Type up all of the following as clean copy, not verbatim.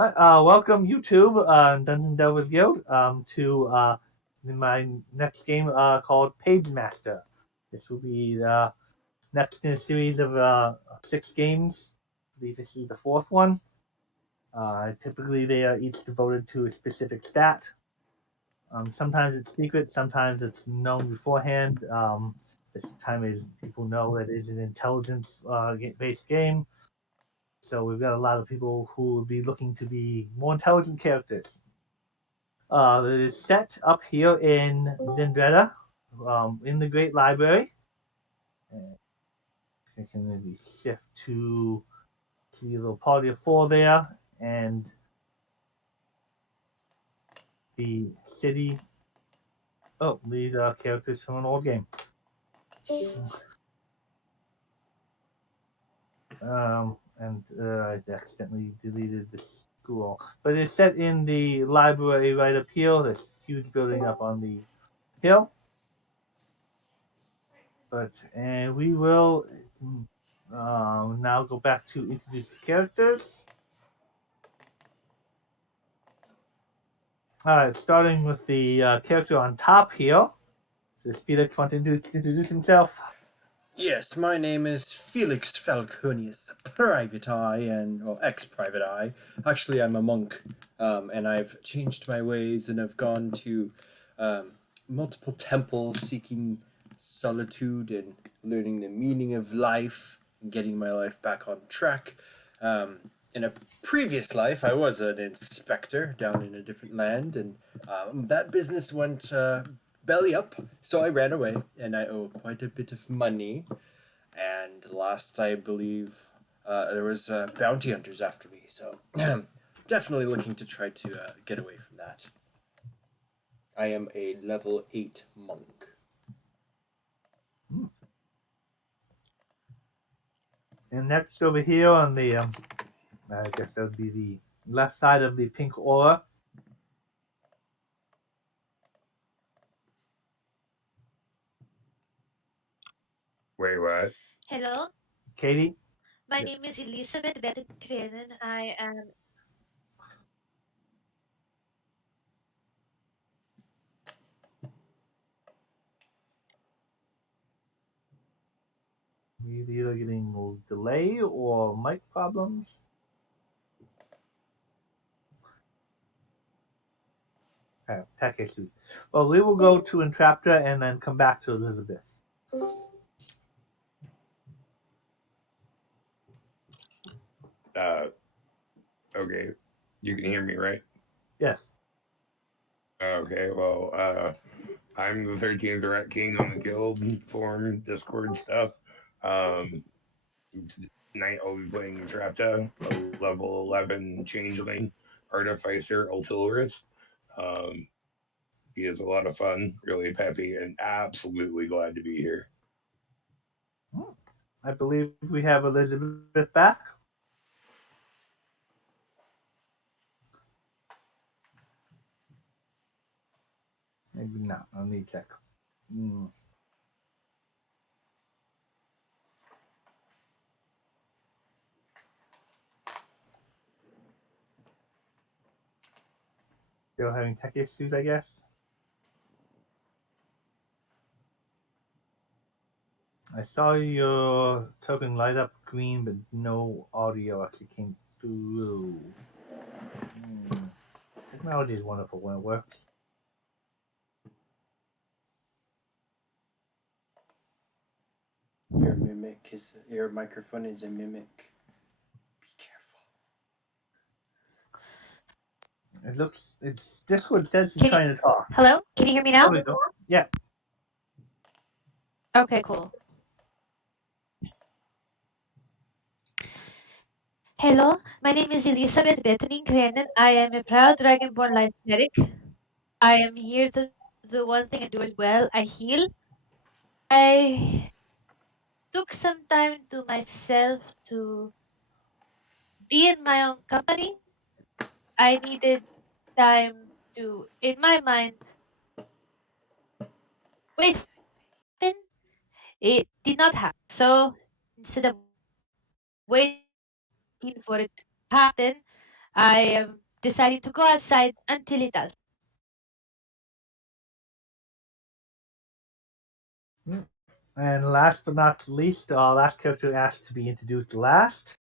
Welcome YouTube, Dungeons and Delvers Guild, to my next game called Pagemaster. This will be the next in a series of 6 games. I believe this is the fourth one. Typically, they are each devoted to a specific stat. Sometimes it's secret, sometimes it's known beforehand. This time is people know that it is an intelligence-based game. So we've got a lot of people who will be looking to be more intelligent characters. It is set up here in Zendretta, in the Great Library. And I can maybe shift to see a little party of 4 there, and the city. Oh, these are characters from an old game. And I accidentally deleted the school. But it's set in the library right up here, this huge building up on the hill. And we will now go back to introduce the characters. All right, starting with the character on top here. Does Felix want to introduce himself? Yes, my name is Felix Falconius, Private Eye, or ex-Private Eye. Actually, I'm a monk, and I've changed my ways and I've gone to multiple temples seeking solitude and learning the meaning of life and getting my life back on track. In a previous life, I was an inspector down in a different land, and that business went belly up, so I ran away, and I owe quite a bit of money. And last I believe there was bounty hunters after me, so definitely looking to try to get away from that. I am a level 8 monk. And next over here on the, I guess that would be the left side of the pink aura. Wait, what? Hello, Katie? my Yes. name is Elizabet Glynnan. I am We're either getting a delay or mic problems. Tech issues. Well, we will go to entrapta and then come back to Elizabeth. Okay. You can hear me, right? Yes. Okay, well, I'm the 13th Rat King on the guild forum, Discord stuff. Tonight I'll be playing Trapta, a level 11 changeling, artificer, Ultilarist. He is a lot of fun, really peppy, and absolutely glad to be here. I believe we have Elizabeth back. Maybe not. I'll need to check. Still having tech issues, I guess. I saw your token light up green, but no audio actually came through. Technology is wonderful when it works. Your microphone is a mimic. Be careful. It's Discord says he's Can you- trying to talk. Hello. Can you hear me now? There we go. Yeah. Okay, cool. Hello, my name is Elizabeth Glynnan. I am a proud dragonborn light cleric. I am here to do one thing and do it well. I heal. I took some time to myself to be in my own company. I needed time to, in my mind, wait. It did not happen. So instead of waiting for it to happen, I am deciding to go outside until it does. And last but not least, our last character asked to be introduced last.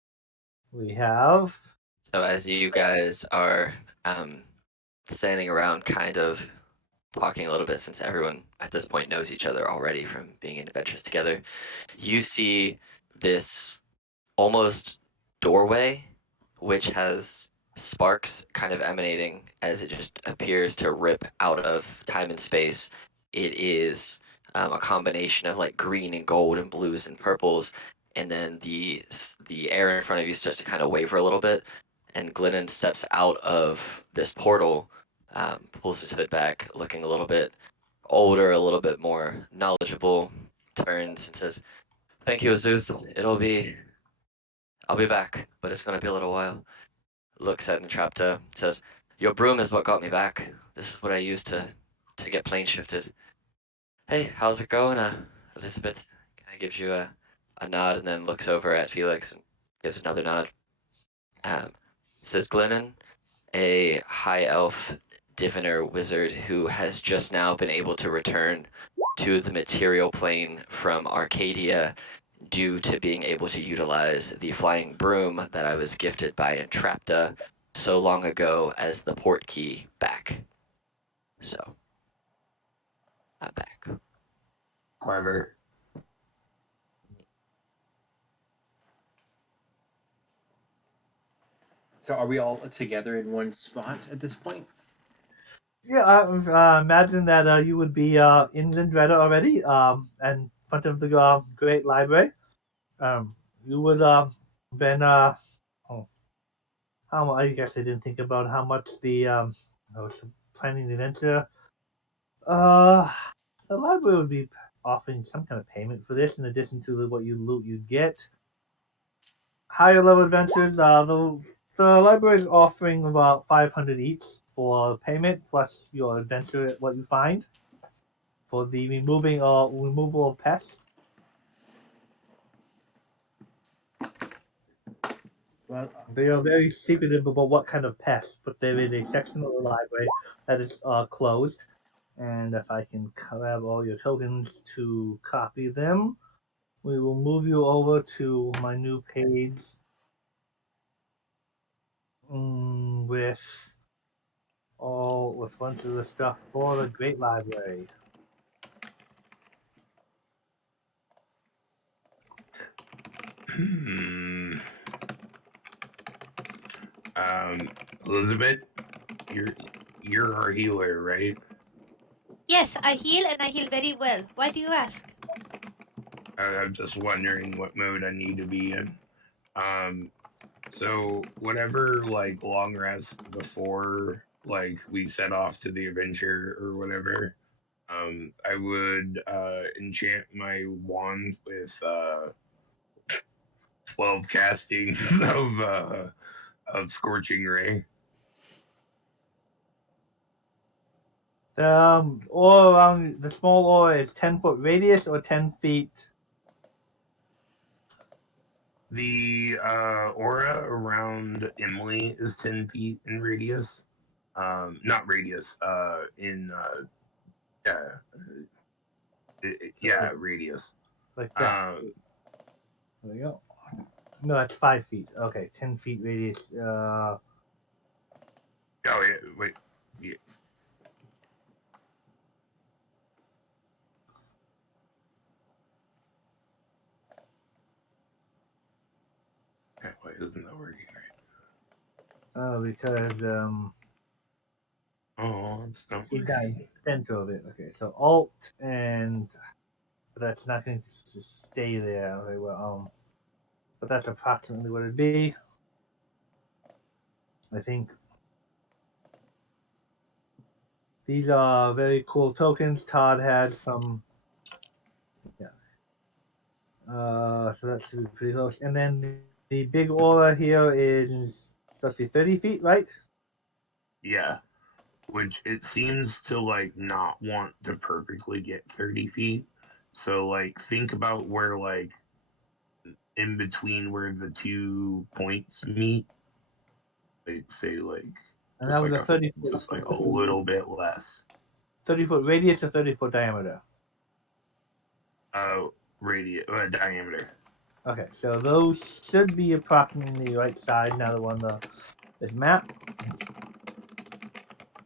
We have. So as you guys are standing around, kind of talking a little bit, since everyone at this point knows each other already from being in adventures together, you see this almost doorway, which has sparks kind of emanating as it just appears to rip out of time and space. It is a combination of like green and gold and blues and purples, and then the air in front of you starts to kind of waver a little bit, and Glynnan steps out of this portal, pulls his hood back, looking a little bit older, a little bit more knowledgeable, turns and says, "Thank you, Azuth. I'll be back, but it's gonna be a little while." Looks at entrapta, says, "Your broom is what got me back. This is what I used to get plane shifted. Hey, how's it going, Elizabet?" Kind of gives you a nod and then looks over at Felix and gives another nod. Um, says Glynnan, a high elf diviner wizard who has just now been able to return to the material plane from Arcadia due to being able to utilize the flying broom that I was gifted by Entrapta so long ago as the port key back. So, I'm back. Clever. So are we all together in one spot at this point? Yeah, I imagine that you would be in Lindreda already, in front of the Great Library. You would been oh, how I guess I didn't think about how much I was planning the adventure. Uh, the library would be offering some kind of payment for this in addition to what you loot you'd get. Higher level adventures, the library is offering about 500 each for payment plus your adventure what you find for the removal of pests. Well, They are very secretive about what kind of pests, but there is a section of the library that is closed. And if I can grab all your tokens to copy them, we will move you over to my new page with a bunch of the stuff for the Great Library. Hmm. Elizabeth, you're our healer, right? Yes, I heal and I heal very well. Why do you ask? I'm just wondering what mode I need to be in. Um, so whatever like long rest before like we set off to the adventure or whatever, I would enchant my wand with 12 castings of scorching ray. All around the small ore is 10-foot radius or 10 feet. The aura around Emily is 10 feet in radius. Not radius. Yeah, So radius. like that. There you go. No, that's 5 feet. Okay, 10 feet radius. Oh yeah, wait. Yeah, why isn't that working Because right? Oh, it's not she's got working. center of it. Okay, so Alt and but that's not going to stay there. Okay, well, but that's approximately what it'd be. I think these are very cool tokens. Todd had some. Yeah. So that should be pretty close. And then the big aura here is supposed to be 30 feet, right? Yeah, which it seems to like not want to perfectly get 30 feet. So like think about where like in between where the 2 points meet. Like say like And just that was like a 30 just like a little bit less. 30-foot radius or 30-foot diameter. Radius diameter. Okay, so those should be approximately the right side now that we're on this map.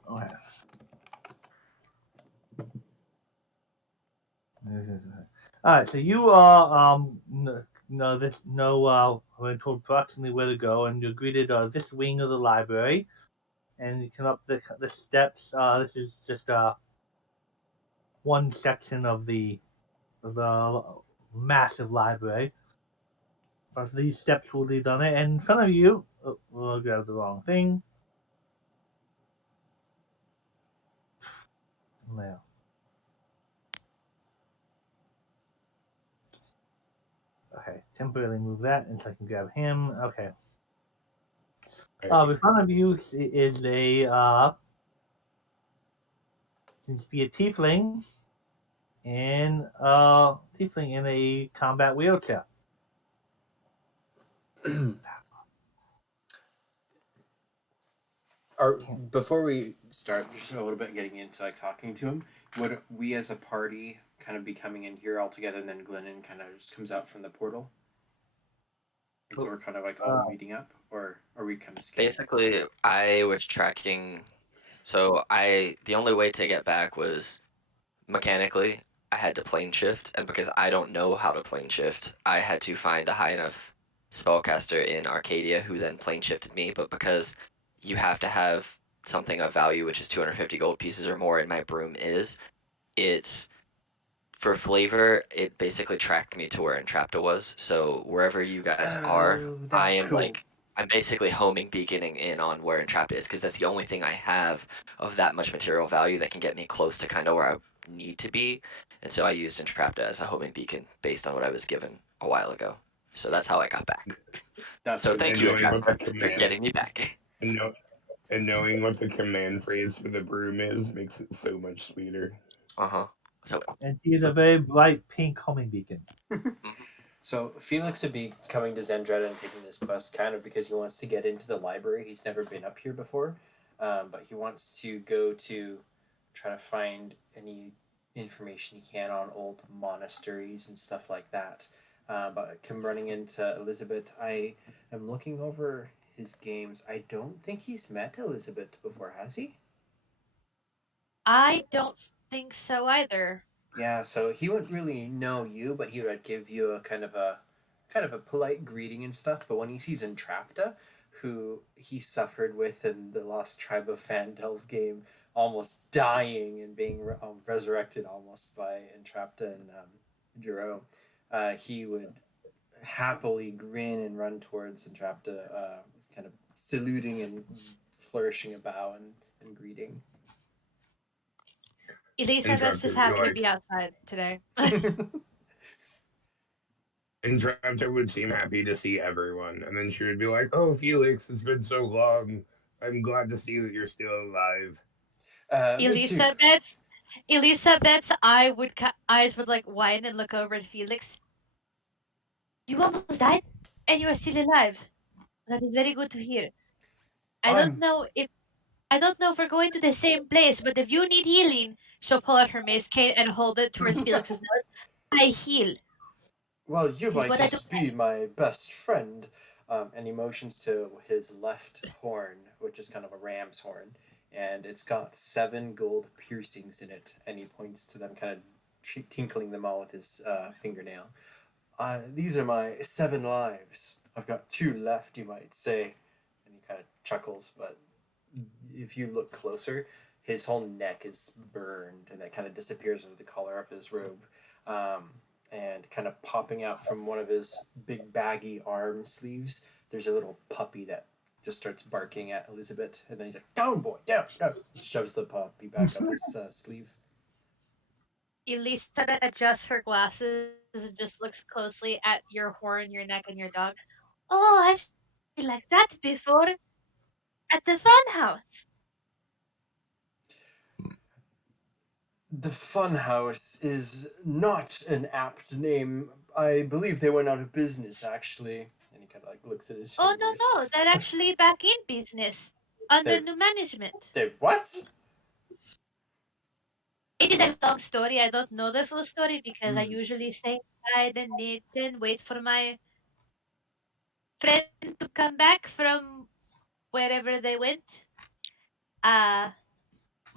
Okay. All right, so you are we're told approximately where to go, and you're greeted this wing of the library, and you come up the steps. This is just one section of the massive library. But these steps will lead on it, and in front of you, we'll grab the wrong thing. Now. Okay, temporarily move that until I can grab him. Okay. In front of you is a seems to be a tiefling in a combat wheelchair. Before we start, just a little bit getting into like talking to him, would we as a party kind of be coming in here all together, and then Glynnan kind of just comes out from the portal? And so we're kind of like all meeting up, or are we kind of scattered? Basically, I was tracking. So the only way to get back was mechanically. I had to plane shift, and because I don't know how to plane shift, I had to find a high enough spellcaster in Arcadia who then plane shifted me. But because you have to have something of value, which is 250 gold pieces or more, and my broom is, it's for flavor, it basically tracked me to where Entrapta was. So wherever you guys are, I am cool. like I'm basically homing beaconing in on where Entrapta is because that's the only thing I have of that much material value that can get me close to kind of where I need to be. And so I used Entrapta as a homing beacon based on what I was given a while ago. So that's how I got back. That's so really thank And you, knowing what Entrapta, the for command getting me back. and knowing what the command phrase for the broom is makes it so much sweeter. Uh-huh. So And she is a very bright pink homing beacon. So Felix would be coming to Zendretta and taking this quest kind of because he wants to get into the library. He's never been up here before, but he wants to go to try to find any information he can on old monasteries and stuff like that. But come running into Elizabet, I am looking over his games. I don't think he's met Elizabet before, has he? I don't think so either. Yeah, so he wouldn't really know you, but he would give you a kind of a polite greeting and stuff. But when he sees Entrapta, who he suffered with in the Lost Tribe of Phandelve game, almost dying and being resurrected almost by Entrapta and Jerome, he would happily grin and run towards Entrapta, kind of saluting and flourishing a bow and greeting. Elizabeth's just Entrapta happy to like be outside today. Entrapta would seem happy to see everyone, and then she would be like, "Oh, Felix, it's been so long. I'm glad to see that you're still alive." Me too. Elizabeth's eyes would like widen and look over at Felix. You almost died, and you are still alive. That is very good to hear. I don't I'm know if we're going to the same place, but if you need healing, she'll pull out her mace cane and hold it towards Felix's nose. I heal. Well, you It is might what I do just be my best friend. And he motions to his left horn, which is kind of a ram's horn, and it's got 7 gold piercings in it. And he points to them, kind of tinkling them all with his fingernail. These are my 7 lives. I've got 2 left, you might say. And he kind of chuckles, but if you look closer, his whole neck is burned, and that kind of disappears under the collar of his robe. And kind of popping out from one of his big baggy arm sleeves, there's a little puppy that just starts barking at Elizabet, and then he's like, "Down, boy, down!" down. Shoves the puppy back up his sleeve. Elizabeth adjusts her glasses and just looks closely at your horn, your neck, and your dog. Oh, I've seen like that before at the fun house. The Funhouse is not an apt name. I believe they went out of business, actually. And he kind of like looks at his Oh fingers. no, they're actually back in business under They're- new management. They what? It is a long story. I don't know the full story because I Hmm. usually stay inside and knit and wait for my friend to come back from wherever they went. Uh,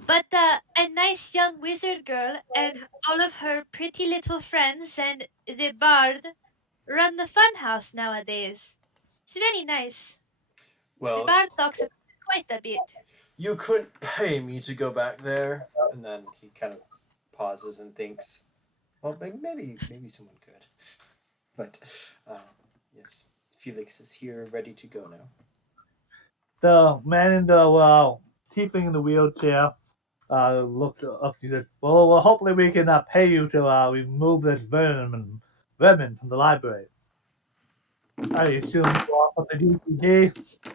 but a nice young wizard girl and all of her pretty little friends and the bard run the fun house nowadays. It's very nice. The Well, bard talks about it quite a bit. you couldn't pay me to go back there. And then he kind of pauses and thinks, well, maybe someone could. But yes, Felix is here, ready to go now. The man in the tiefling in the wheelchair looks up to you and says, well, hopefully we can pay you to remove this vermin from the library. I assume you are from the DPD.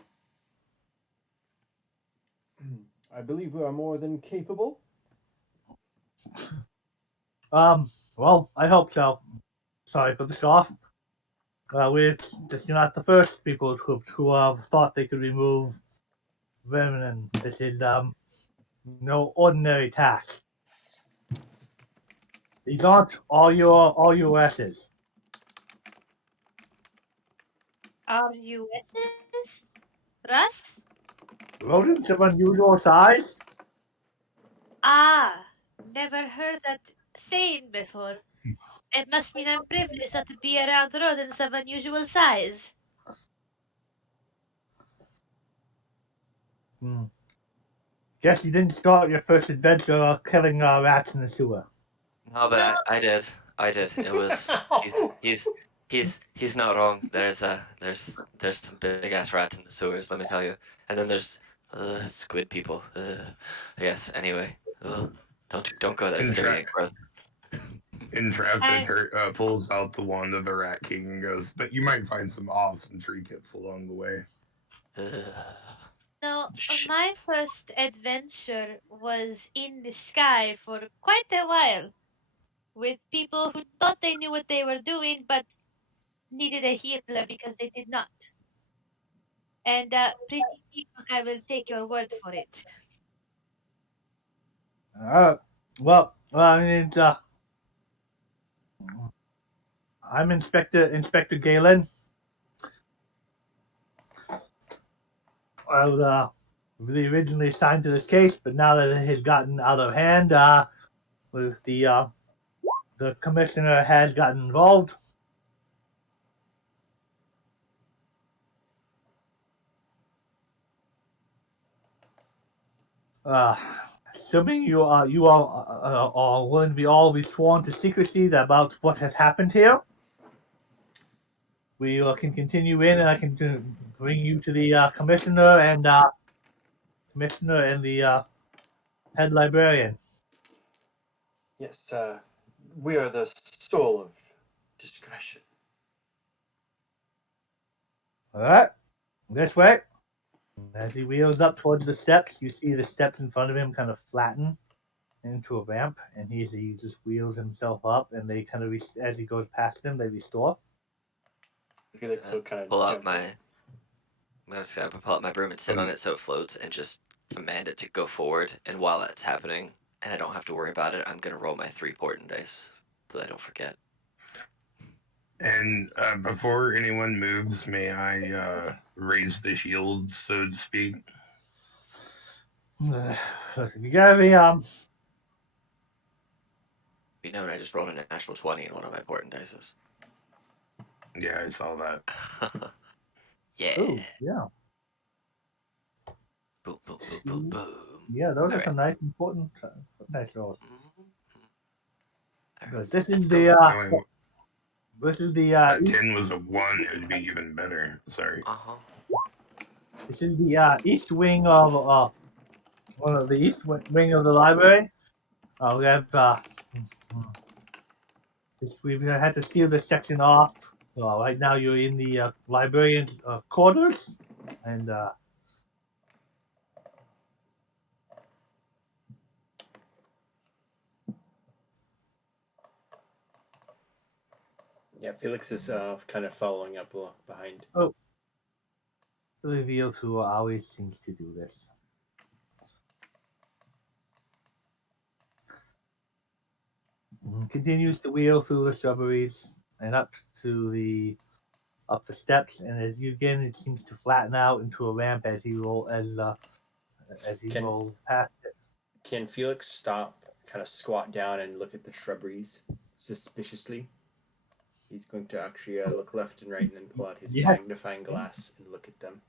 I believe we are more than capable. Well, I hope so. Sorry for the scoff. We're just you're not the first people who have thought they could remove vermin, and this is no ordinary task. These aren't all your S's. Are you S's? Russ? Rodents of unusual size? Ah, never heard that saying before. It must mean I'm privileged not to be around rodents of unusual size. Hmm. Guess you didn't start your first adventure killing rats in the sewer. No, but No, I did. I did. It was he's not wrong. There's some big ass rats in the sewers, let me tell you. And then there's squid people. Yes. Anyway, don't go there. It's dirty and gross. I Entrapta pulls out the wand of the Rat King and goes, but you might find some awesome trinkets along the way. no. Shit. My first adventure was in the sky for quite a while with people who thought they knew what they were doing but needed a healer because they did not. And pretty people, I will take your word for it. I mean, I'm Inspector Galen. I was really originally assigned to this case, but now that it has gotten out of hand, with the commissioner has gotten involved. Uh, Assuming you are willing to be sworn to secrecy about what has happened here, we can continue in, and I can bring you to the commissioner and the head librarian. Yes, we are the soul of discretion. All right, this way. As he wheels up towards the steps, you see the steps in front of him kind of flatten into a ramp, and he just wheels himself up, and they kind of as he goes past them, they restore. Felix will kind Pull of out jump my. in. I'm just gonna pull out my broom and sit on it so it floats, and just command it to go forward. And while that's happening, and I don't have to worry about it, I'm gonna roll my 3 portent dice so I don't forget. And before anyone moves, may I raise the shield, so to speak? If you got any You know, I just rolled a natural 20 in one of my portent dices. Yeah, I saw that. Yeah. ooh, yeah, Boom, boom, boom, boom, boom. yeah, those are All some nice important nice rolls. Mhm. All Because right, let's go. this is the That east, 10 was a 1, it would be even better. Sorry. Uh-huh. this is the east wing of one of the wing of the library. We have we've had to seal this section off. So right now you're in the librarian's quarters, and Yeah, Felix is kind of following up behind. oh, reveals who always seems to do this. Continues to wheel through the shrubberies and up the steps, and as you again, it seems to flatten out into a ramp as he rolls past it. Can Felix stop, kind of squat down, and look at the shrubberies suspiciously? He's going to actually look left and right and then pull out his Yes. magnifying glass and look at them.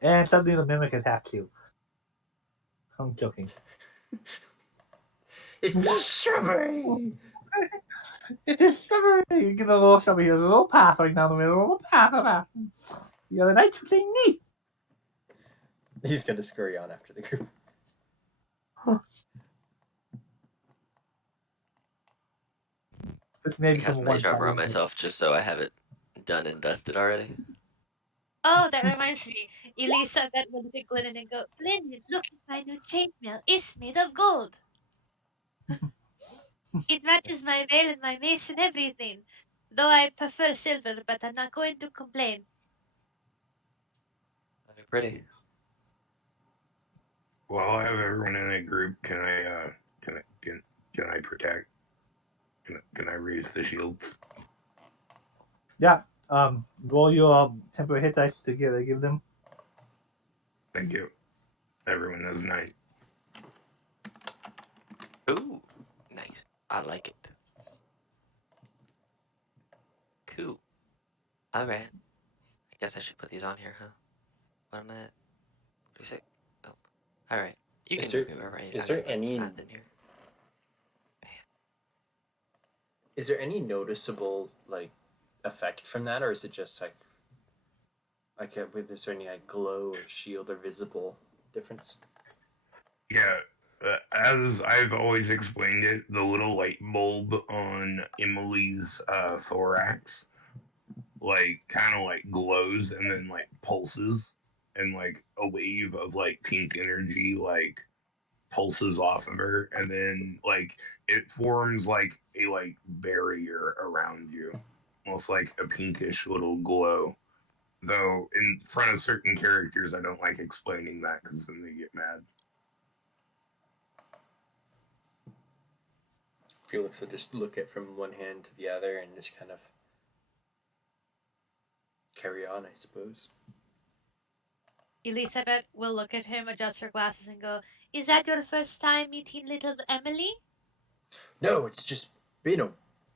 And suddenly the mimic attacks you. I'm joking. It's a shrubbery! It is shrubbery! You get a little shrubbery here, a little path right down the middle, a little path. The other night you say neat! He's going to scurry on after the group. But I maybe cast from Mage Armor on side. myself just so I have it done and dusted already. Oh, that reminds me. Elizabet will look at Glynnan and go, Glynnan, look at my new chainmail. It's made of gold. It matches my veil and my mace and everything. Though I prefer silver, but I'm not going to complain. Very pretty. Well, I'll have everyone in a group. Can I protect? Can I raise the shields? Yeah. Roll your temporary hit dice to give them. Thank you. Everyone has 9. Ooh, nice. I like it. Cool. Alright. I guess I should put these on here, huh? What am I at? 46? Oh. Alright. You Is can there- move me wherever I is I there gotta put any- math in here. Is there any noticeable, effect from that, or is it just, is there any, glow or shield or visible difference? Yeah. As I've always explained it, the little light bulb on Emily's thorax, kind of glows and then pulses, and a wave of pink energy pulses off of her, and then it forms a barrier around you, almost like a pinkish little glow. Though in front of certain characters, I don't like explaining that because then they get mad. Felix will just look at from one hand to the other and just kind of carry on, I suppose. Elizabet will look at him, adjust her glasses, and go, Is that your first time meeting little Emily? No, it's just been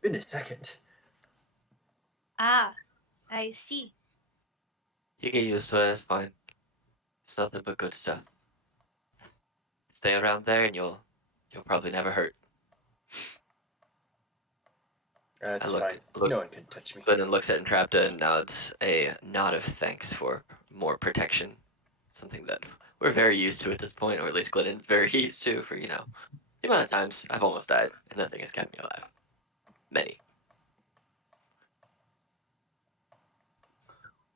a second. Ah, I see. You get used to it, it's fine. It's nothing but good stuff. Stay around there and you'll probably never hurt. That's look- fine. look- No one can touch me. Glynnan looks at Entrapta and nods a nod of thanks for more protection. Something that we're very used to at this point, or at least Glynnan's very used to for, the amount of times I've almost died, and nothing has kept me alive. Many.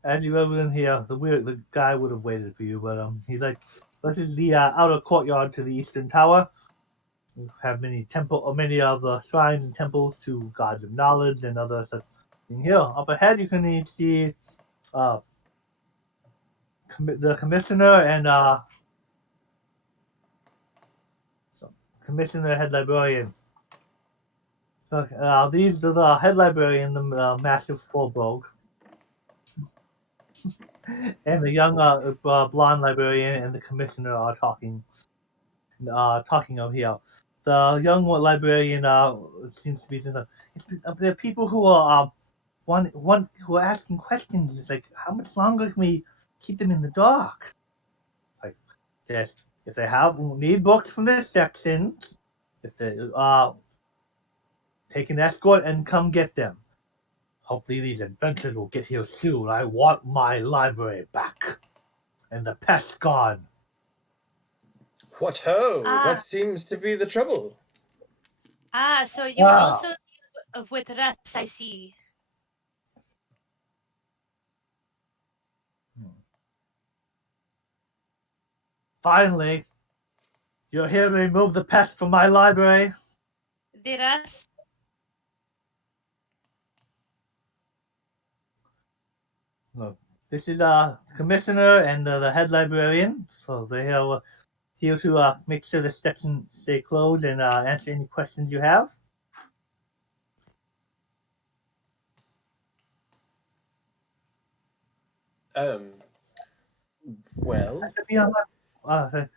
As you rode in here, the guy would have waited for you, but he's like, "This is the outer courtyard to the eastern tower. We have many of the shrines and temples to gods of knowledge and other such thing here. Up ahead, you can see the commissioner and commissioner head librarian. These are the head librarian, the massive Fulbrog, and the young blonde librarian and the commissioner are talking of here. The young librarian seems to be saying, there are people who are who are asking questions. It's like, how much longer can we keep them in the dark? Like, just if they need books from this section, if they take an escort and come get them. Hopefully these adventures will get here soon. I want my library back. And the pest gone. What ho! Ah. What seems to be the trouble? Ah, so you Wow. also deal with rats, I see. Finally, you're here to remove the pest from my library. The rats? No, this is commissioner and the head librarian. So they are here to make sure the section stay closed and answer any questions you have. Well, I should be on my.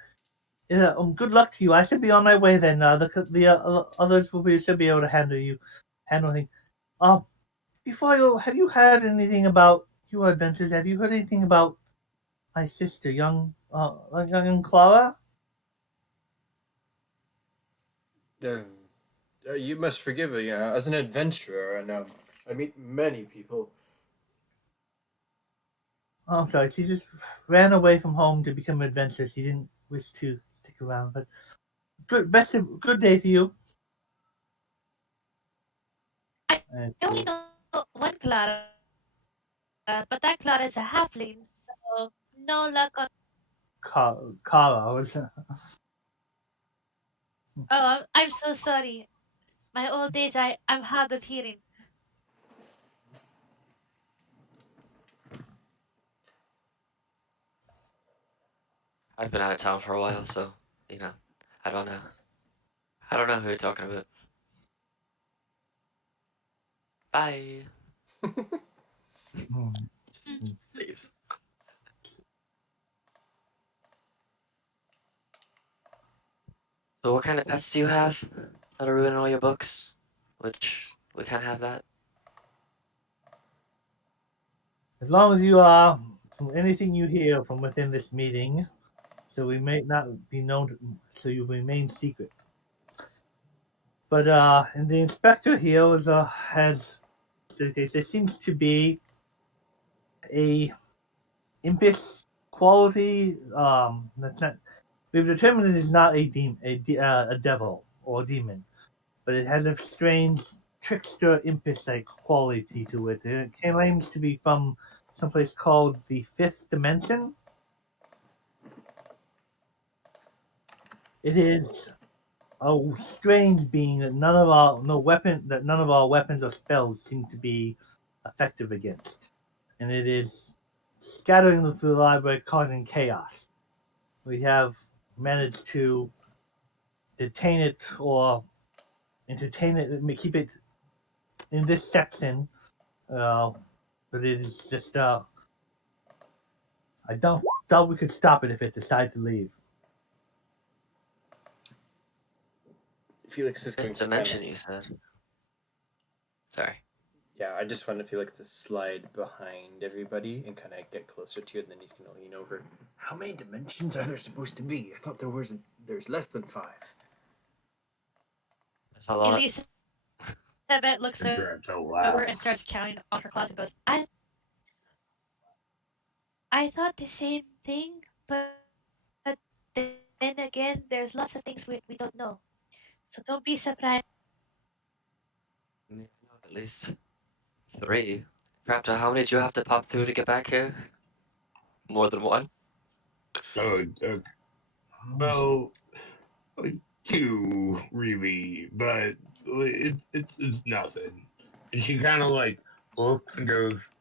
Good luck to you. I should be on my way then. The others will be should be able to handle things. Um, before I go, have you heard anything about your adventures? Have you heard anything about my sister, young Clara? you must forgive me. As an adventurer, and I meet many people. Oh, I'm sorry. She just ran away from home to become an adventurer. She didn't wish to stick around. But good day to you. I And only know one Clara, but that Clara is a halfling, so no luck on. Kara was. Oh, I'm so sorry. My old age, I'm hard of hearing. I've been out of town for a while, so you know, I don't know. I don't know who you're talking about. Bye. Just leaves. So what kind of pets do you have that are ruining all your books? Which we can't have that. As long as you are from anything you hear from within this meeting, so we may not be known, so you remain secret. But and the inspector here has there seems to be a impish quality. That's not. We've determined it is not a devil or a demon, but it has a strange trickster impish like quality to it. It claims to be from someplace called the fifth dimension. It is a strange being that none of our weapons or spells seem to be effective against, and it is scattering them through the library, causing chaos. We have managed to detain it or entertain it, and keep it in this section, uh, but it is just I don't doubt we could stop it if it decides to leave. Felix is going Fifth to kind of. dimension, you said. Sorry. Yeah, I just want to Felix to slide behind everybody and kind of get closer to it, and then he's going to lean over. How many dimensions are there supposed to be? I thought there's less than 5. That's a lot. Elizabeth looks Entrapta over and laughs. starts counting on her closet and goes, I thought the same thing, but then again, there's lots of things we don't know. So don't be surprised. At least 3. Raptor, how many did you have to pop through to get back here? More than one? Oh, well, like 2 really, but it's nothing. And she kind of like looks and goes,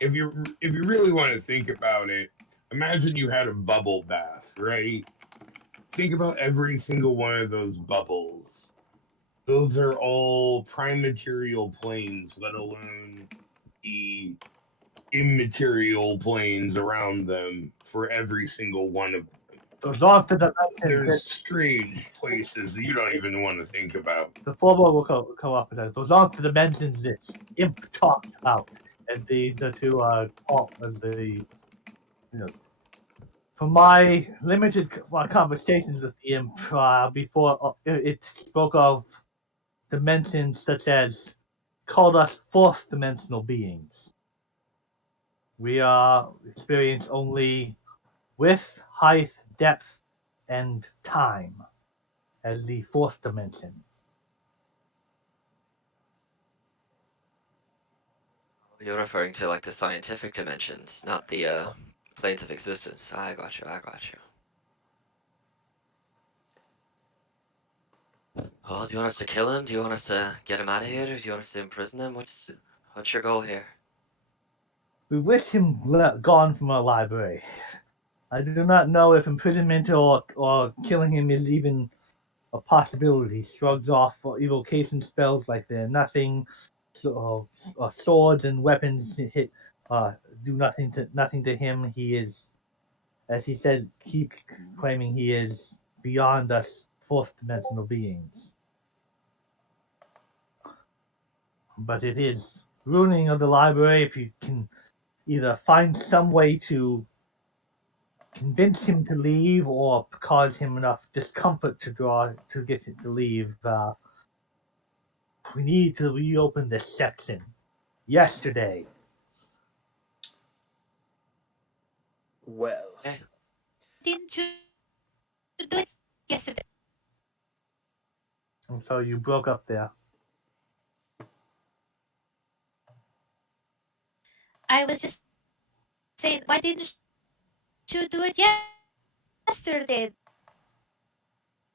if you really want to think about it, imagine you had a bubble bath, right? Think about every single one of those bubbles. Those are all prime material planes, let alone the immaterial planes around them for every single one of them. Those lost the There's dimensions. strange places that you don't even want to think about. The football will come up with that. Those aren't the dimensions that Imp talked about, and the two talk as the from my limited conversations with the Imp before, it spoke of dimensions such as called us fourth dimensional beings. We are experience only width, height, depth, and time as the fourth dimension. You're referring to like the scientific dimensions, not the planes of existence. I got you, I got you. Well, do you want us to kill him? Do you want us to get him out of here? Or do you want us to imprison him? What's your goal here? We wish him gone from our library. I do not know if imprisonment or killing him is even a possibility. He shrugs off evocation spells like they're nothing. So, swords and weapons hit do nothing to him. He is, as he says, keeps claiming he is beyond us fourth dimensional beings. But it is ruining of the library. If you can either find some way to convince him to leave or cause him enough discomfort to get him to leave, we need to reopen this section. Yesterday. Well, Okay. Didn't you do it yesterday? I'm sorry you broke up there. I was just saying, why didn't you do it yesterday?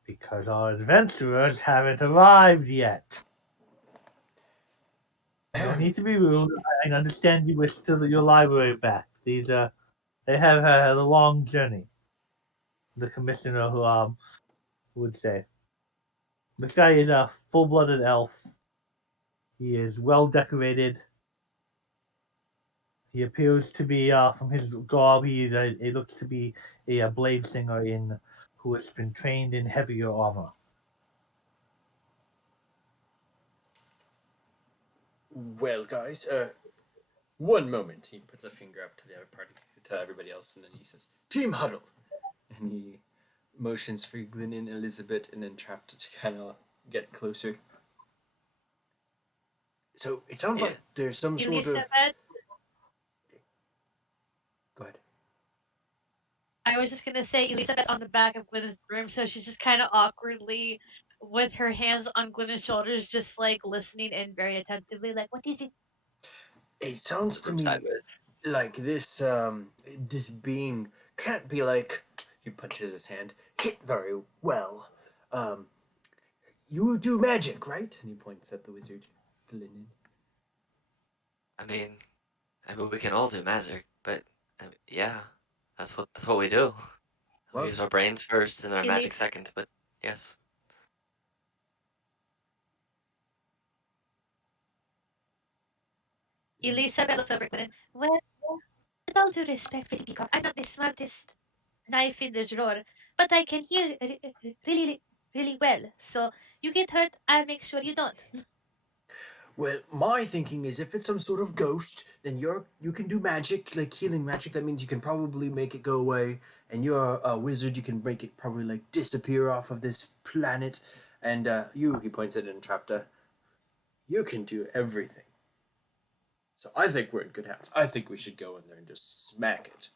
Because our adventurers haven't arrived yet. No need to be rude. I understand you wish your library back. They have had a long journey. The commissioner who would say. This guy is a full-blooded elf. He is well decorated. He appears to be, from his garb, it looks to be a blade singer who has been trained in heavier armor. well, guys. One moment. He puts a finger up to the other party, to everybody else, and then he says, "Team huddle," and he motions for Glynnan, Elizabet, and entrapta to kind of get closer. So it sounds Yeah. like there's some sort of. Elizabeth, Go ahead. I was just gonna say Elizabeth's on the back of Glennon's broom, so she's just kind of awkwardly with her hands on Glennon's shoulders, just like listening and very attentively, like, what is it? It sounds to From me sideways. like this being can't be like. He punches his hand. Hit very well. Um, you do magic, right? And he points at the wizard, Glynnan. I mean, we can all do magic, but yeah, that's what we do. We Well, use our brains first and our magic Elis- second. But yes, Elizabeth looks over Glennon. Well, with all due respect, pretty peacock, I'm not the smartest knife in the drawer, but I can hear really, really well. So you get hurt, I'll make sure you don't. well, my thinking is if it's some sort of ghost, then you can do magic, like healing magic. That means you can probably make it go away. And you're a wizard, you can make it probably like disappear off of this planet. And he points at entrapta. You can do everything. So I think we're in good hands. I think we should go in there and just smack it.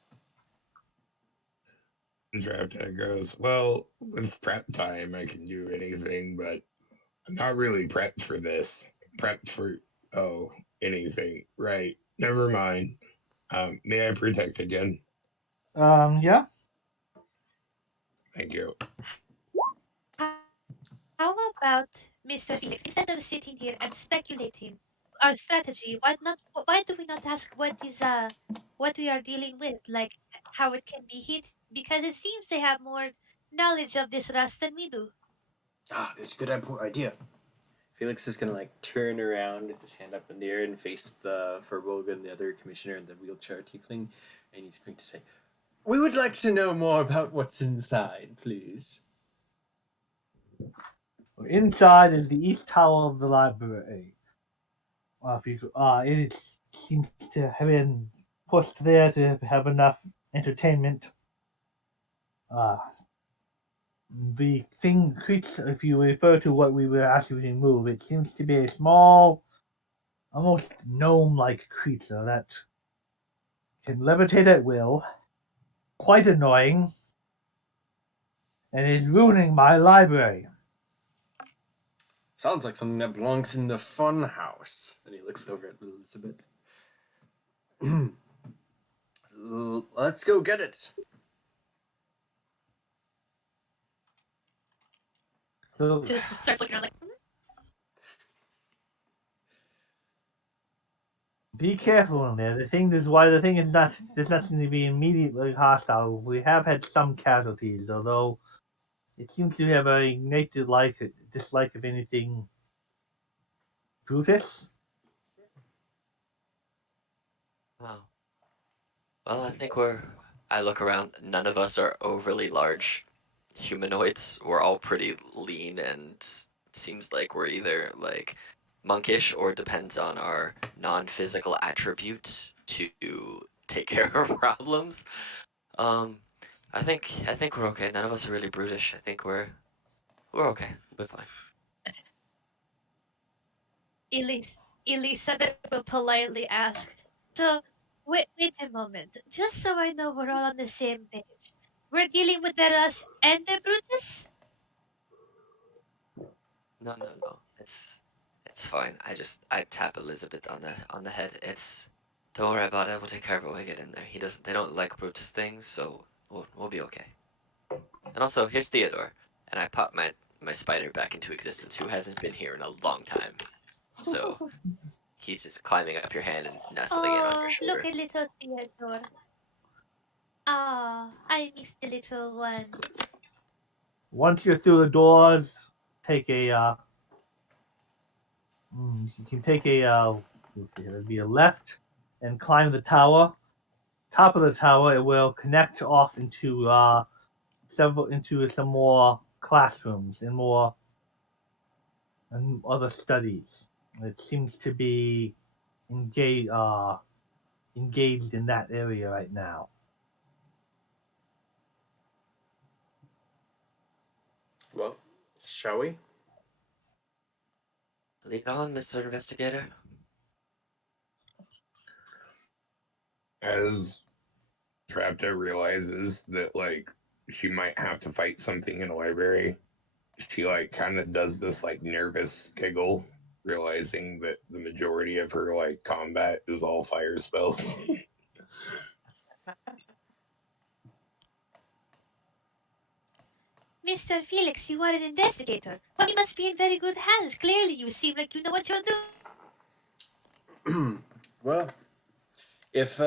Entrapta goes, well, with prep time, I can do anything, but I'm not really prepped for this. Prepped for, anything. Right. Never mind. May I protect again? Yeah. Thank you. How about Mr. Felix? Instead of sitting here and speculating our strategy, why do we not ask what we are dealing with, like how it can be hit? Because it seems they have more knowledge of this rust than we do. That's a good idea. Felix is gonna like turn around with his hand up in the air and face the Furbolg, the other commissioner, and the wheelchair tiefling, and he's going to say, "We would like to know more about what's inside, please." Inside is the east tower of the library. It seems to have been pushed there to have enough entertainment. Uh, the thing creature, if you refer to what we were asking to move, it seems to be a small, almost gnome-like creature that can levitate at will, quite annoying, and is ruining my library. Sounds like something that belongs in the fun house. And he looks over at Elizabet. Let's go get it. So Just starts looking around like, "Hmm, Be careful in there. The thing is why the thing is not there's nothing to be immediately hostile. We have had some casualties, although it seems to have a innate dislike of anything Brutus. Oh. Well, I think I look around, none of us are overly large humanoids. We're all pretty lean, and it seems like we're either like monkish or depends on our non-physical attributes to take care of problems. Um, I think we're okay. None of us are really brutish. I think we're okay. We'll be fine. Elizabeth will politely ask, so, wait a moment, just so I know we're all on the same page. We're dealing with the Russ and the Brutus? No, no, no. It's fine. I tap Elizabeth on the head. Don't worry about it. We'll take care of it when we get in there. They don't like Brutus things, so we'll be okay. And also, here's Theodore, and I pop my spider back into existence, who hasn't been here in a long time. So he's just climbing up your hand and nestling in on your Oh, look shoulder. at little Theodore. Ah, I miss the little one. Once you're through the doors, take a you can take a let's see, it'd be a left and climb the tower. Top of the tower, it will connect off into several into some more classrooms and more and other studies. It seems to be engaged in that area right now. Well, shall we? Lead on, Mr. Investigator. As Trapta realizes that like she might have to fight something in a library, she like kind of does this like nervous giggle, realizing that the majority of her like combat is all fire spells. Mr. Felix, you are an investigator. Well, you must be in very good hands. Clearly, you seem like you know what you're doing. Well, if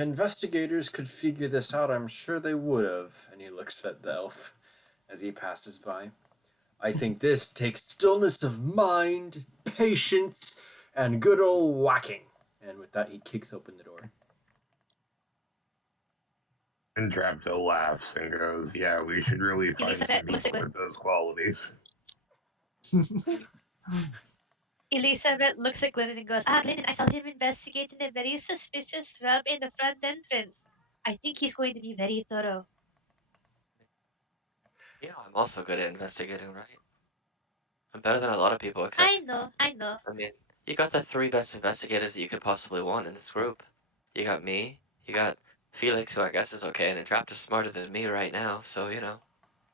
investigators could figure this out, I'm sure they would have. And he looks at the elf as he passes by. I think this takes stillness of mind, patience, and good old whacking. And with that, he kicks open the door. And Trapta laughs and goes, "Yeah, we should really find some Elizabeth looks people at with those qualities." Elizabeth looks at Glynnan and goes, Glynnan, I saw him investigating a very suspicious shrub in the front entrance. I think he's going to be very thorough. You know, I'm also good at investigating, right? I'm better than a lot of people, I except, know, I know. I mean, you got the three best investigators that you could possibly want in this group. You got me, you got Felix, who I guess is okay, and Entrapta is smarter than me right now, so, you know,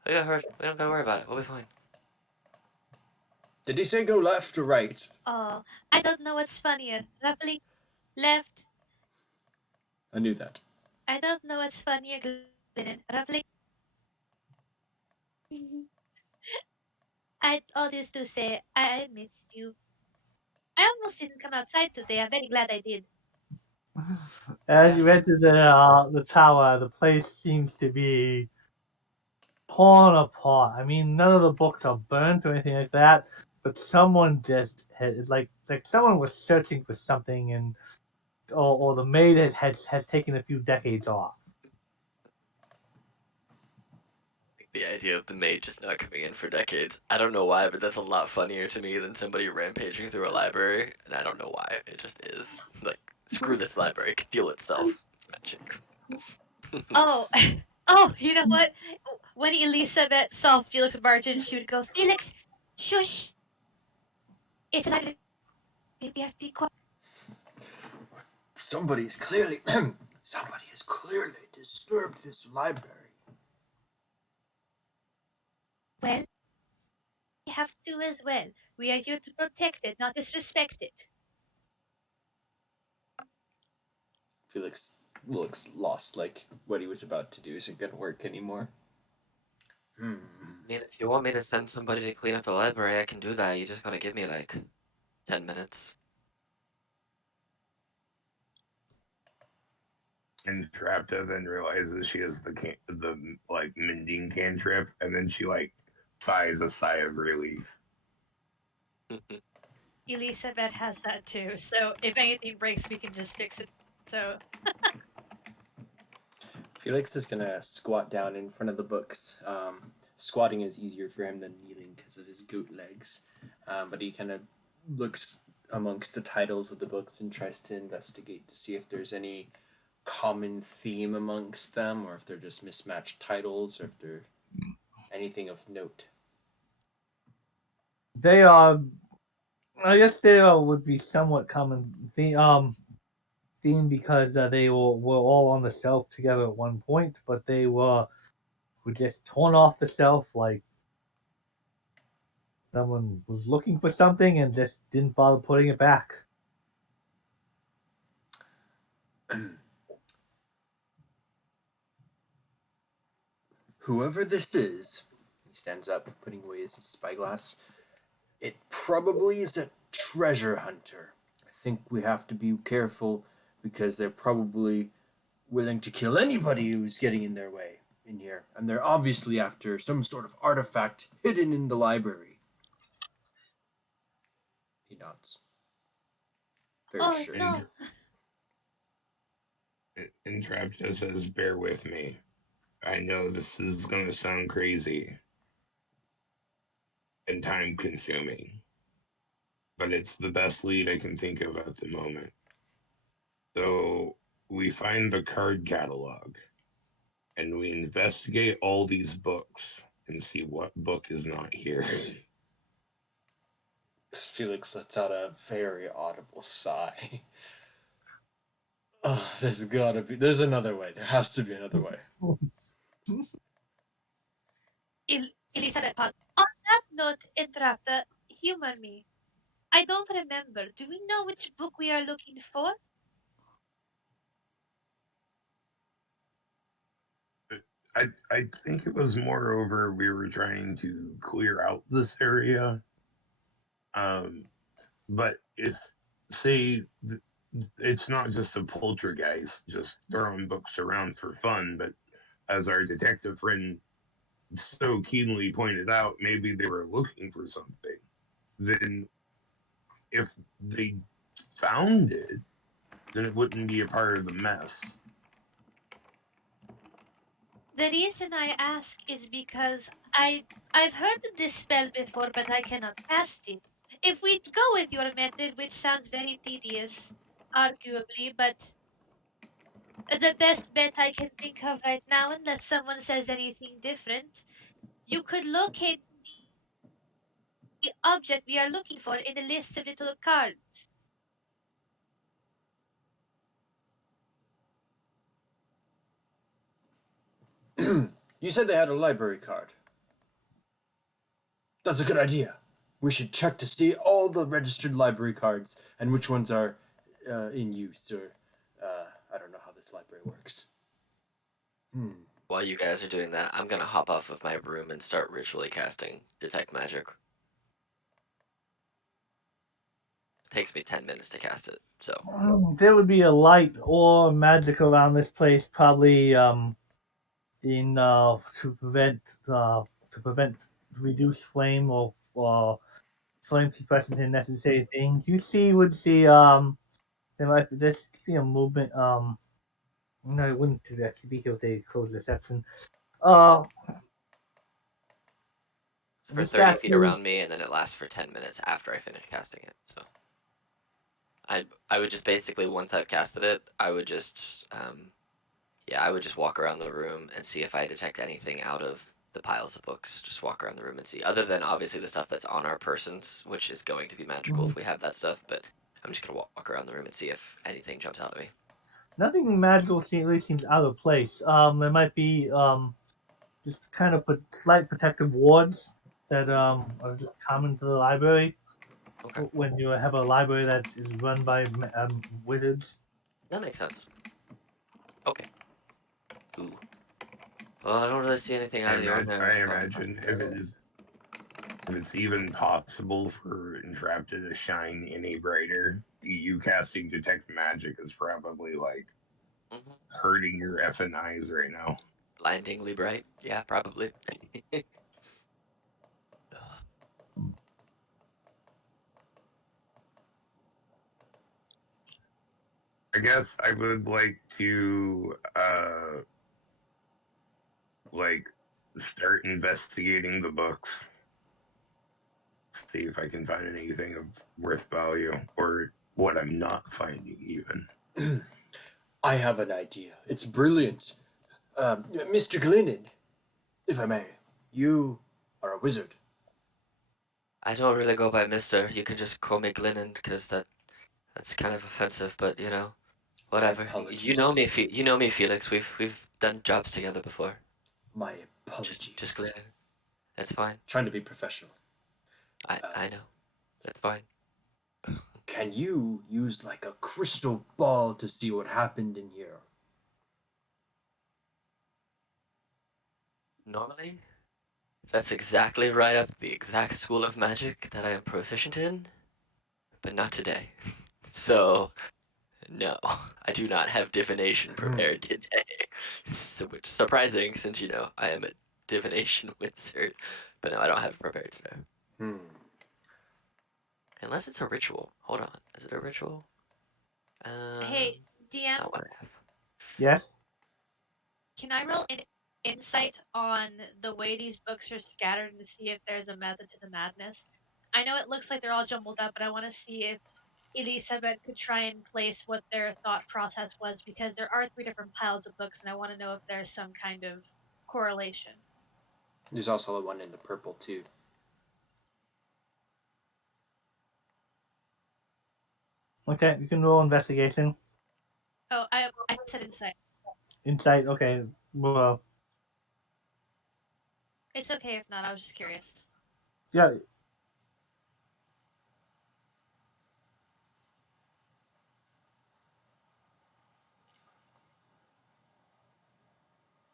we don't gotta worry about it. We'll be fine. Did he say go left or right? Oh, I don't know what's funnier. Ruffling left. I knew that. I don't know what's funnier, Glynnan. Ruffling. I all this to say, I missed you. I almost didn't come outside today. I'm very glad I did. As you Yes, enter me too. the tower, the place seems to be torn apart. I mean, none of the books are burnt or anything like that, but someone just had like someone was searching for something, and or the maid has taken a few decades off. The idea of the maid just not coming in for decades. I don't know why, but that's a lot funnier to me than somebody rampaging through a library, and I don't know why. It just is. Like, screw this library. It can deal itself. It's magic. Oh, oh, you know what? When Elizabeth saw Felix Margin, she would go, Felix, shush. It's a library. We have to be quiet. Somebody has clearly disturbed this library. Well, we have to as well. We are here to protect it, not disrespect it. Felix looks lost, like what he was about to do isn't gonna work anymore. I mean, if you want me to send somebody to clean up the library, I can do that. You just gotta give me like 10 minutes. Entrapta then realizes she has the like mending cantrip, and then she like sighs a sigh of relief. Elizabet has that too. So if anything breaks, we can just fix it. So Felix is gonna squat down in front of the books. Squatting is easier for him than kneeling because of his goat legs. But he kind of looks amongst the titles of the books and tries to investigate to see if there's any common theme amongst them, or if they're just mismatched titles, or if they're anything of note. They are. I guess they would be somewhat common theme because they were all on the shelf together at one point, but they were just torn off the shelf like someone was looking for something and just didn't bother putting it back. Whoever this is, he stands up, putting away his spyglass. It probably is a treasure hunter. I think we have to be careful because they're probably willing to kill anybody who's getting in their way in here. And they're obviously after some sort of artifact hidden in the library. He nods. Very oh sure. no, Entrapta says, "Bear with me. I know this is gonna sound crazy and time consuming, but it's the best lead I can think of at the moment. So we find the card catalog and we investigate all these books and see what book is not here." Felix lets out a very audible sigh. Oh, there's another way. There has to be another way. Elizabeth paused. On that note, Entrapta, humor me. I don't remember. Do we know which book we are looking for? I think it was moreover we were trying to clear out this area. Um, but if say it's not just a poltergeist just throwing books around for fun, but as our detective friend so keenly pointed out, maybe they were looking for something. Then if they found it, then it wouldn't be a part of the mess. The reason I ask is because I've heard of this spell before, but I cannot cast it. If we go with your method, which sounds very tedious, arguably, but the best bet I can think of right now, unless someone says anything different, you could locate the object we are looking for in a list of little cards. You said they had a library card. That's a good idea. We should check to see all the registered library cards and which ones are in use, or I don't know how this library works. While you guys are doing that, I'm gonna hop off of my room and start ritually casting Detect Magic. It takes me 10 minutes to cast it, so. There would be a light or magic around this place, probably in to prevent reduced flame or flame suppressant and necessary things. Would see there could be a movement. No, it wouldn't actually be here if they close the section. Uh, For the 30 feet statue. around me, and then it lasts for 10 minutes after I finish casting it, so. I would just basically, once I've casted it, I would just walk around the room and see if I detect anything out of the piles of books. Just walk around the room and see, other than obviously the stuff that's on our persons, which is going to be magical if we have that stuff, but I'm just gonna walk around the room and see if anything jumps out at me. Nothing magical really seems out of place. There might be just kind of slight protective wards that are just common to the library Okay, when you have a library that is run by wizards. that makes sense. Okay. Ooh. Well, I don't really see anything out of the ordinary, I so. imagine if it's even possible for Entrapta to shine any brighter, you casting detect magic is probably like hurting your effing eyes right now. Blindingly bright. Yeah, probably. I guess I would like to like start investigating the books. See if I can find anything of worth value or what I'm not finding even. I have an idea. It's brilliant. Mr. Glynnan, if I may, you are a wizard. I don't really go by Mister. You can just call me Glynnan because that's kind of offensive, but you know, My whatever. You know apologies. me, you know me, Felix. We've done jobs together before. My Just apologies. Glynnan. That's fine. Trying to be professional. I know. That's fine. Can you use like a crystal ball to see what happened in here? Normally, that's exactly right up the exact school of magic that I am proficient in, but not today. So, no, I do not have divination prepared today. Which is surprising since you know I am a divination wizard, but no, I don't have it prepared today. Hmm. Unless it's a ritual. Hold on, is it a ritual? Hey, DM, Not what I have. Yes. can I roll an insight on the way these books are scattered to see if there's a method to the madness? I know it looks like they're all jumbled up, but I want to see if Elizabeth could try and place what their thought process was because there are three different piles of books, and I want to know if there's some kind of correlation. There's also the one in the purple too. Okay, you can roll investigation. Oh, I said insight. Insight. Okay. Well, It's okay if not. I was just curious. yeah.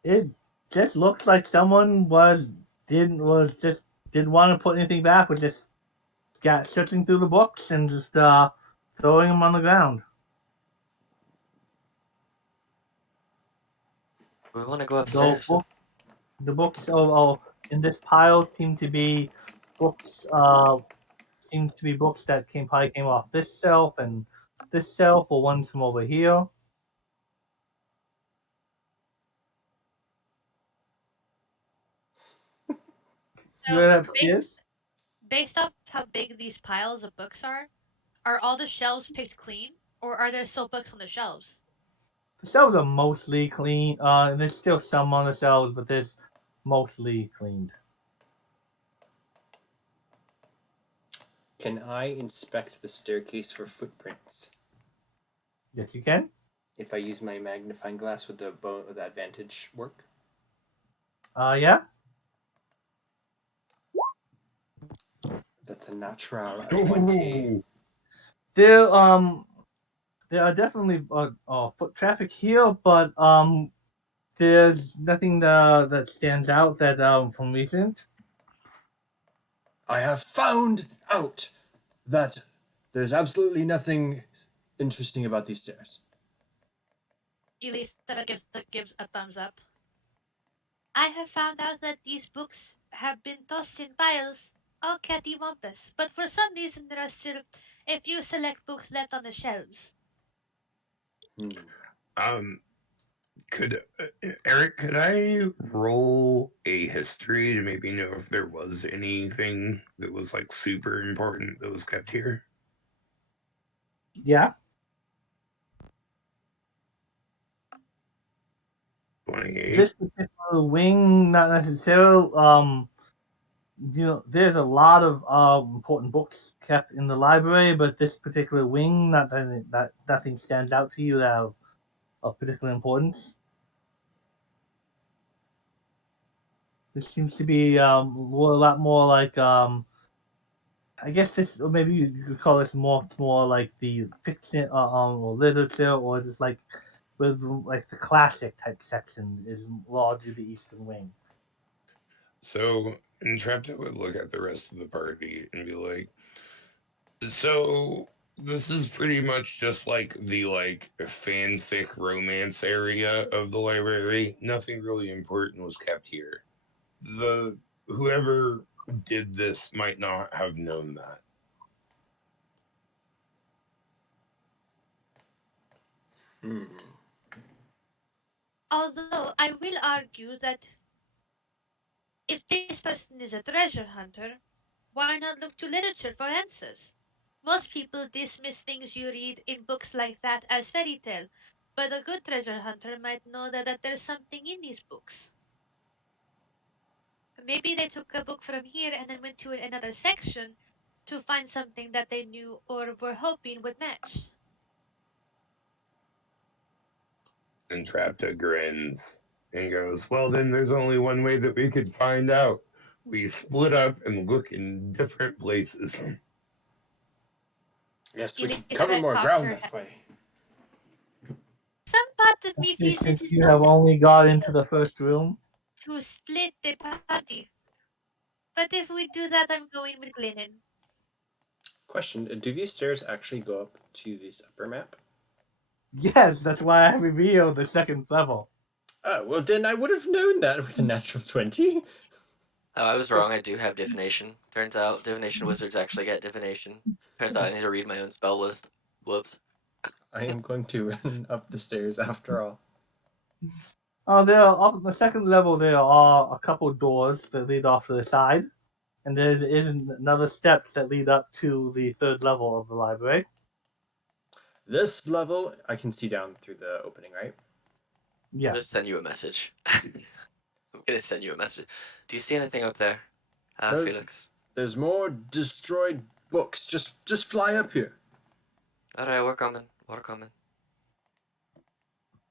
It just looks like someone didn't want to put anything back. Was just got searching through the books and just throwing them on the ground. We want to go The upstairs. book, the books in this pile seem to be books. Seems to be books that probably came off this shelf and this shelf, or ones from over here. You So, ready upstairs? based off how big these piles of books are all the shelves picked clean, or are there still books on the shelves? The shelves are mostly clean. There's still some on the shelves, but there's mostly cleaned. Can I inspect the staircase for footprints? Yes, you can. If I use my magnifying glass, would the advantage work? Yeah. That's a natural 20. Ooh. There there are definitely foot traffic here, but there's nothing that stands out that from recent. I have found out that there's absolutely nothing interesting about these stairs. Elizabeth gives a thumbs up. I have found out that these books have been tossed in piles, all cattywampus, but for some reason there are still a few select books left on the shelves. Hmm. Um, could Eric? Could I roll a history to maybe know if there was anything that was like super important that was kept here? Yeah. 28. This particular wing, not necessarily. There's a lot of important books kept in the library, but this particular wing, not that nothing stands out to you that of particular importance. This seems to be a lot more like I guess this, or maybe you could call this more like the fiction or literature, or just like with like the classic type section is largely the Eastern Wing. So Entrapta would look at the rest of the party and be like, "So This is pretty much just like the fanfic romance area of the library. Nothing really important was kept here. The Whoever did this might not have known that. Hmm. Although I will argue that if this person is a treasure hunter, why not look to literature for answers? Most people dismiss things you read in books like that as fairy tale, but a good treasure hunter might know that there's something in these books. Maybe they took a book from here and then went to another section to find something that they knew or were hoping would match. Entrapta grins and goes, "Well, then there's only one way that we could find out. We split up and look in different places." Yes, we could cover Elizabeth more cocks ground her that head. way. Some part of me feels Since this is you not have only got into the first room. to split the party. But if we do that, I'm going with Glynnan. Question: do these stairs actually go up to this upper map? Yes, that's why I revealed the second level. Oh, well, then I would have known that with a natural 20. Oh, I was wrong. I do have divination. Turns out divination wizards actually get divination. Turns out I need to read my own spell list. Whoops. I am going to run up the stairs after all. There are up the second level. There are a couple doors that lead off to the side, and there is another steps that lead up to the third level of the library. This level, I can see down through the opening, right? I'm Yeah. gonna send you a message. I'm gonna send you a message. Do you see anything up there, There's- Felix? There's more destroyed books. Just fly up here. Alright, we're coming. We're coming.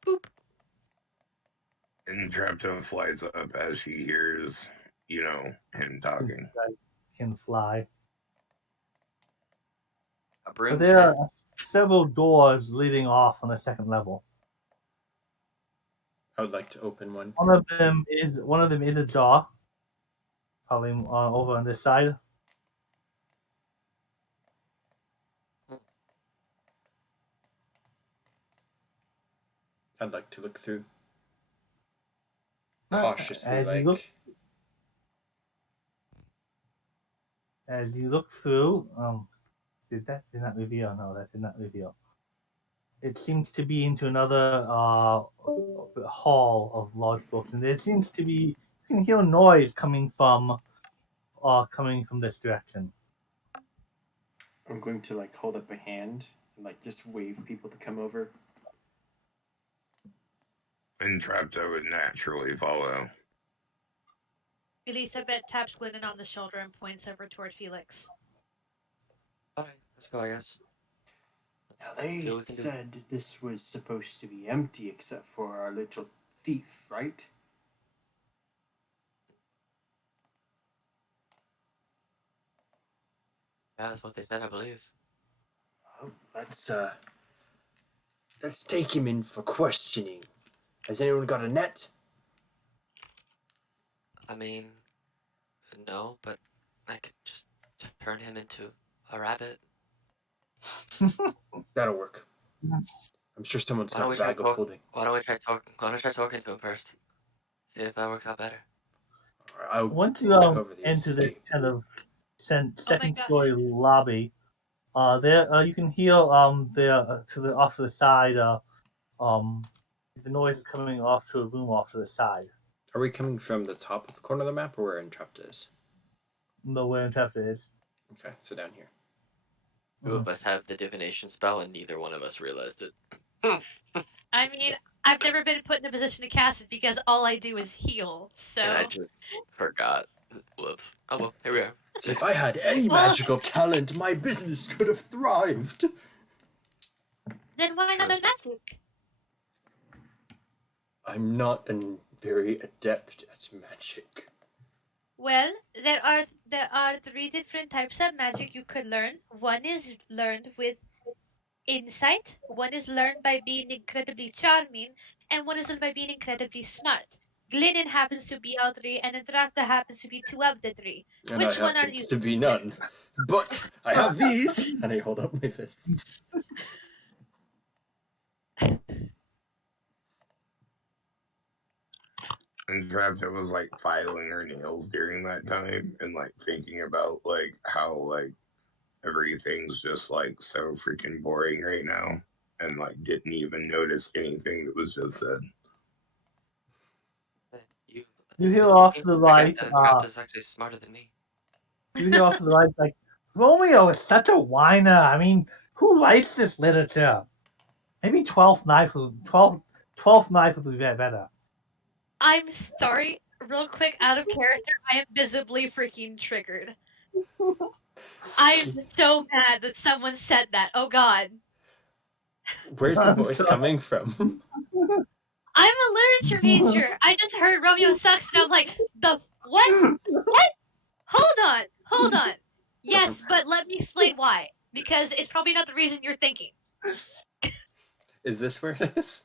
Boop. Entrapta flies up as she hears, him talking. Can fly. A But broom there can. are several doors leading off on the second level. I would like to open one. One of them is a jaw, probably over on this side. I'd like to look through. Cautiously, As you like. look through, did not reveal? No, that did not reveal. It seems to be into another hall of large books, and there seems to be you can hear noise coming from this direction. I'm going to like hold up a hand and like just wave people to come over. Entrapta would naturally follow. Elizabeth taps Glynnan on the shoulder and points over toward Felix. Alright, let's go, I guess. Now they see what we can do. said this was supposed to be empty except for our little thief, right? Yeah, that's what they said, I believe. Oh, let's take him in for questioning. Has anyone got a net? I mean, no, but I could just turn him into a rabbit. That'll work. I'm sure someone's got a bag of holding. Why don't we try talking to him first? See if that works out better. I'll Once you cover the enter the escape. kind of second gosh. story lobby, there you can hear there to the off to the side the noise is coming off to a room off to the side. Are we coming from the top of the corner of the map or where Entrapta is? No, where Entrapta is. Okay, so down here. Two of us have the divination spell, and neither one of us realized it. I mean, I've never been put in a position to cast it because all I do is heal. So And I just forgot. Whoops. Oh well, here we are. So if I had any Well- magical talent, my business could have thrived. then why not learn magic? I'm not very adept at magic. Well, there are three different types of magic you could learn. One is learned with insight, one is learned by being incredibly charming, and one is learned by being incredibly smart. Glynnan happens to be all three, and entrapta happens to be two of the three. And Which I one are happens you? to be none. But I have these, and I hold up my fists. And Trapta was like filing her nails during that time and like thinking about like how like everything's just like so freaking boring right now and like didn't even notice anything that was just said. You, You hear Elizabeth, you off seem to the to forget right. that Entrapta's actually smarter than me. You hear off to the right, like Romeo is such a whiner. I mean, who writes this literature? Maybe 12th Knife would be better. I'm sorry, real quick, out of character, I am visibly freaking triggered. I'm so mad that someone said that. Oh god. Where's the I'm voice sorry. coming from? I'm a literature major. I just heard Romeo sucks, and I'm like, the what? What? Hold on. Yes, but let me explain why. Because it's probably not the reason you're thinking. Is this where it is?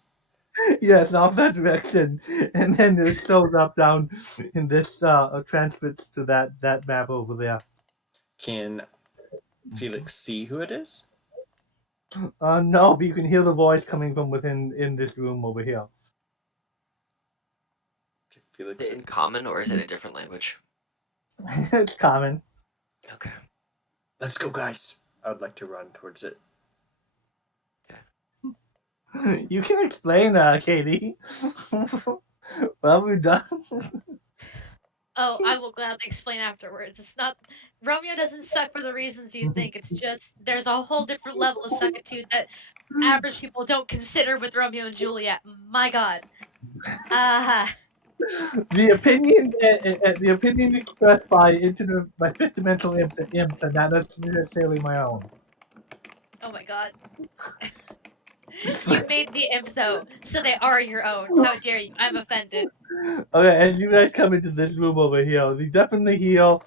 Yes, off that direction, and then it shows up down in this transcripts to that map over there. Can Felix see who it is? No, but you can hear the voice coming from within in this room over here. Felix. Is it in common or is it in a different language? It's common. Okay. Let's go, guys. I would like to run towards it. You can explain, Katie. Well, we're done. Oh, I will gladly explain afterwards. It's not Romeo doesn't suck for the reasons you think. It's just there's a whole different level of suckitude that average people don't consider with Romeo and Juliet. My god. The opinion expressed by fifth dimensional imps are not necessarily my own. Oh my god. You made the imp though, so they are your own. How dare you? I'm offended. Okay, as you guys come into this room over here, you definitely hear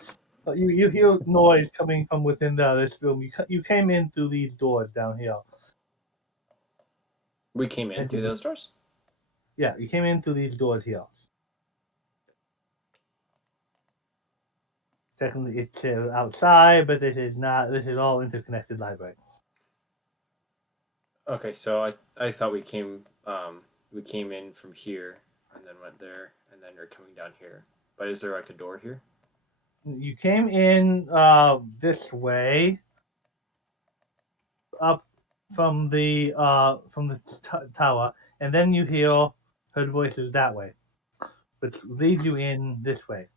you hear noise coming from within this room. You came in through these doors down here. We came in through those doors? Yeah, you came in through these doors here. Technically, it's outside, but this is not. This is all interconnected library. Okay, so I thought we came in from here and then went there and then are coming down here. But is there like a door here? You came in this way up from the tower, and then you hear heard voices that way, which leads you in this way.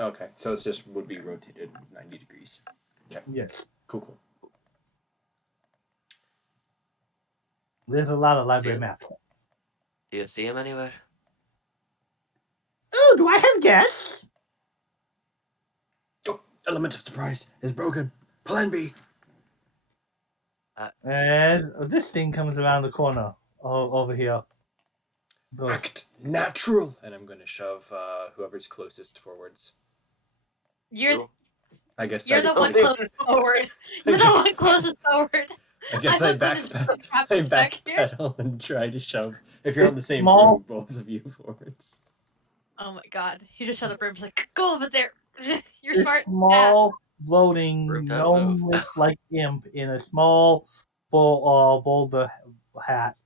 Okay, so it's just would be rotated 90 degrees. Okay. Yes. Cool. There's a lot of library See? maps. Do you see him anywhere? Oh, do I have guests? Oh, element of surprise is broken. Plan B. And this thing comes around the corner over here. Act natural. And I'm going to shove whoever's closest forwards. You're I guess you're the one closest forward. You're the one closest forward. I guess I backpedal and try to shove. If you're on the same room, both of you forwards. Oh my god. He just shot the broom. He's like, go over there. You're This smart. small, floating, Room don't gnomeless-like imp in a small boulder hat.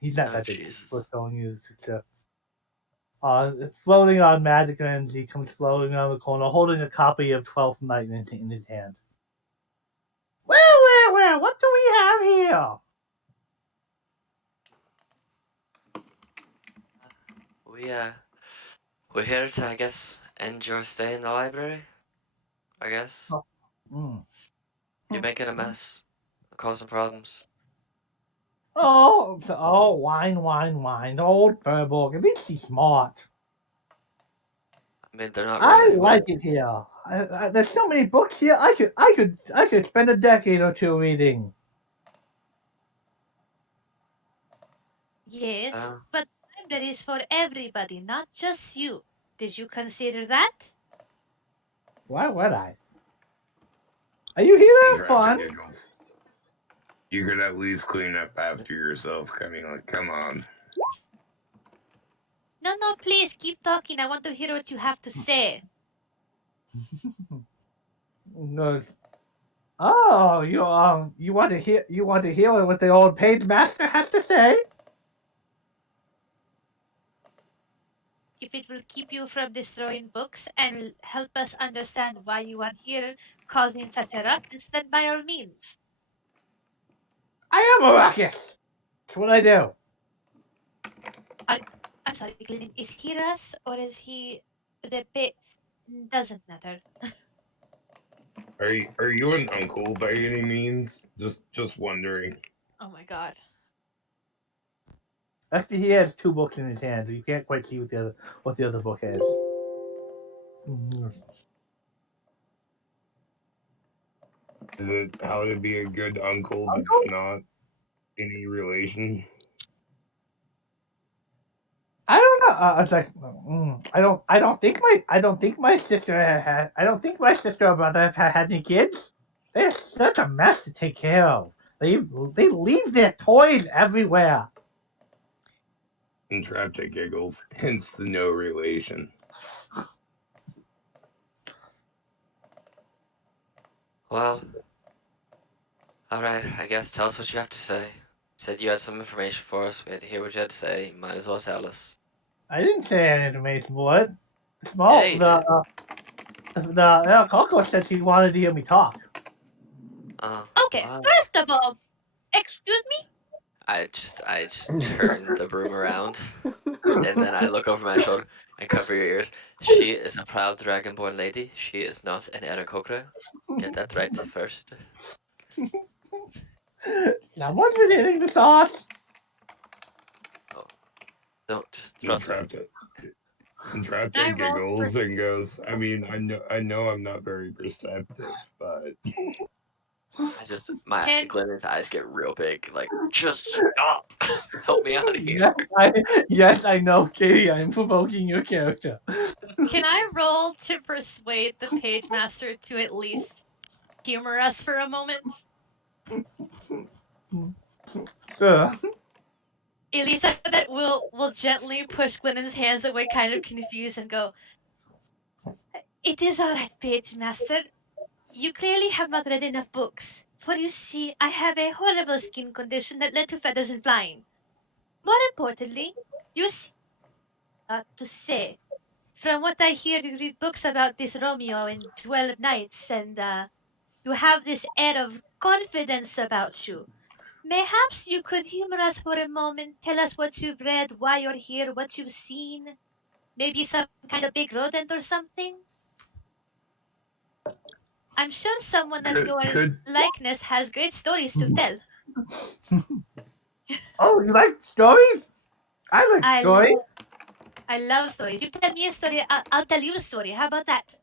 He's not that big. Jesus. We're showing you the picture. Floating on magic energy, comes floating around the corner, holding a copy of 12th Night in his hand. Well, what do we have here? We're here to, I guess, end your stay in the library. I guess. You're making a mess, causing problems. Wine. Old Furborg. At least he's smart. I mean, they're not I really. like it here. There's so many books here. I could spend a decade or two reading. Yes, but library is for everybody, not just you. Did you consider that? Why would I? Are you here to have fun? Giggles. You could at least clean up after yourself. Come on. No, please keep talking. I want to hear what you have to say. Goes, oh, you want to hear what the old Pagemaster has to say? If it will keep you from destroying books and help us understand why you are here causing such a ruckus, then by all means. I am a ruckus. That's what I do. I'm sorry, Glynnan, is he us or is he the bit? Doesn't matter. Are you an uncle by any means? Just wondering. Oh my god. Actually, he has two books in his hand. You can't quite see what the other book has. Is it how to be a good uncle that's Uncle? not any relation? I don't know. It's like I don't think my sister I don't think my sister or brother have had any kids. They're such a mess to take care of. They leave their toys everywhere. Entrapta giggles, hence the no relation. Well, alright, I guess tell us what you have to say. Said you had some information for us. We had to hear what you had to say. Might as well tell us. I didn't say any information, what? Yeah, Small you did. the Coco said she wanted to hear me talk. Okay, Well, first of all, excuse me? I just turn the broom around, and then I look over my shoulder and cover your ears. She is a proud dragonborn lady. She is not an Aarakocra. Get that right first. Someone's been hitting the sauce. Oh, don't just trust me. Entrapta Can Entrapta I roll for giggles and goes, I mean, I know I'm not very perceptive, but My can Glennon's eyes get real big. Like, just stop. Help me out here. Yes, I know, Katie. I'm provoking your character. can I roll to persuade the page master to at least humor us for a moment? So, Elizabet will gently push Glennon's hands away, kind of confused, and go, "It is all right, page master. You clearly have not read enough books. For you see, I have a horrible skin condition that led to feathers and flying. More importantly, you see a lot to say. From what I hear, you read books about this Romeo in 12 Nights, and you have this air of confidence about you. Mayhaps you could humor us for a moment, tell us what you've read, why you're here, what you've seen. Maybe some kind of big rodent or something? I'm sure someone of your could likeness has great stories to tell. oh, you like stories? I like I stories. I love stories. You tell me a story, I'll tell you a story. How about that?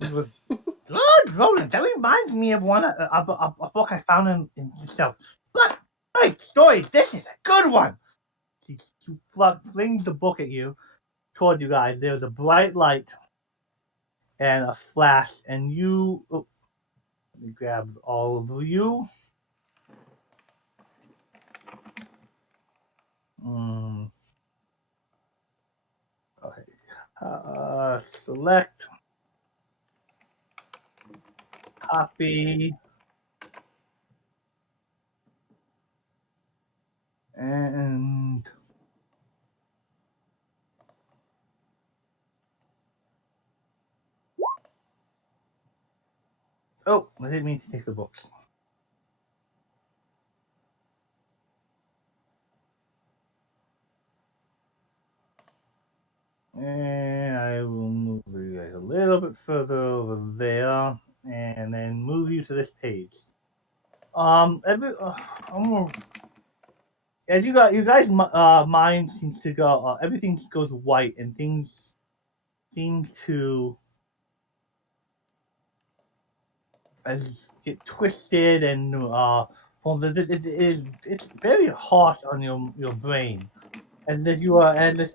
Good rodent. That reminds me of a book I found in myself. Look, hey, stories. This is a good one. She flings the book at you, toward you guys. There's a bright light and a flash, and you. Oh, let me grab all of you. Okay. Select, copy, and oh, I didn't mean to take the books. And I will move you guys a little bit further over there, and then move you to this page. As you guys' mind seems to go, everything goes white, and things seem to get twisted and from it's very harsh on your brain, and as you are and as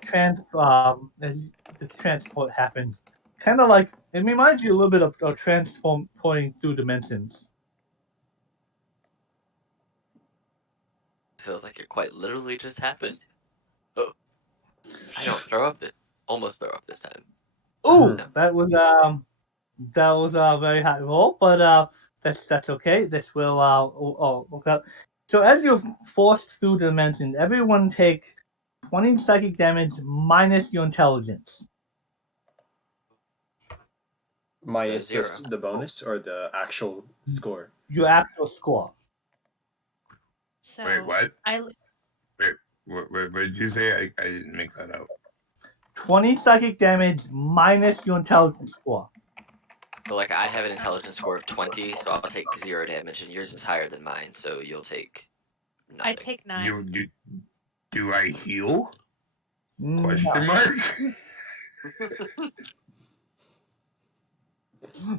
the transport happens, kind of like it reminds you a little bit of transporting through dimensions. feels like it quite literally just happened. Oh, I don't throw up this. Almost throw up this time. Ooh, No. that was a very high roll, but that's okay. This will work out. So as you're forced through the dimensions, everyone take 20 psychic damage minus your intelligence. Minus Zero. the bonus or the actual score? Your actual score. So Wait, what? I Wait, what did you say? I didn't make that out. 20 psychic damage minus your intelligence score. But like I have an intelligence score of 20, so I'll take 0 damage, and yours is higher than mine, so you'll take nothing. I take 9. Do I heal? No. Question mark.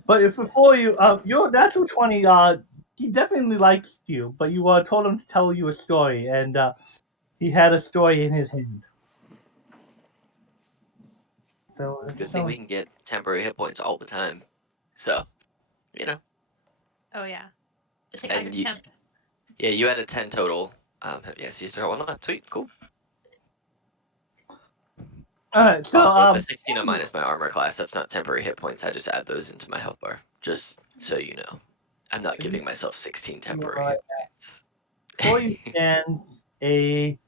But if before you, your natural 20, he definitely likes you, but you told him to tell you a story, and he had a story in his hand. So, Good thing we can get temporary hit points all the time. So, you know. Oh yeah. Just take And you, temp. yeah, you had a 10 total. Yeah, so you still got one left. Sweet, cool. Alright, so Also, the 16 on mine is my armor class. That's not temporary hit points. I just add those into my health bar. Just so you know. I'm not giving myself 16 temporary hit points. before you stands a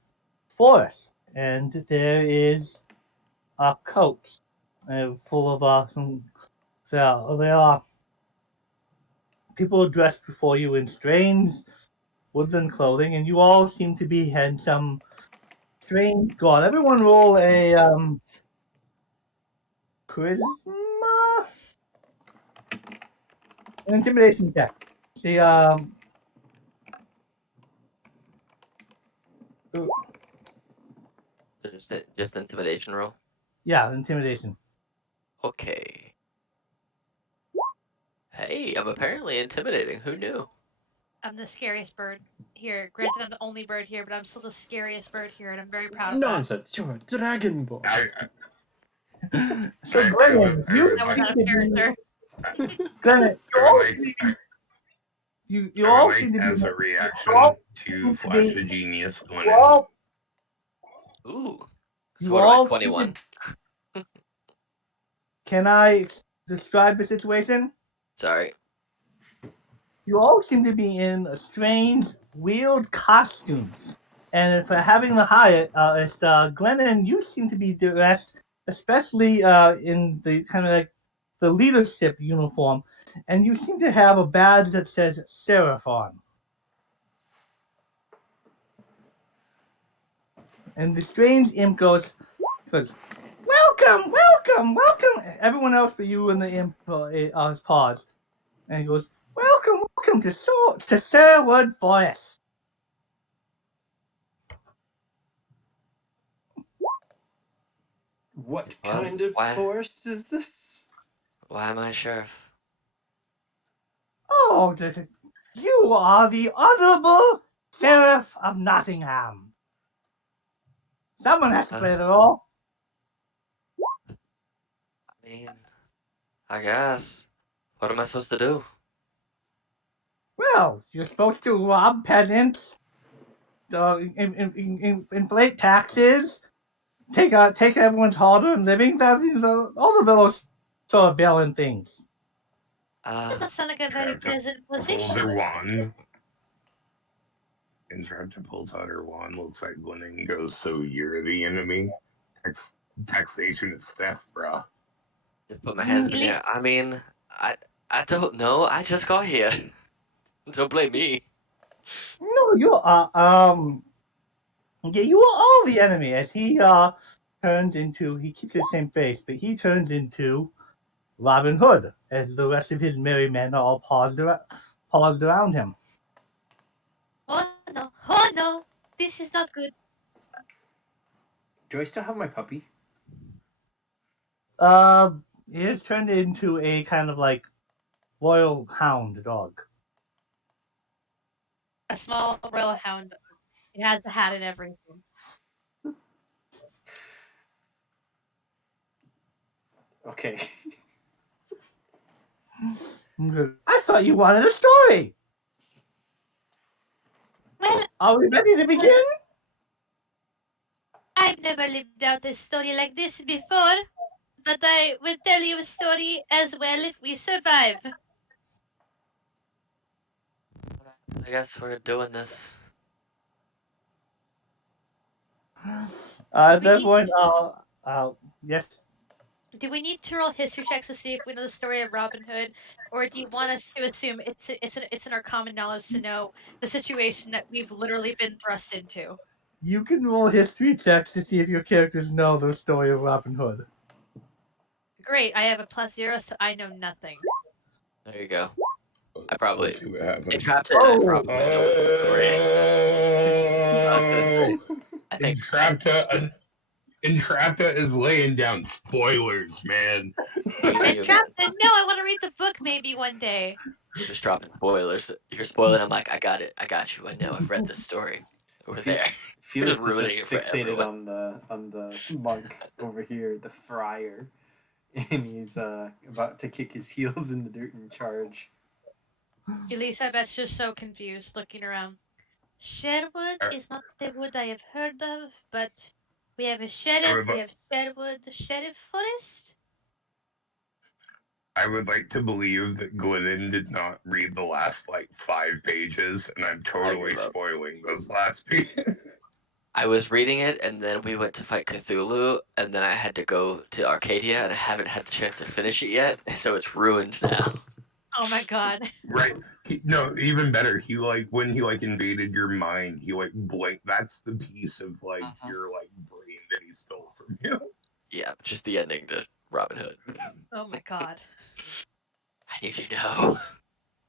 forest, and there is a coat full of some. So there are people dressed before you in strange woodland clothing, and you all seem to be in some strange god. Everyone roll a charisma, an intimidation check. See, Just intimidation roll. yeah, intimidation. Okay. Hey, I'm apparently intimidating. Who knew? I'm the scariest bird here. Granted, I'm the only bird here, but I'm still the scariest bird here, and I'm very proud of that. Nonsense! You're a dragon boy. So, I Glynnan, would you That was like- out of character. Glynnan, I would like, you I all would seem like to be as a reaction all to seem to Flash be- the Genius you Glynnan. all Ooh. So you what am I, all 21? Can I describe the situation? Sorry. You all seem to be in strange, weird costumes. And for having the hire, Glynnan, you seem to be dressed, especially in the kind of like the leadership uniform, and you seem to have a badge that says Seraph on. And the strange imp goes, welcome, welcome, welcome. Everyone else but you and the imp is paused. And he goes, welcome, welcome to Sherwood Forest. What What? kind of Why? forest is this? Why am I sheriff? Oh, you are the Honorable Sheriff of Nottingham. Someone has to play the role. I mean, I guess. What am I supposed to do? Well, you're supposed to rob peasants, inflate taxes, take everyone's hard-earned living. All the village sort of bailing things. Doesn't sound like a very Entrapta pleasant pulls position. her wand. Entrapta pulls out her wand. Looks like Glynnan goes, so you're the enemy? Taxation is theft, bruh. Just put my hands in At the least air. I mean, I don't know. I just got here. Don't blame me. No, you are yeah, you are all the enemy. As he turns into, he keeps the same face, but he turns into Robin Hood, as the rest of his merry men are all paused around him. oh no, this is not good. Do I still have my puppy? He has turned into a kind of like royal hound dog. A small royal hound. It has the hat and everything. Okay. I thought you wanted a story. Well, Are we ready to begin? I've never lived out a story like this before, but I will tell you a story as well if we survive. I guess we're doing this. At We that need- point, yes. Do we need to roll history checks to see if we know the story of Robin Hood, or do you want us to assume it's in our common knowledge to know the situation that we've literally been thrust into? You can roll history checks to see if your characters know the story of Robin Hood. Great, I have a +0, so I know nothing. There you go. I probably Let's see what happens. Entrapta and I probably know the story. Oh, I think Entrapta is laying down spoilers, man. using And Trapton, no, I want to read the book maybe one day. just dropping spoilers. You're spoiling. I'm like, I got it. I got you. I know. I've read this story. We're Fe- there. Felix Just is ruining just it for fixated everyone. on the monk over here, the friar, and he's about to kick his heels in the dirt and charge. Elizabet's just so confused, looking around. Sherwood is not the wood I have heard of, but we have a sheriff, we have Sherwood, the sheriff forest. I would like to believe that Glynnan did not read the last like 5 pages, and I'm totally gave up. spoiling those last pages. I was reading it, and then we went to fight Cthulhu, and then I had to go to Arcadia, and I haven't had the chance to finish it yet, so it's ruined now. Oh my god. Right? No, even better. He like when he like invaded your mind. He like blinked. That's the piece of like your like brain that he stole from you. Yeah, just the ending to Robin Hood. Oh my god. I need to know.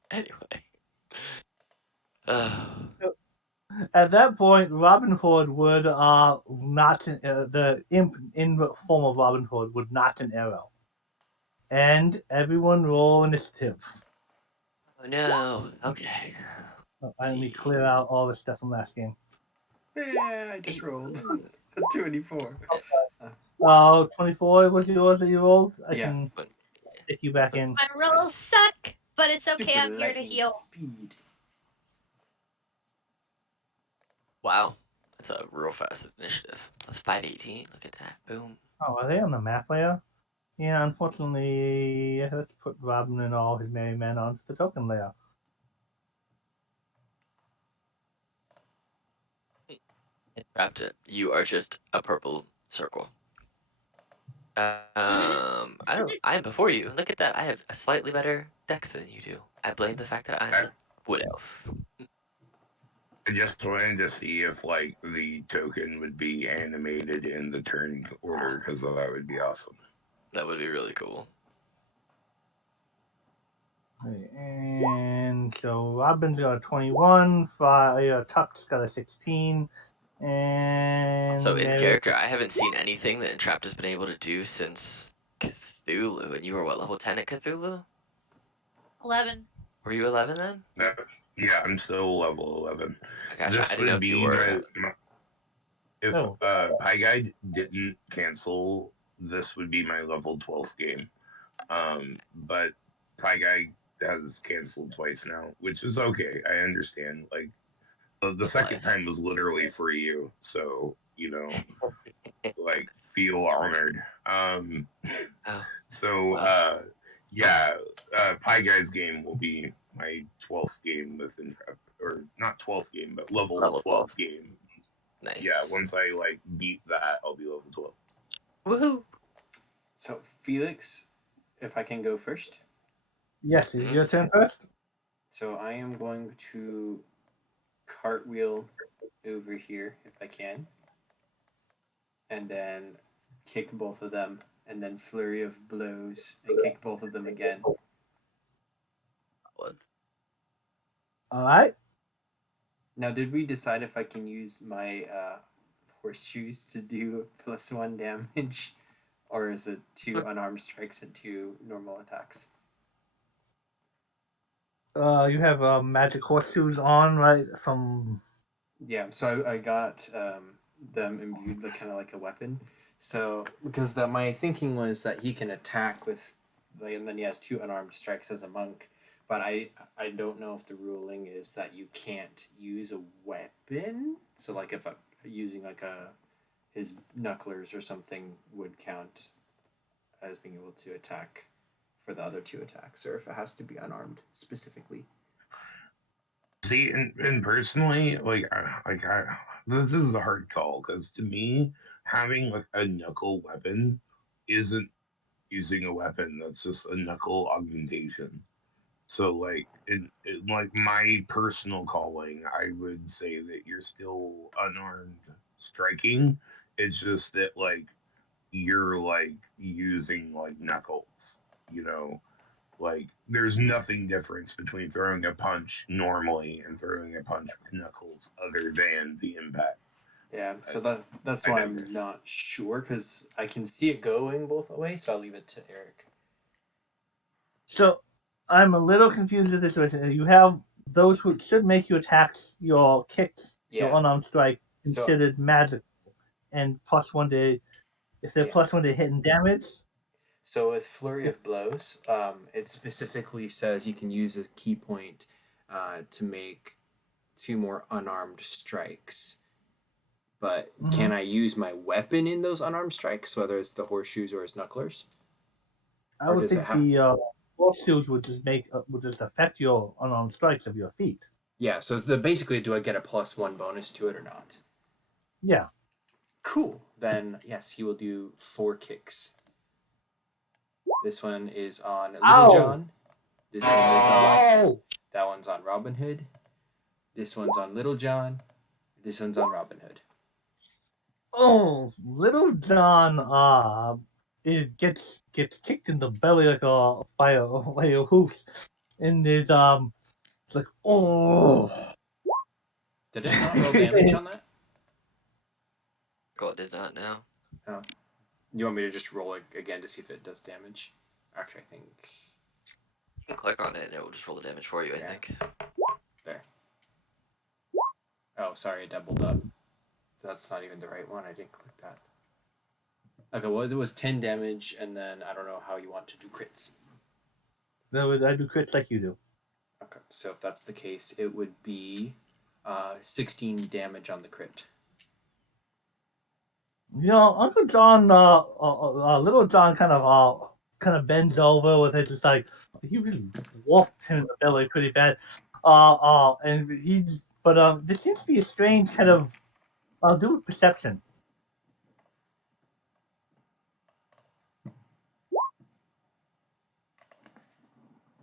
Anyway. At that point, Robin Hood would not the imp in the form of Robin Hood would not an arrow. And everyone roll initiative. Oh no. Okay. Let me clear out all the stuff from last game. Yeah, I just rolled a 24. 24 was yours that you rolled. I Yeah. can stick you back in. My rolls suck, but it's okay, Super I'm here to lightning heal. speed. Wow. That's a real fast initiative. That's 518. Look at that. Boom. Oh, are they on the map layer? Yeah, unfortunately, let's put Robin and all his merry men onto the token layer. Wrapped it. You are just a purple circle. I am before you. Look at that. I have a slightly better dex than you do. I blame the fact that I'm a wood elf. I just wanted to see if like the token would be animated in the turn order because that would be awesome. That would be really cool. And so Robin's got a 21, Tuck's got a 16, and So in character, I haven't seen anything that Entrapped has been able to do since Cthulhu. And you were what, level 10 at Cthulhu? 11. Were you 11 then? No, yeah, I'm still level 11. Gosh, This I didn't know would if you be were. if Oh. Pie Guide didn't cancel. This would be my level 12th game. But Pie Guide has canceled twice now, which is okay. I understand. Like the second time was literally for you, so you know, like feel honored. So yeah, Pie Guy's game will be my 12th game with Entrap, or not 12th game, but level 12 game. Nice. Yeah, once I like beat that, I'll be level 12. Woohoo! So Felix, if I can go first. Yes, it's your turn first. So I am going to cartwheel over here if I can, and then kick both of them, and then flurry of blows and kick both of them again. All right. Now, did we decide if I can use my horseshoes to do +1 damage, or is it 2 unarmed strikes and 2 normal attacks? You have magic horseshoes on, right? From Yeah, so I got them imbued like kind of like a weapon. So because my thinking was that he can attack with, like, and then he has 2 unarmed strikes as a monk, but I don't know if the ruling is that you can't use a weapon. So like if using like his knucklers or something would count as being able to attack for the other two attacks, or if it has to be unarmed specifically. See, and personally, this is a hard call because to me, having like a knuckle weapon isn't using a weapon. That's just a knuckle augmentation. So, like in like my personal calling, I would say that you're still unarmed striking. It's just that like you're like using like knuckles, you know, like there's nothing difference between throwing a punch normally and throwing a punch with knuckles other than the impact. Yeah, I, so that's I why I'm noticed. not sure because I can see it going both ways. So I'll leave it to Eric. So I'm a little confused with this situation. You have those who should make you attacks, your kicks, your Yeah. unarmed strike So considered magic, and +1 to if they're yeah. +1 to hit and damage. So with Flurry of Blows, it specifically says you can use a key point to make 2 more unarmed strikes. But can I use my weapon in those unarmed strikes, whether it's the horseshoes or his knucklers? I Or would does it think have? the horseshoes would just affect your unarmed strikes of your feet. Yeah, so basically, do I get a +1 bonus to it or not? Yeah. Cool. Then, yes, he will do 4 kicks. This one is on Little Ow! John. This one is on. That one's on Robin Hood. This one's on Little John. This one's on Robin Hood. Oh, Little John, it gets kicked in the belly like by a hoof, and it's like oh. Did it not roll damage on that? God did not know. Oh. You want me to just roll it again to see if it does damage? Actually, I think. You can click on it and it will just roll the damage for you, I think. There. Oh, sorry, I doubled up. That's not even the right one. I didn't click that. Okay, well, it was 10 damage, and then I don't know how you want to do crits. I do crits like you do. Okay, so if that's the case, it would be 16 damage on the crit. You know, Uncle John, Little John kind of bends over with it, just like he really whooped him in the belly pretty bad. And there seems to be a strange kind of do with perception.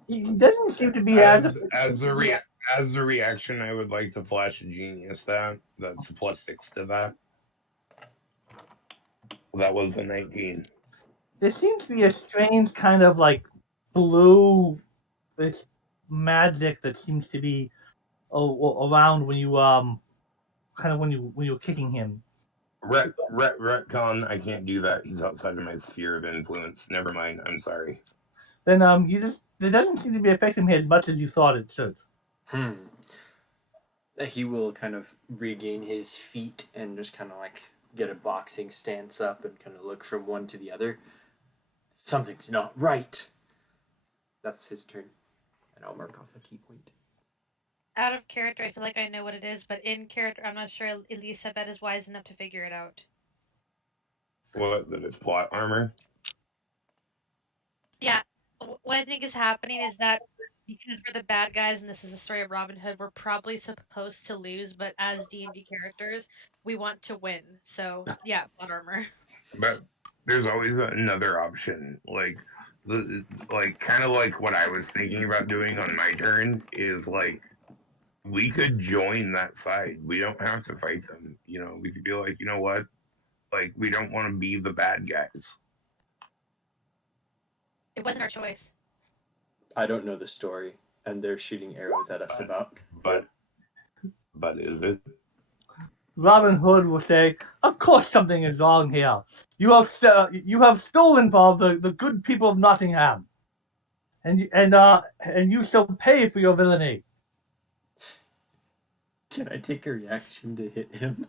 He doesn't seem to be As a reaction, I would like to flash a genius that's a +6 to that. That was a 19. There seems to be a strange kind of like blue this magic that seems to be around when you kind of when you're kicking him. Retcon, I can't do that. He's outside of my sphere of influence. Never mind. I'm sorry. Then it doesn't seem to be affecting me as much as you thought it should. He will kind of regain his feet and just kind of like get a boxing stance up and kind of look from one to the other. Something's not right. That's his turn. And I'll mark off a key point. Out of character, I feel like I know what it is, but in character, I'm not sure Elizabet is wise enough to figure it out. What? That it's plot armor? Yeah. What I think is happening is that because we're the bad guys and this is a story of Robin Hood, we're probably supposed to lose, but as D&D characters, we want to win. So, yeah, plot armor. But there's always another option. Like kind of like what I was thinking about doing on my turn is like we could join that side. We don't have to fight them. You know, we could be like, you know what? Like we don't want to be the bad guys. It wasn't our choice. I don't know the story, and they're shooting arrows at us about. But is it? Robin Hood will say, "Of course, something is wrong here. You have stolen from the good people of Nottingham, and you shall pay for your villainy." Can I take a reaction to hit him?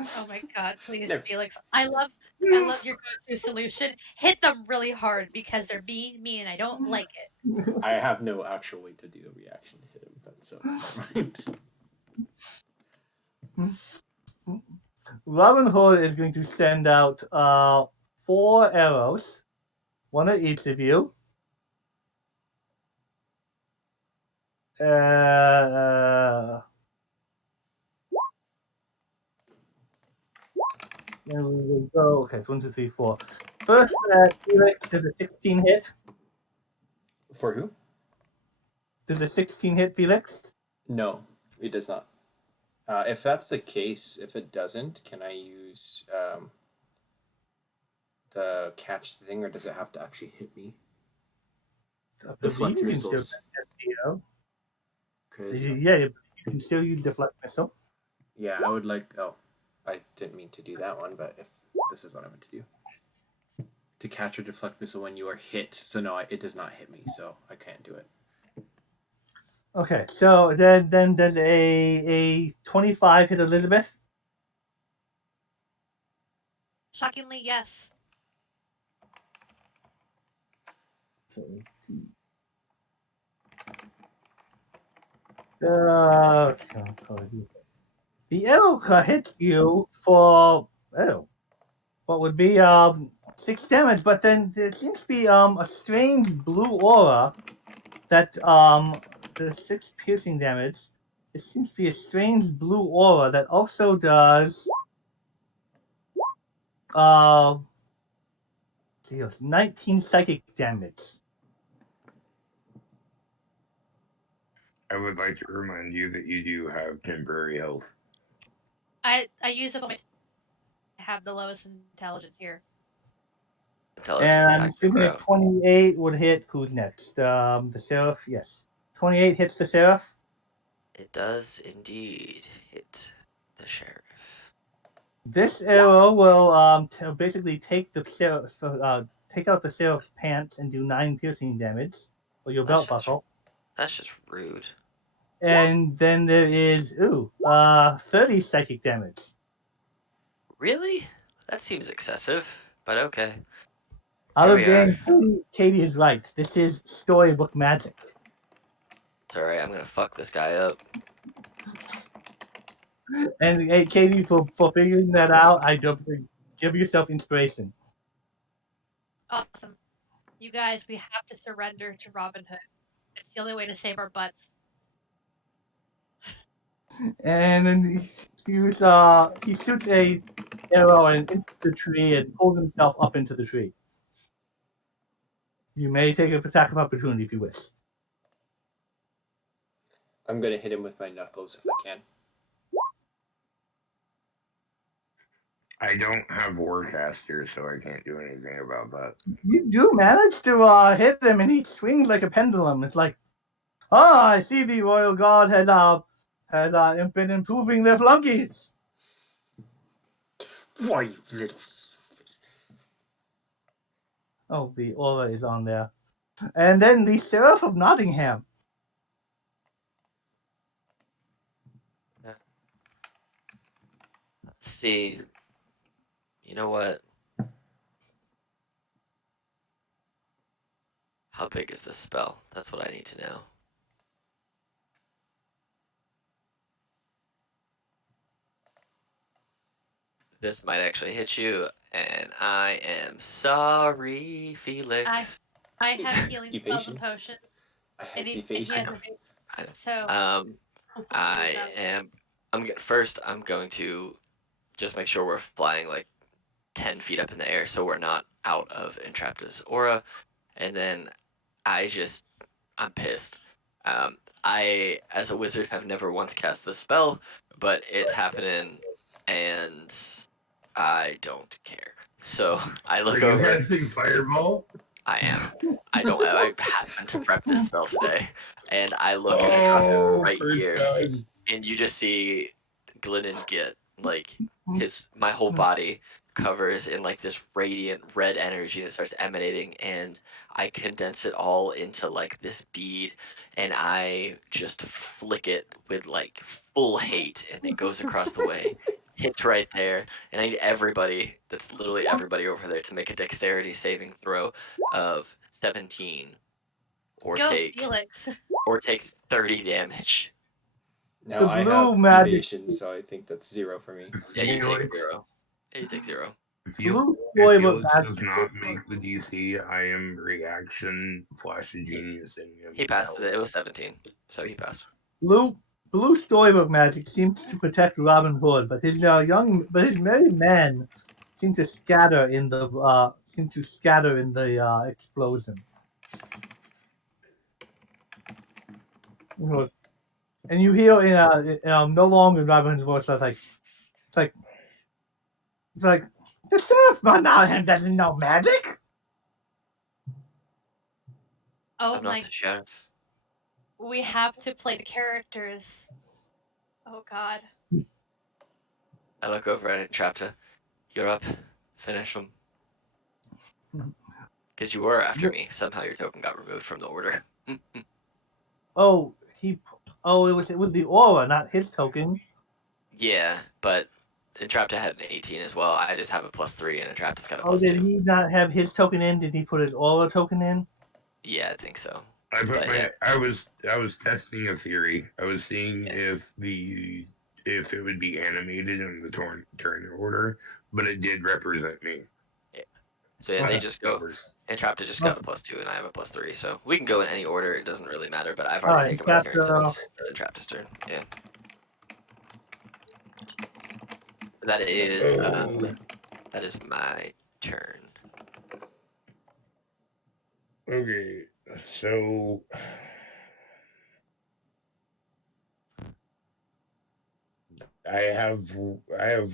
Oh my god, please, Never. Felix. I love your go-to solution. Hit them really hard because they're being mean and I don't like it. I have no actual way to do a reaction to hit him, but so never mind. Robin Hood is going to send out 4 arrows, one at each of you. And we will go. Okay, it's 1, 2, 3, 4. First, Felix, does a 16 hit? For who? Does a 16 hit, Felix? No, it does not. If that's the case, if it doesn't, can I use the catch thing, or does it have to actually hit me? Deflect missiles. Yeah, you can still use deflect missile. Yeah, I would like. Oh, I didn't mean to do that one, but if this is what I meant to do, to catch or deflect missile when you are hit. So no, it does not hit me, so I can't do it. Okay, so then does a 25 hit Elizabeth? Shockingly, yes. So, the arrow hits you for what would be 6 damage, but then there seems to be a strange blue aura that the 6 piercing damage. It seems to be a strange blue aura that also does 19 psychic damage. I would like to remind you that you do have temporary health. I use up all my I have the lowest intelligence here. Intelligence And I'm attack assuming a 28 would hit. Who's next? The Seraph, yes. 28 hits the Seraph. It does indeed hit the sheriff. This arrow will basically take the take out the Seraph's pants and do 9 piercing damage for your belt buckle. That's just rude. And then there is 30 psychic damage. Really? That seems excessive, but okay. Out of game, Katie is right. This is storybook magic. It's alright, I'm gonna fuck this guy up. And hey, Katie, for figuring that out, I give yourself inspiration. Awesome. You guys, we have to surrender to Robin Hood. It's the only way to save our butts. And then he shoots a arrow into the tree and pulls himself up into the tree. You may take an attack of opportunity if you wish. I'm gonna hit him with my knuckles if I can. I don't have Warcaster, so I can't do anything about that. You do manage to hit him, and he swings like a pendulum. It's like, I see the royal guard has been improving their flunkies. Why, you little... Oh, the aura is on there. And then the Seraph of Nottingham. Let's see. You know what? How big is this spell? That's what I need to know. This might actually hit you, and I am sorry, Felix. I have healing spells Evasion. and potions. I have And he evasion. has evasion. I know. So I'm going to just make sure we're flying like 10 feet up in the air so we're not out of Entrapta's aura. And then I'm pissed. I, as a wizard, have never once cast the spell, but it's happening, and I don't care. So I look Are you over. casting Fireball? I am. I happen to prep this spell today, and I look at Oh, right first here, time. and you just see Glynnan get like my whole body covers in like this radiant red energy that starts emanating, and I condense it all into like this bead, and I just flick it with like full hate, and it goes across the way, hits right there, and I need everybody, that's literally everybody over there, to make a dexterity saving throw of 17 or Go, take Felix. or takes 30 damage. Now The I blue have magic, evasion, so I think that's 0 for me. Yeah, you take Felix, 0. Yeah, you take 0. blue if story of Felix magic. does not make the DC, I am reaction flash of genius in him. He passes it. It was 17, so he passed. Blue storybook magic seems to protect Robin Hood, but his merry men seem to scatter in the explosion. You know, and you hear no longer Robin Hood's voice. That's like it's like the sheriff by now and doesn't know magic. Oh I'm not my, the sheriff. we have to play the characters. Oh god. I look over at Entrapta. You're up. Finish him. Because you were after me. Somehow your token got removed from the order. Oh, it was the aura, not his token. Yeah, but Entrapta had an 18 as well. I just have a +3, and Entrapta's got a Oh, did +2. he not have his token in? Did he put his aura token in? Yeah, I think so. I put But yeah, I was testing a theory. I was seeing Yeah. if it would be animated in the turn order, but it did represent me. so yeah, they just go. Numbers. Entrapta just got a +2, and I have a +3. So we can go in any order. It doesn't really matter. But I've All already right, taken my turn, so chapter. it's Entrapta's turn. Yeah. That Oh, is my turn. okay. So I have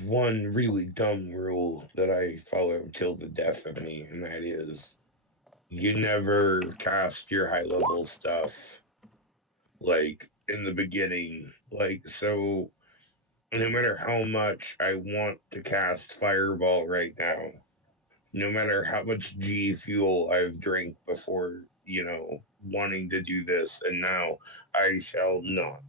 one really dumb rule that I follow till the death of me, and that is you never cast your high level stuff like in the beginning. Like so no matter how much I want to cast Fireball right now, no matter how much G fuel I've drank before, wanting to do this, and now I shall not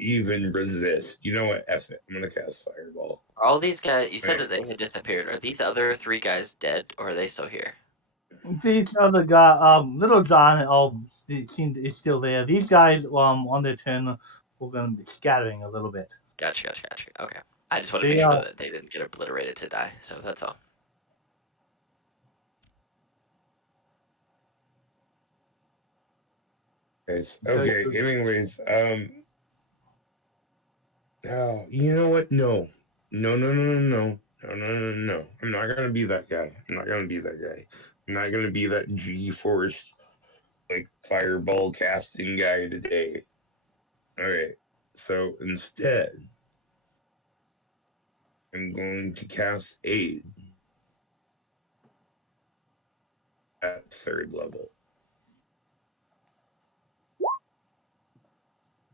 even resist. You know what? F it. I'm gonna cast Fireball. Are all these guys? You said Right. that they had disappeared. Are these other 3 guys dead, or are they still here? These other guy, Little John, is still there. These guys, on their turn, we're going to be scattering a little bit. Gotcha. Okay. I just want to They make sure that they didn't get obliterated to die. So that's all. Okay. Anyways, oh, you know what? No. No, no, no, no, no. No, no, no, no. I'm not gonna be that guy. I'm not gonna be that guy. I'm not gonna be that G force like fireball casting guy today. Alright. So instead, I'm going to cast aid at 3rd level.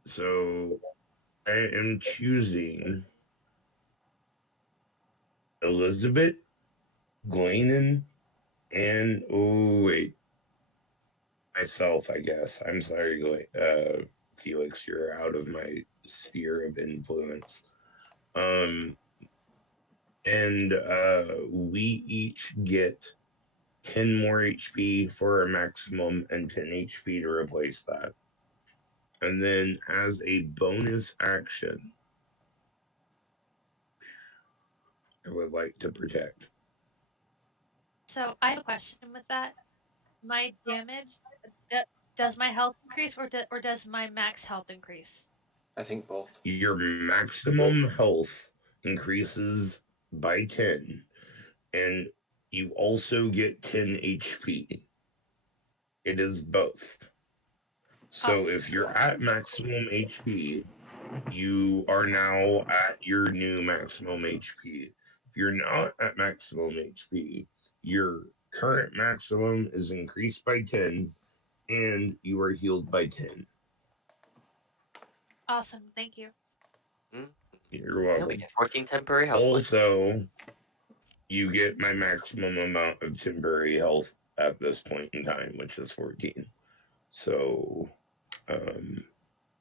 So I am choosing Elizabet, Glynnan, and myself, I guess. I'm sorry, Felix, you're out of my sphere of influence. And we each get 10 more HP for a maximum and 10 HP to replace that. And then as a bonus action, I would like to protect. So I have a question with that. My damage, d- does my health increase or does my max health increase? I think both. Your maximum health increases by 10, and you also get 10 HP. It is both. So Awesome. if you're at maximum HP, you are now at your new maximum HP. If you're not at maximum HP, your current maximum is increased by 10 and you are healed by 10. Awesome. Thank you. Mm. You're Yeah, we welcome. get 14 temporary health points. Also, you get my maximum amount of temporary health at this point in time, which is 14. So,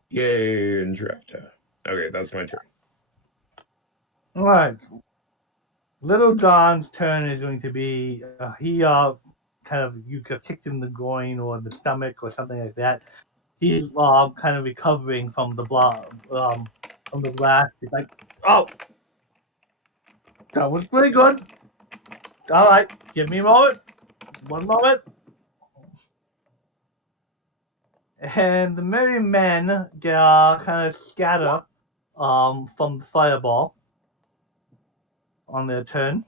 yay, entrapta. Okay, that's my turn. All right. Little John's turn is going to be he kind of you could have kicked him in the groin or the stomach or something like that. He's kind of recovering from the from the blast. He's like, oh, that was pretty good. All right, give me a moment. One moment. And the merry men kind of scatter from the fireball on their turn.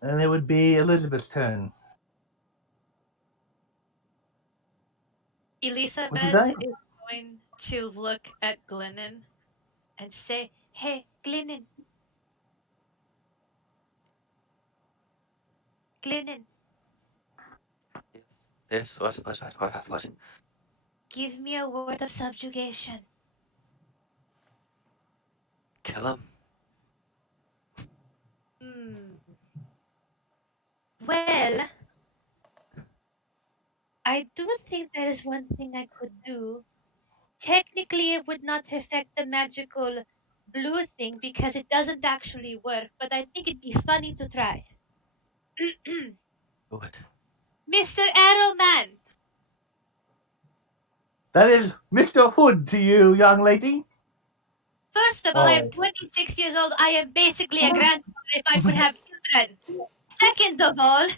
And it would be Elizabeth's turn. Elizabeth is going to look at Glynnan and say, "Hey, Glynnan, Glynnan, Yes. What? give me a word of subjugation." Kill him. Hmm. Well, I do think that is one thing I could do. Technically, it would not affect the magical blue thing because it doesn't actually work, but I think it'd be funny to try. What? Mr. Arrowman! That is Mr. Hood to you, young lady. First of all, I am 26 years old. I am basically a grandmother if I could have children. Second of all,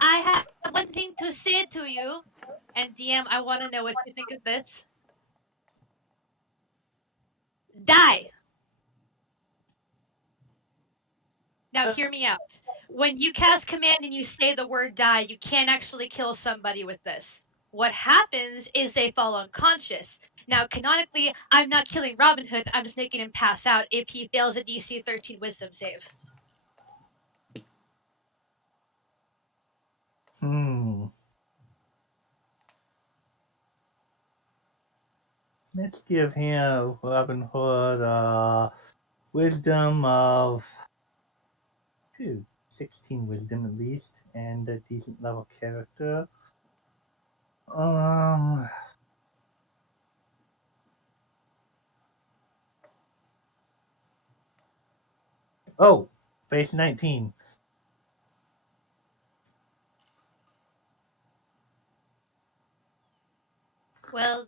I have one thing to say to you. And DM, I want to know what you think of this. Die. Now, hear me out. When you cast command and you say the word die, you can't actually kill somebody with this. What happens is they fall unconscious. Now, canonically, I'm not killing Robin Hood. I'm just making him pass out if he fails a DC 13 wisdom save. Let's give him Robin Hood wisdom of 16 wisdom at least, and a decent level character. Oh, base 19. Well,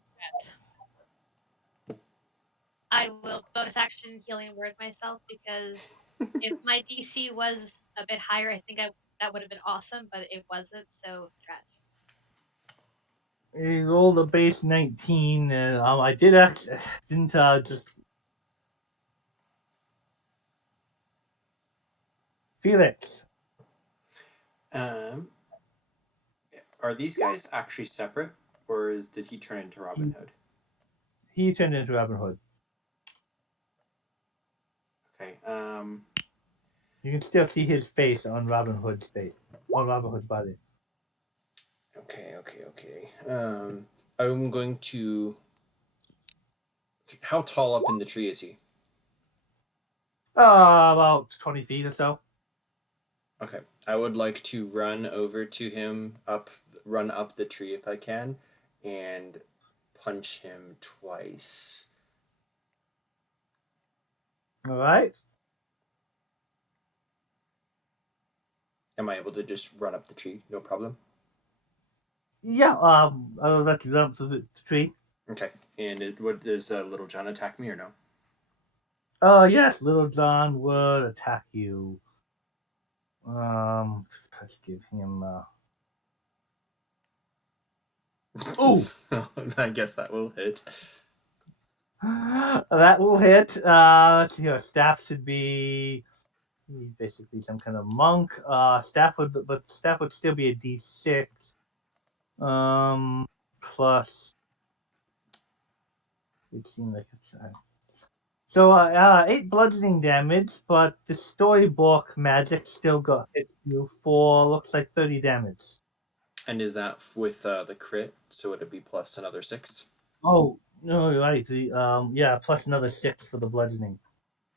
I will bonus action healing word myself because if my DC was a bit higher, I think that would have been awesome, but it wasn't. So, drat. He rolled a base 19, and I didn't just Felix. Are these guys actually separate, or did he turn into Robin Hood? He turned into Robin Hood. Okay. You can still see his face on Robin Hood's body. Okay. I'm going to. How tall up in the tree is he? About 20 feet or so. Okay. I would like to run over to him, run up the tree if I can, and punch him twice. All right. Am I able to just run up the tree? No problem. Yeah. I'll let you run up to the tree. Okay. And does Little John attack me or no? Yes, Little John would attack you. Let's give him. Oh, I guess that will hit. that will hit. Staff should be. He's basically some kind of monk. Staff would still be a D6. Plus. It seems like it's. So 8 bludgeoning damage, but the storybook magic still got hit you for looks like 30 damage. And is that with the crit? So would it be plus another 6? Oh no, you're right. Yeah, plus another 6 for the bludgeoning.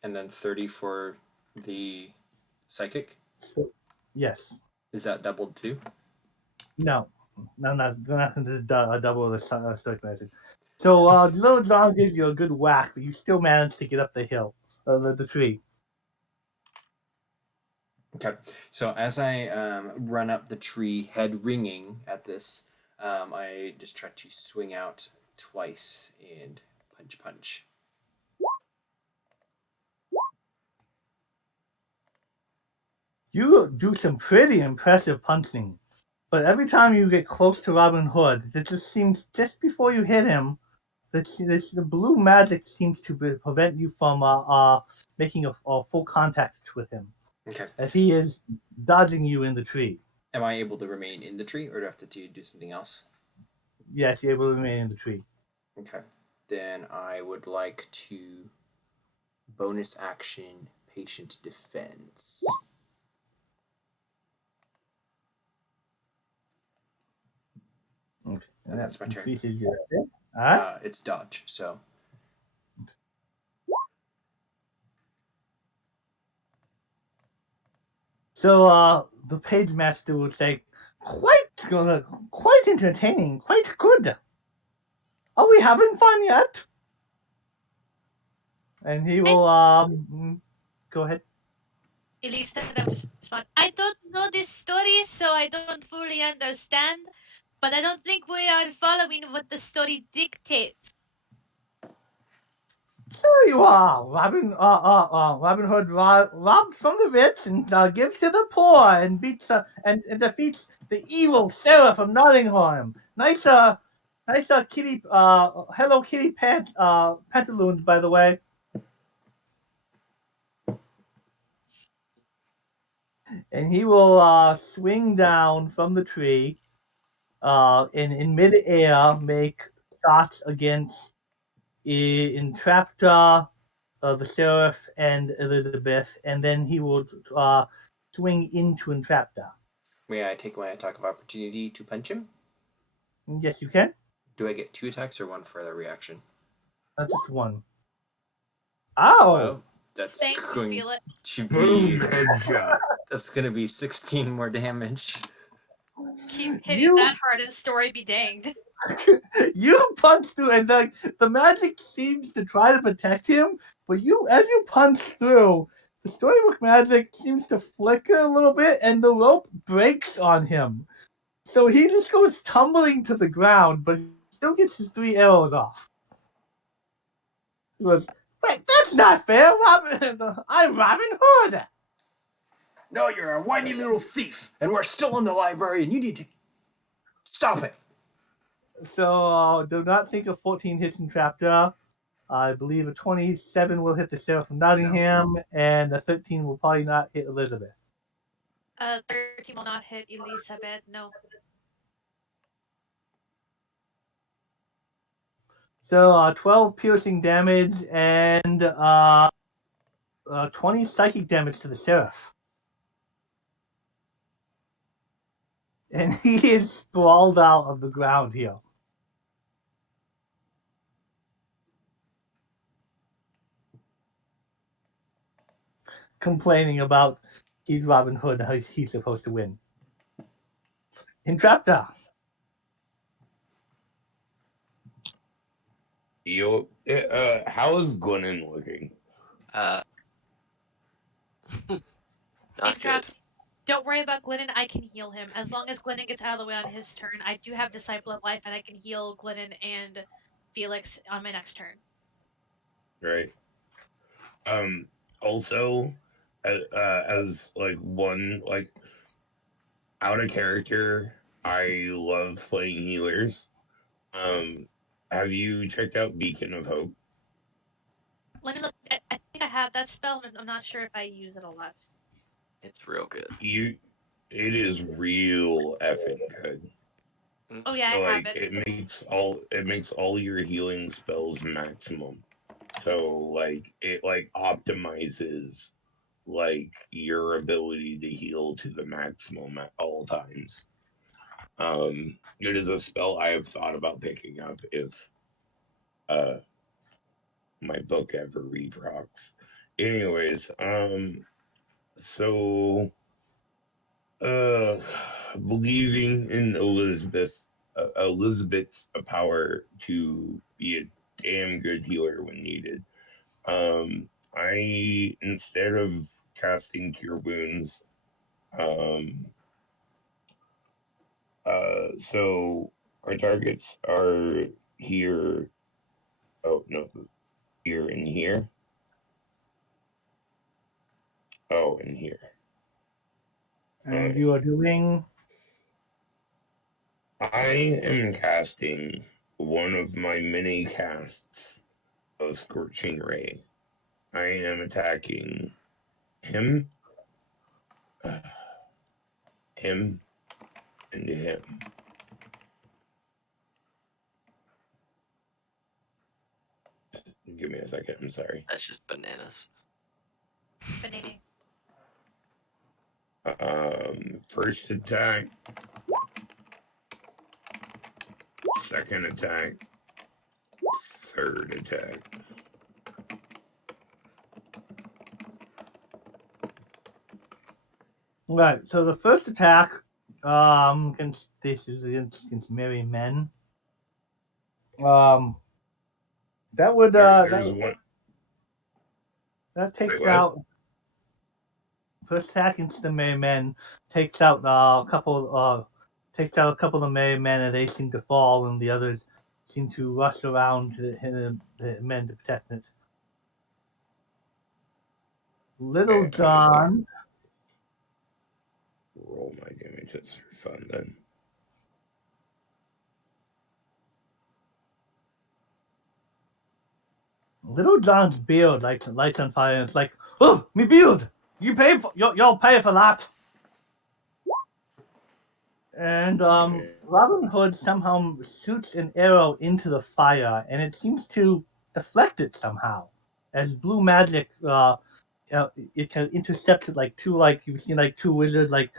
And then 30 for the psychic? So, yes. Is that doubled too? No, we're not going to double the stoic magic. So the little John gives you a good whack, but you still manage to get up the hill, the tree. Okay. So as I run up the tree, head ringing at this, I just try to swing out twice and punch. You do some pretty impressive punching, but every time you get close to Robin Hood, it just seems just before you hit him, the blue magic seems to prevent you from making a full contact with him, Okay. as he is dodging you in the tree. Am I able to remain in the tree, or do I have to do something else? Yes, you're able to remain in the tree. Okay. Then I would like to bonus action patient defense. Okay, And that's my turn. increases your hit. All right. It's dodge, so. So the page master would say, quite entertaining, quite good. Are we having fun yet? And he will go ahead. Elizabeth just respond. I don't know this story, so I don't fully understand. But I don't think we are following what the story dictates. So you are. Robin Hood robs from the rich and gives to the poor and beats and defeats the evil sheriff of Nottingham. Nice kitty Hello Kitty pantaloons, by the way. And he will swing down from the tree in midair make shots against entrapta, the sheriff, and Elizabeth, and then he will swing into entrapta. May I take my attack of opportunity to punch him? Yes, you can. Do I get 2 attacks or 1 for the reaction? Just one. Ow! Well, that's Thank you, going Felix. to be. Boom, headshot. That's going to be 16 more damage. Keep hitting You- that hard and story be danged. You punch through, and the magic seems to try to protect him, but as you punch through, the storybook magic seems to flicker a little bit, and the rope breaks on him. So he just goes tumbling to the ground, but he still gets his 3 arrows off. He goes, wait, that's not fair, I'm Robin Hood. No, you're a whiny little thief, and we're still in the library, and you need to stop it. So do not think of 14 hits in Trapjaw. I believe a 27 will hit the Sheriff of Nottingham, and a 13 will probably not hit Elizabeth. 13 will not hit Elizabeth, no. So 12 piercing damage and 20 psychic damage to the Sheriff. And he is sprawled out of the ground here. Complaining about he's Robin Hood, how he's supposed to win. Entrapta. How is Glynnan looking? Not good. Don't worry about Glynnan, I can heal him. As long as Glynnan gets out of the way on his turn, I do have Disciple of Life, and I can heal Glynnan and Felix on my next turn. Right. Also, as like one like out of character, I love playing healers. Have you checked out Beacon of Hope? Let me look. I think I have that spell, but I'm not sure if I use it a lot. It's real good. It is real effing good. Oh yeah, I have Like it. it makes all your healing spells maximum. So like it like optimizes like your ability to heal to the maximum at all times. It is a spell I have thought about picking up if uh my book ever reprocs. Anyways, so uh believing in Elizabeth Elizabet's power to be a damn good healer when needed. I instead of casting Cure Wounds, um, so our targets are here. Oh no, here and here. Oh, and here. And you are doing. I am casting one of my many casts of Scorching Ray. I am attacking him, uh, him, and him. Give me a second. I'm sorry. That's just bananas. Banana. First attack, second attack, third attack. Right. So the first attack, against this is against merry men. That would There's one. that takes Wait, what? out first attack into the merry men takes out takes out a couple of merry men, and they seem to fall, and the others seem to rush around to the men to protect it. Little Okay, I'm just gonna John. roll my damage just for fun then. Little John's beard lights on fire, and it's like, oh, me beard! You pay for y'all pay for that. And Right. Robin Hood somehow shoots an arrow into the fire, and it seems to deflect it somehow. As blue magic, it can intercept it like you've seen like two wizards like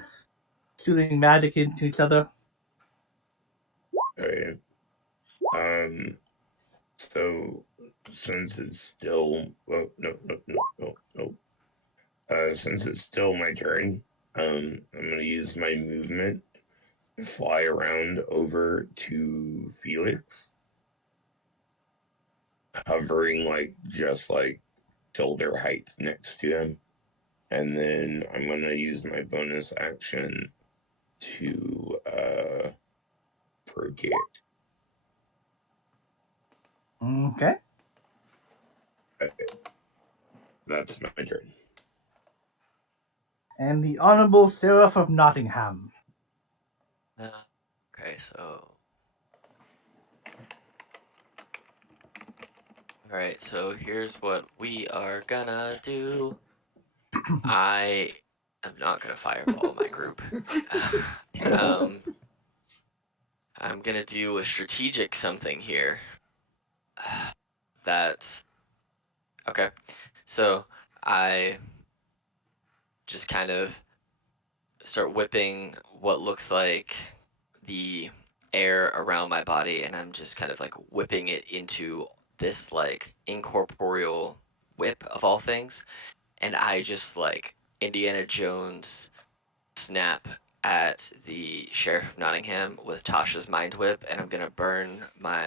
shooting magic into each other. Okay. So since it's still, well, no. Since it's still my turn, I'm gonna use my movement to fly around over to Felix, hovering like just like shoulder height next to him, and then I'm gonna use my bonus action to procreate. Okay. Okay, that's my turn. And the Honorable Sheriff of Nottingham. Okay, so. Alright, so here's what we are gonna do. I am not gonna fireball my group. um, I'm gonna do a strategic something here. That's okay. So I just kind of start whipping what looks like the air around my body, and I'm just kind of like whipping it into this like incorporeal whip of all things, and I just like Indiana Jones snap at the Sheriff of Nottingham with Tasha's Mind Whip, and I'm gonna burn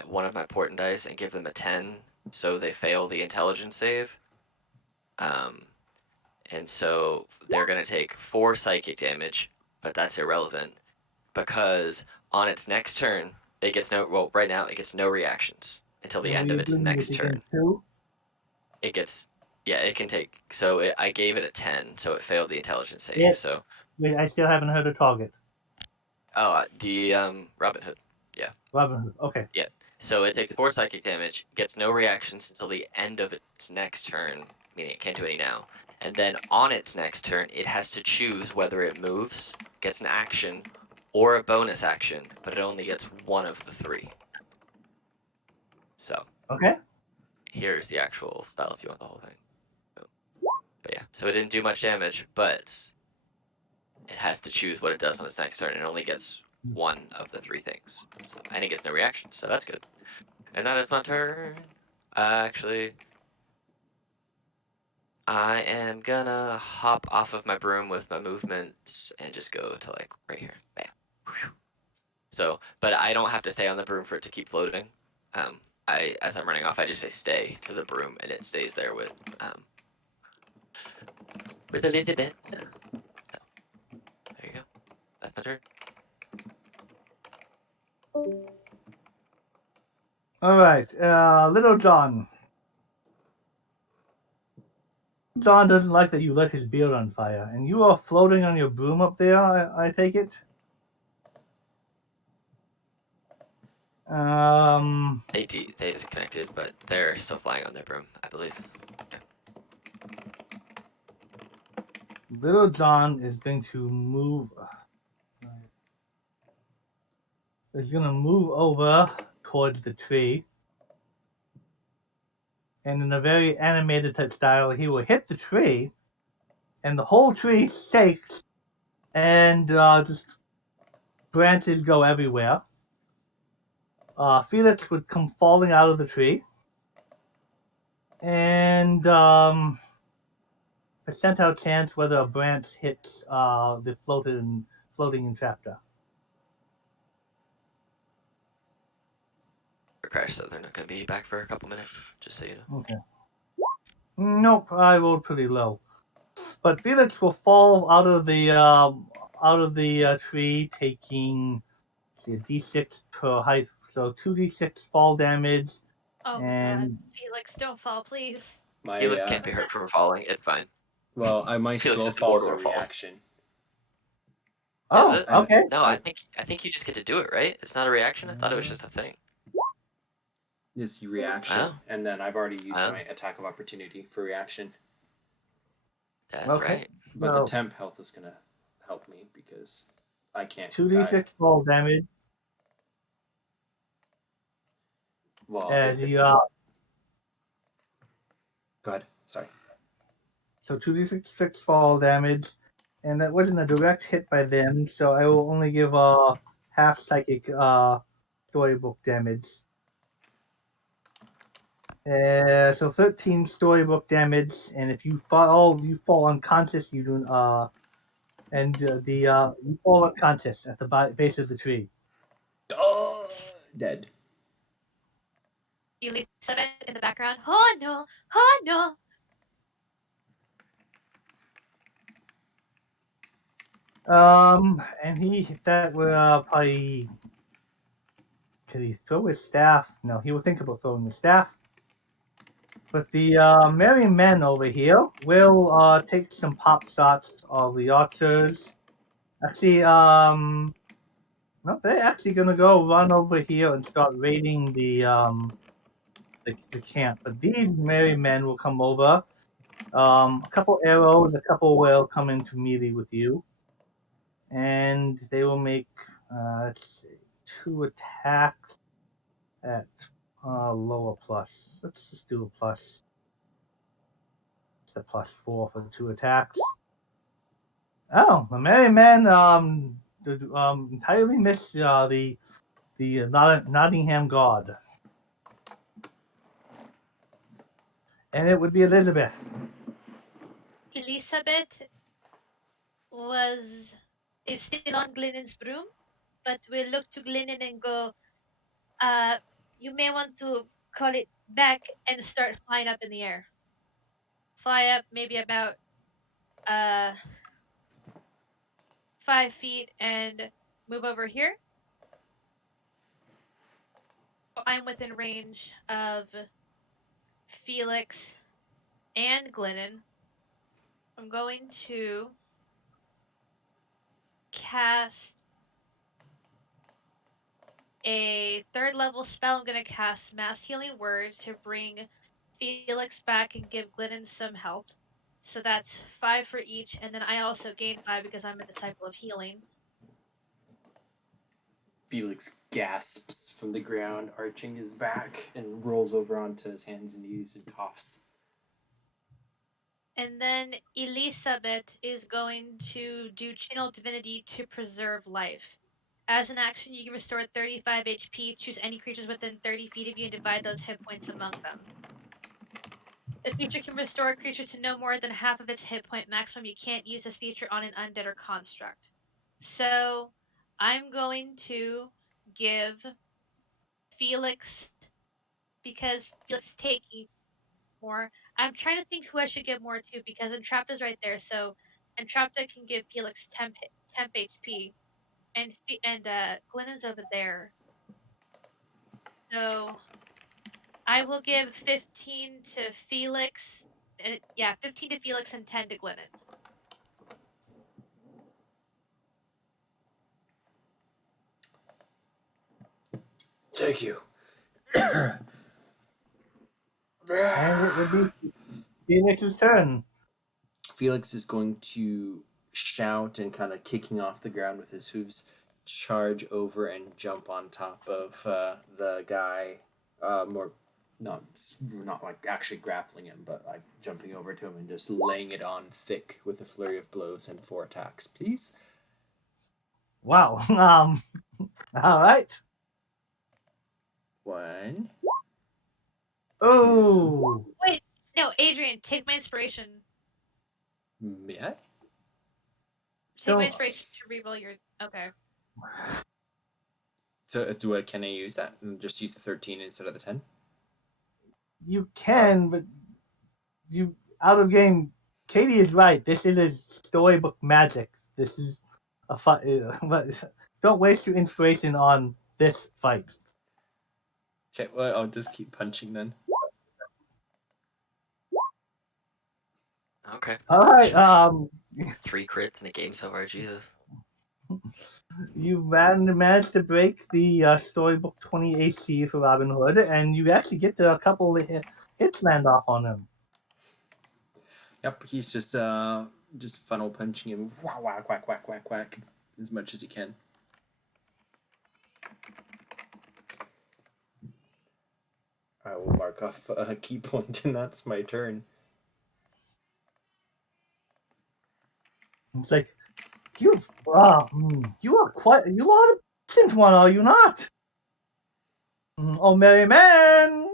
one of my portent dice and give them a 10, so they fail the intelligence save. Um, and so they're gonna take 4 psychic damage, but that's irrelevant because on its next turn, it gets no. Well, right now it gets no reactions until the And end we of are its doing it next turn. against two. It gets, yeah, it can take. So I gave it a 10, so it failed the intelligence save. It. So Wait, I still haven't heard a target. the Robin Hood, yeah. Robin Hood. Okay. Yeah. So it takes 4 psychic damage, gets no reactions until the end of its next turn, meaning it can't do any now. And then on its next turn, it has to choose whether it moves, gets an action, or a bonus action, but it only gets one of the 3. So Okay. here's the actual spell if you want the whole thing. But yeah, so it didn't do much damage, but it has to choose what it does on its next turn. It only gets one of the 3 things. So, and it gets no reaction, so that's good. And that is my turn. Actually, I am gonna hop off of my broom with my movement and just go to like right here. Bam. Whew. So, but I don't have to stay on the broom for it to keep floating. As I'm running off, I just say stay to the broom, and it stays there with Elizabet. So, there you go. That's my turn. All right, Little John. John doesn't like that you lit his beard on fire, and you are floating on your broom up there. I take it. They disconnected, but they're still flying on their broom, I believe. Little John is going to move. Is going to move over towards the tree, and in a very animated type style, he will hit the tree, and the whole tree shakes, and just branches go everywhere. Felix would come falling out of the tree, and percentile chance whether a branch hits the floating entrapta. Or crash, so they're not going to be back for a couple minutes, just so you know. Okay. Nope, I rolled pretty low. But Felix will fall out of the tree, taking a d6 per height, so 2d6 fall damage. Oh my god. And Felix, don't fall, please. Felix My can't be hurt from falling. It's fine. my Felix slow is the falls a Mordor falls. reaction. Is oh, it? okay. No, I think you just get to do it, right? It's not a reaction. I thought it was just a thing. This reaction, Oh. and then I've already used Oh. my attack of opportunity for reaction. That's Okay. right. But So the temp health is gonna help me because I can't. 2d6 fall damage Well, as if it, you go ahead. Sorry. so 2d6 fall damage, and that wasn't a direct hit by them, so I will only give half psychic storybook damage. So 13 storybook damage, and if you fall unconscious. You do you fall unconscious at the base of the tree. Oh, dead. Elizabet in the background. Oh no! Oh no! And that would probably. Could he throw his staff? No, he would think about throwing the staff. But the merry men over here will take some pop shots of the archers. Actually, no, they're actually gonna go run over here and start raiding the camp. But these merry men will come over. A couple arrows, a couple will come into melee with you, and they will make let's see, 2 attacks at lower plus. Let's just do a plus. It's a +4 for the 2 attacks. Oh, the merry men entirely miss the Nottingham guard, and it would be Elizabeth. Elizabet is still on Glynnan's broom, but we'll look to Glynnan and go, you may want to call it back and start flying up in the air. Fly up maybe about 5 feet and move over here. I'm within range of Felix and Glynnan. I'm going to cast a 3rd level spell. I'm going to cast Mass Healing Word to bring Felix back and give Glynnan some health. So that's 5 for each, and then I also gain 5 because I'm in the cycle of healing. Felix gasps from the ground, arching his back, and rolls over onto his hands and knees and coughs. And then Elizabet is going to do Channel Divinity to preserve life. As an action, you can restore 35 HP, choose any creatures within 30 feet of you, and divide those hit points among them. The feature can restore a creature to no more than half of its hit point maximum. You can't use this feature on an undead or construct. So, I'm going to give Felix, because Felix is taking more. I'm trying to think who I should give more to, because Entrapta's right there. So Entrapta can give Felix temp HP, and Glynnan's over there. So I will give 15 to Felix. 15 to Felix and 10 to Glynnan. Thank you. And it will be Felix's turn. Felix is going to shout and kind of kicking off the ground with his hooves, charge over and jump on top of the guy, more not like actually grappling him, but like jumping over to him and just laying it on thick with a flurry of blows and 4 attacks, please. Wow. All right. 1. Oh. Wait, no, Adrian, take my inspiration. May I? Take my inspiration to reroll your. Okay. So can I use that and just use the 13 instead of the 10? You can, but you out of game. Katie is right. This is a storybook magic. This is a fight. Don't waste your inspiration on this fight. Okay, well, I'll just keep punching then. Okay. All right. 3 crits in a game so far, Jesus. You managed to break the storybook 20 AC for Robin Hood, and you actually get a couple of hits land off on him. Yep, he's just funnel punching him, whack, whack, whack, whack, whack, whack, as much as he can. I will mark off a key point, and that's my turn. It's like, you are a decent one, are you not? Oh, merry man!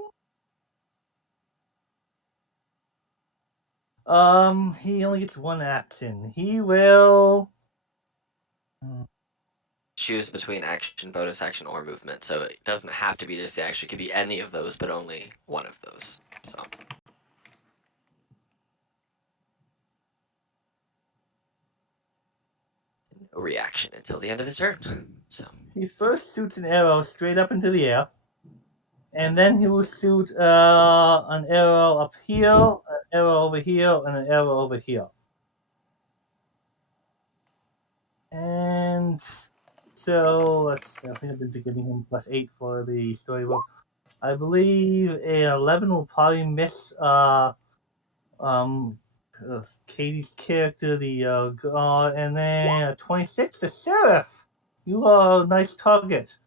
He only gets one action. He will Choose between action, bonus action, or movement. So it doesn't have to be just the action. It could be any of those, but only one of those. So. No reaction until the end of his turn. So. He first shoots an arrow straight up into the air, and then he will shoot an arrow up here, an arrow over here, and an arrow over here. And so let's. I think I've been giving him +8 for the storybook. I believe an 11 will probably miss Katie's character, the and then 26, the sheriff. You are a nice target.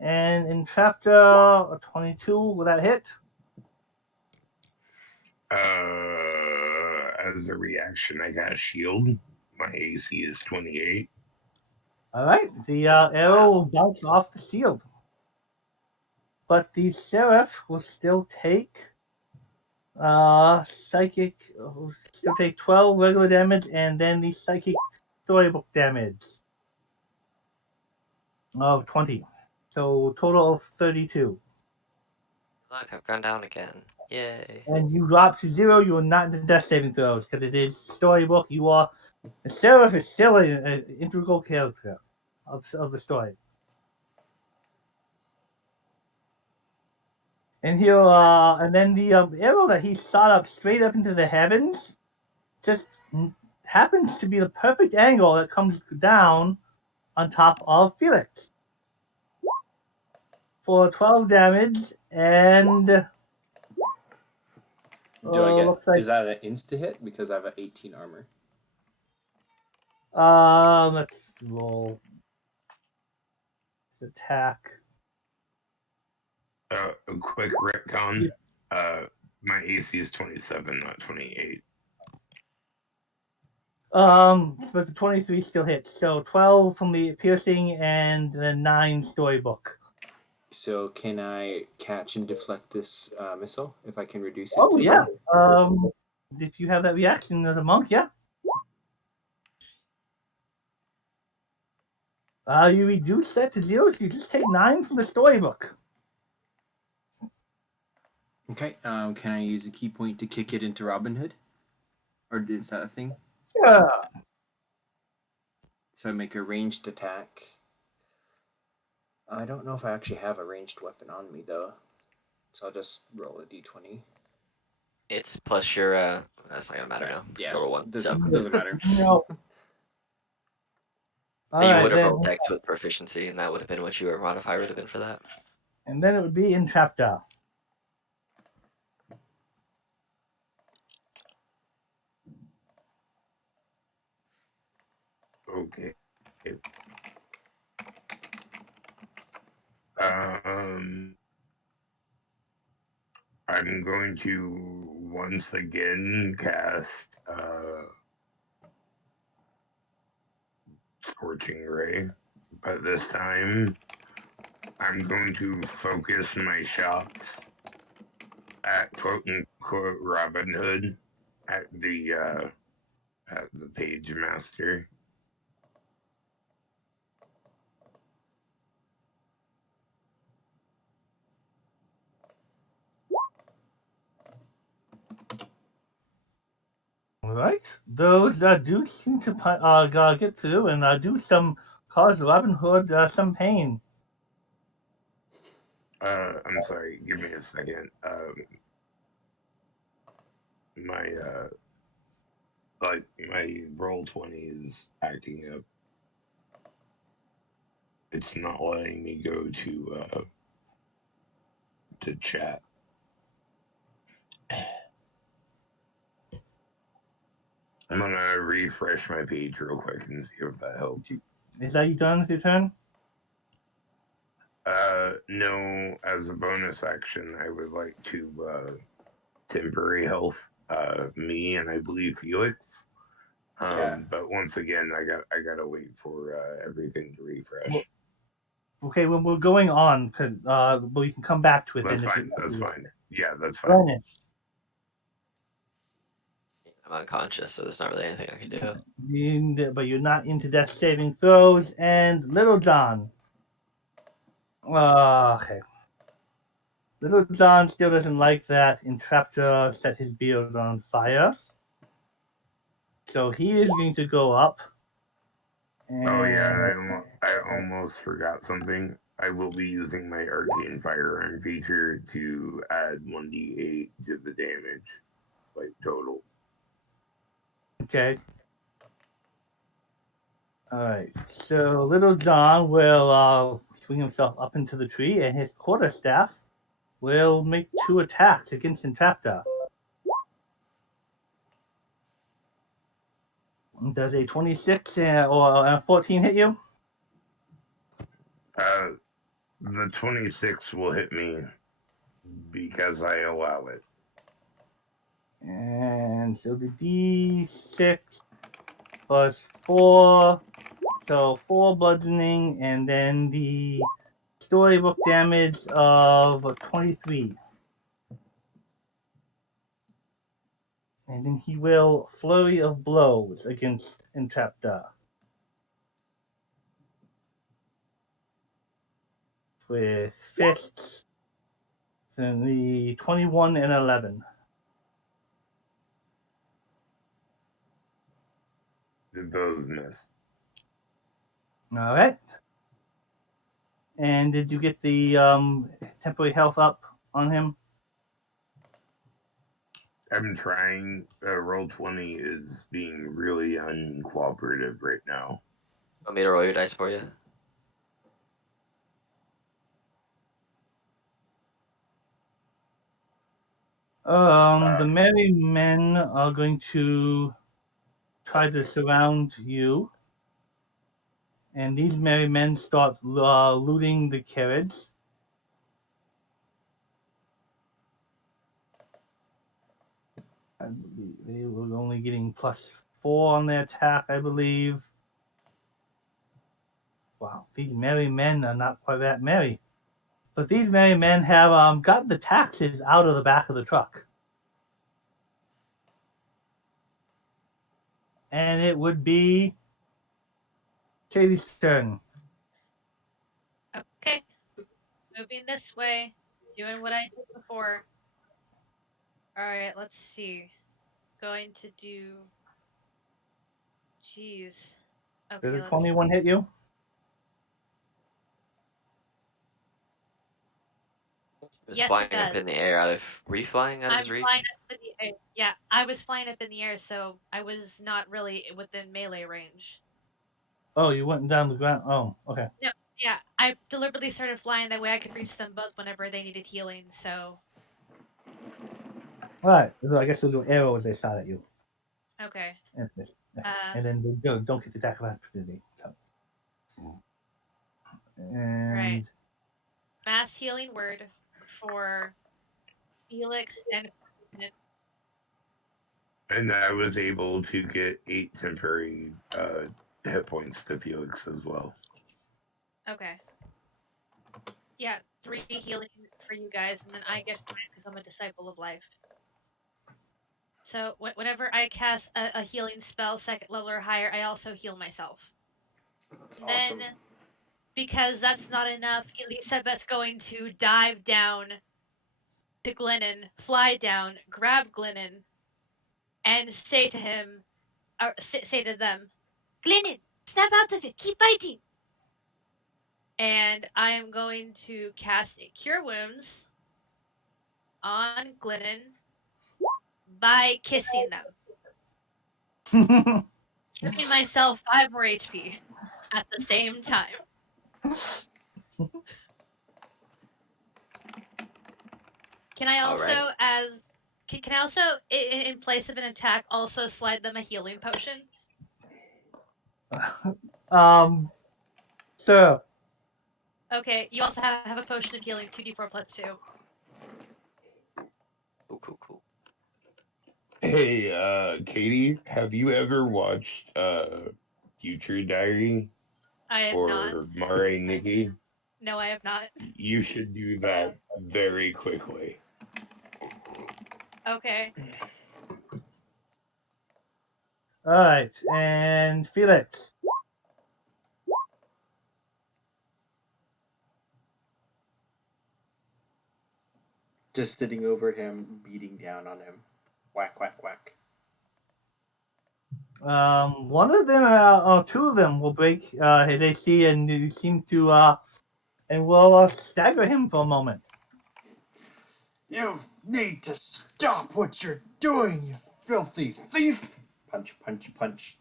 And entrapta, 22, will that hit? As a reaction, I got a shield. My AC is 28. All right, the arrow will bounce off the shield. But the sheriff will still take psychic, will still take 12 regular damage, and then the psychic storybook damage of 20. So total of 32. Look, I've gone down again. Yay. And you drop to 0, you are not into death saving throws, because it is storybook. You are, the sheriff is still an integral character of the story. And here, and then the arrow that he shot up straight up into the heavens just happens to be the perfect angle that comes down on top of Felix for 12 damage, and Do I get? looks like, is that an insta hit because I have an 18 armor? let's roll attack. A quick retcon. My AC is 27, not 28. But the 23 still hits. So 12 from the piercing and the 9 storybook. So can I catch and deflect this missile if I can reduce it? Oh, to yeah. 0? If you have that reaction as a monk, yeah. You reduce that to 0, so you just take 9 from the storybook. Okay. Can I use a key point to kick it into Robin Hood? Or is that a thing? Yeah. So I make a ranged attack. I don't know if I actually have a ranged weapon on me though. So I'll just roll a d20. It's plus your that's not gonna matter now. Yeah. Total one. So Doesn't matter. No. All you right, would have then. rolled dex with proficiency, and that would have been what your modifier would have been for that. And then it would be entrapta. Okay. Um, I'm going to once again cast Scorching Ray, but this time I'm going to focus my shots at quote unquote Robin Hood at the Pagemaster. All right. Those do seem to get through and do cause Robin Hood some pain. I'm sorry. Give me a second. My my roll 20 is acting up. It's not letting me go to chat. I'm gonna refresh my page real quick and see if that helps. Is that you done with your turn? No. As a bonus action, I would like to temporary health me and I believe Felix. Yeah. But once again, I gotta wait for everything to refresh. Well, okay, well, we're going on because well, you can come back to it. That's then. fine. That's fine. Yeah, that's fine. Glynnan. I'm unconscious, so there's not really anything I can do. But you're not into death saving throws. And Little John. Okay. Little John still doesn't like that Entrapta set his beard on fire. So he is going to go up. Oh yeah, And I almost forgot something. I will be using my arcane firearm feature to add 1d8 to the damage, like total. okay. All right. So Little John will swing himself up into the tree, and his quarterstaff will make 2 attacks against Entrapta. Does a 26 or a 14 hit you? The 26 will hit me because I allow it. And so the D6 plus 4, so 4 bludgeoning, and then the storybook damage of 23. And then he will flurry of blows against Entrapta. With fists, and the 21 and 11. Those miss. All right. And did you get the temporary health up on him? I'm trying. Roll 20 is being really uncooperative right now. Want me to roll your dice for you? The merry men are going to try to surround you. And these merry men start looting the carriage. I believe they were only getting +4 on their attack, I believe. Wow, these merry men are not quite that merry. But these merry men have got the taxes out of the back of the truck. And it would be Katie's turn. moving this way, doing what I did before. Alright, let's see. Going to do. Jeez. Does Okay, a let's. 21 hit you? Was Yes, flying it up does. in the air out of. Were you flying out of I'm his reach? flying up in the air. Yeah, I was flying up in the air, so I was not really within melee range. Oh, you went down the ground. Oh, okay. No, yeah, I deliberately started flying that way I could reach them both whenever they needed healing, so. All right. So I guess those were arrows they shot at you. Okay. And, Uh, and then they don't get the attack of opportunity. So. And right. Mass healing word for Felix and. And I was able to get 8 temporary hit points to Felix as well. Okay. Yeah, 3 healing for you guys, and then I get 5 because I'm a disciple of life. So whenever I cast a healing spell, 2nd level or higher, I also heal myself. That's And awesome. then, because that's not enough, Elizabet's going to dive down to Glynnan, fly down, grab Glynnan, and say to him, or say to them, Glynnan, snap out of it, keep fighting! And I am going to cast a Cure Wounds on Glynnan by kissing them, giving myself 5 more HP at the same time. Can I All also, right. can I also, in place of an attack, also slide them a healing potion? So Okay, you also have a potion of healing, 2d4 plus 2. Cool. Hey, Katie, have you ever watched Future Diary I have not. or Mare Nikki? No, I have not. You should do that very quickly. Okay. all right, and Felix. Just sitting over him, beating down on him. Whack, whack, whack. One of them, or two of them, will break his AC, and you seem to and will stagger him for a moment. You need to stop what you're doing, you filthy thief! Punch, punch, punch.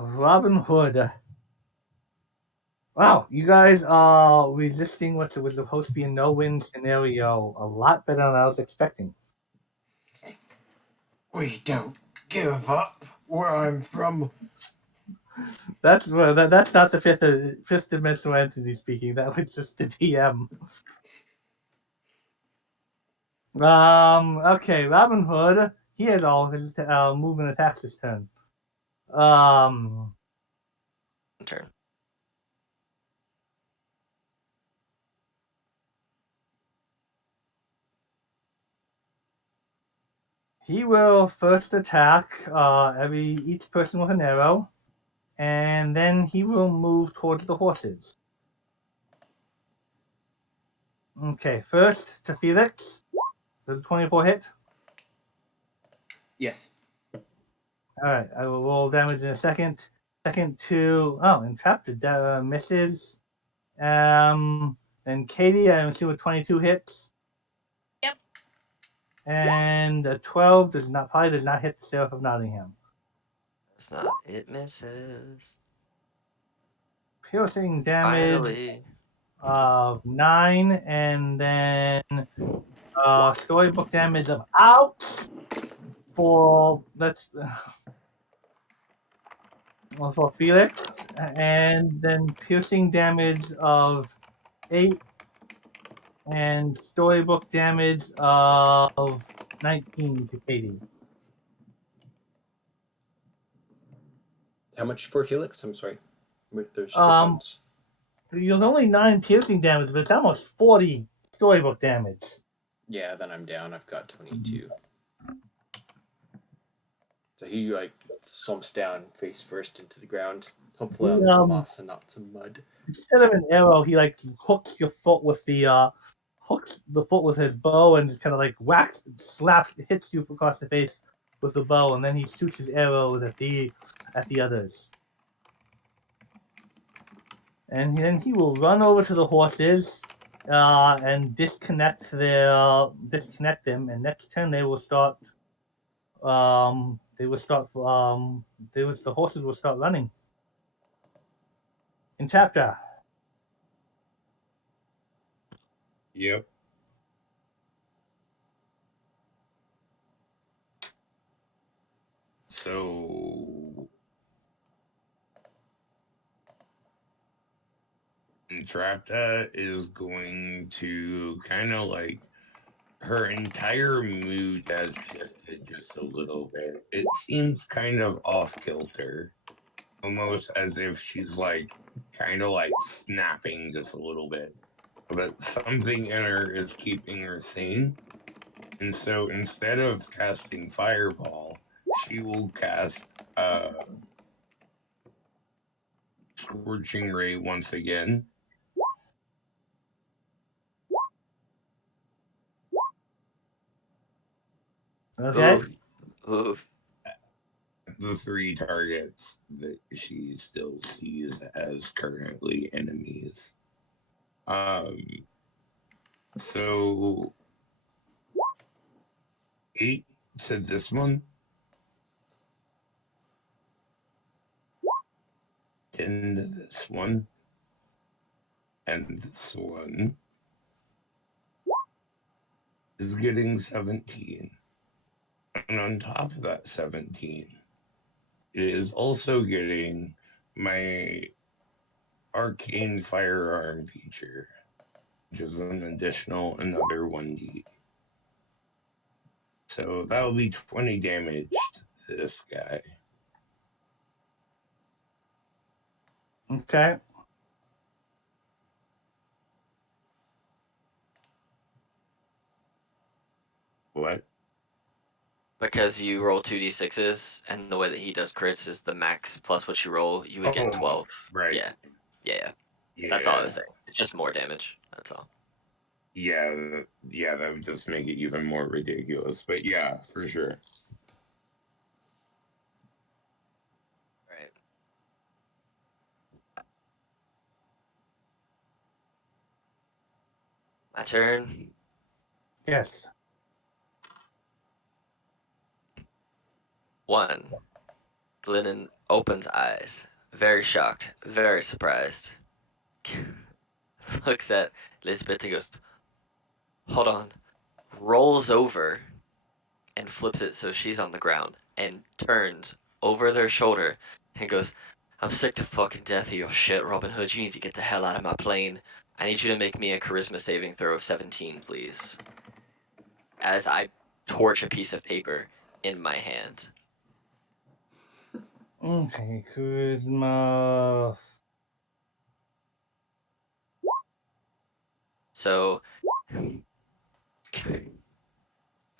Robin Hood. Wow, you guys are resisting what was supposed to be a no-win scenario a lot better than I was expecting. We don't give up where I'm from. That's not the fifth dimensional entity speaking. That was just the DM. Okay, Robin Hood. He had all his movement attacks this turn. Turn. He will first attack each person with an arrow, and then he will move towards the horses. Okay, first to Felix. Does a 24 hit? Yes. All right, I will roll damage in a second. Second to entrapta misses. And Katie, I'm assuming 22 hits. Yep. And a 12 probably does not hit the Sheriff of Nottingham. That's not. It misses. Piercing damage Finally. of 9, and then storybook damage of ouch for for Felix, and then piercing damage of 8, and storybook damage of 19 to Katie. How much for Helix? I'm sorry. There's which Um, ones? There's only 9 piercing damage, but it's almost 40 storybook damage. Yeah, then I'm down. I've got 22. So he like slumps down face first into the ground, hopefully on He, some moss and not some mud. instead of an arrow, he like hooks your foot with the hooks the foot with his bow and just kind of like whacks, slaps, hits you across the face with the bow, and then he shoots his arrows at the others. And then he will run over to the horses and disconnect them. And next turn they will start. They will start. The horses will start running. Entrapta. Yep. So Entrapta is going to kind of like her entire mood has shifted just a little bit. It seems kind of off kilter, almost as if she's like kind of like snapping just a little bit. But something in her is keeping her sane. And so instead of casting Fireball, she will cast Scorching Ray once again. Okay. Oof. Oof. The 3 targets that she still sees as currently enemies. So 8 to this one, 10 to this one, and this one is getting 17. And on top of that 17, it is also getting my arcane firearm feature, which is an additional another 1d. So that'll be 20 damage to this guy. Okay. What? Because you roll 2d6s, and the way that he does crits is the max plus what you roll, you would get 12. Right. Yeah. Yeah. Yeah. That's all I was saying. It's just more damage. That's all. Yeah, that would just make it even more ridiculous. But yeah, for sure. Right. My turn. Yes. 1. Glynnan opens eyes, very shocked, very surprised. Looks at Elizabeth and goes, hold on. Rolls over and flips it so she's on the ground and turns over their shoulder and goes, I'm sick to fucking death of your shit, Robin Hood. You need to get the hell out of my plane. I need you to make me a charisma saving throw of 17, please. As I torch a piece of paper in my hand. Okay. Charisma. So,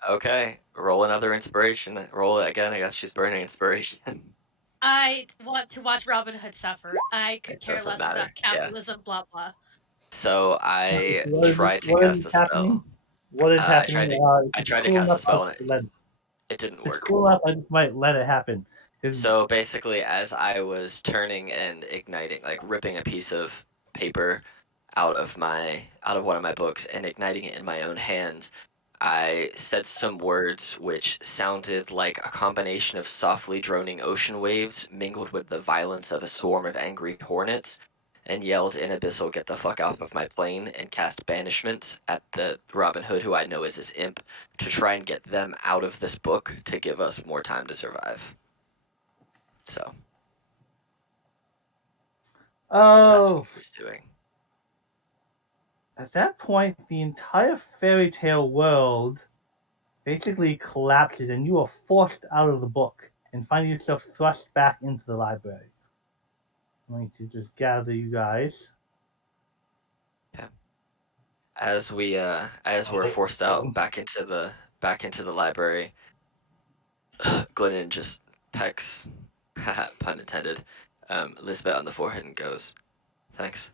okay, roll another inspiration. Roll it again. I guess she's burning inspiration. I want to watch Robin Hood suffer. I could It care doesn't less about matter. Yeah. capitalism, blah blah. So I tried to What is cast a happening? spell. What is I happening? tried to I If it's tried to cool cast a enough, I spell and just let it didn't if it's work. cool enough, I just might let it happen. So basically, as I was turning and igniting, like ripping a piece of paper out of one of my books and igniting it in my own hand, I said some words which sounded like a combination of softly droning ocean waves mingled with the violence of a swarm of angry hornets, and yelled in Abyssal, "Get the fuck off of my plane," and cast banishment at the Robin Hood, who I know is this imp, to try and get them out of this book to give us more time to survive. So that's what Oh, he was doing. at that point, the entire fairy tale world basically collapses, and you are forced out of the book and find yourself thrust back into the library. I'm going to just gather you guys. As we're forced out back into the library, Glynnan just pecks, pun intended, Elizabet on the forehead and goes, "Thanks,"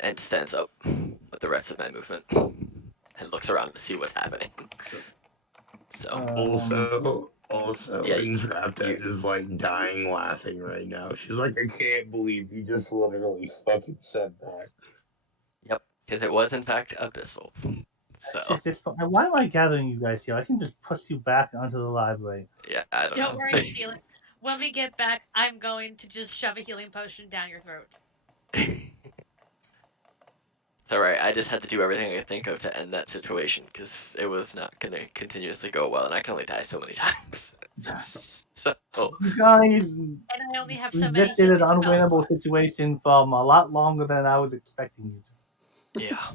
and stands up with the rest of my movement and looks around to see what's happening. So Also, yeah, Entrapta is like dying laughing right now. She's like, I can't believe you just literally fucking said that. yep, because it was in fact abyssal. So At this point, why am I gathering you guys here? I can just push you back onto the library. yeah, I don't Don't know. worry, Felix. When we get back, I'm going to just shove a healing potion down your throat. It's alright. I just had to do everything I could think of to end that situation because it was not gonna continuously go well, and I can only die so many times. So You guys And I only have so many resisted an healing spells unwinnable left. situation from a lot longer than I was expecting you to. yeah,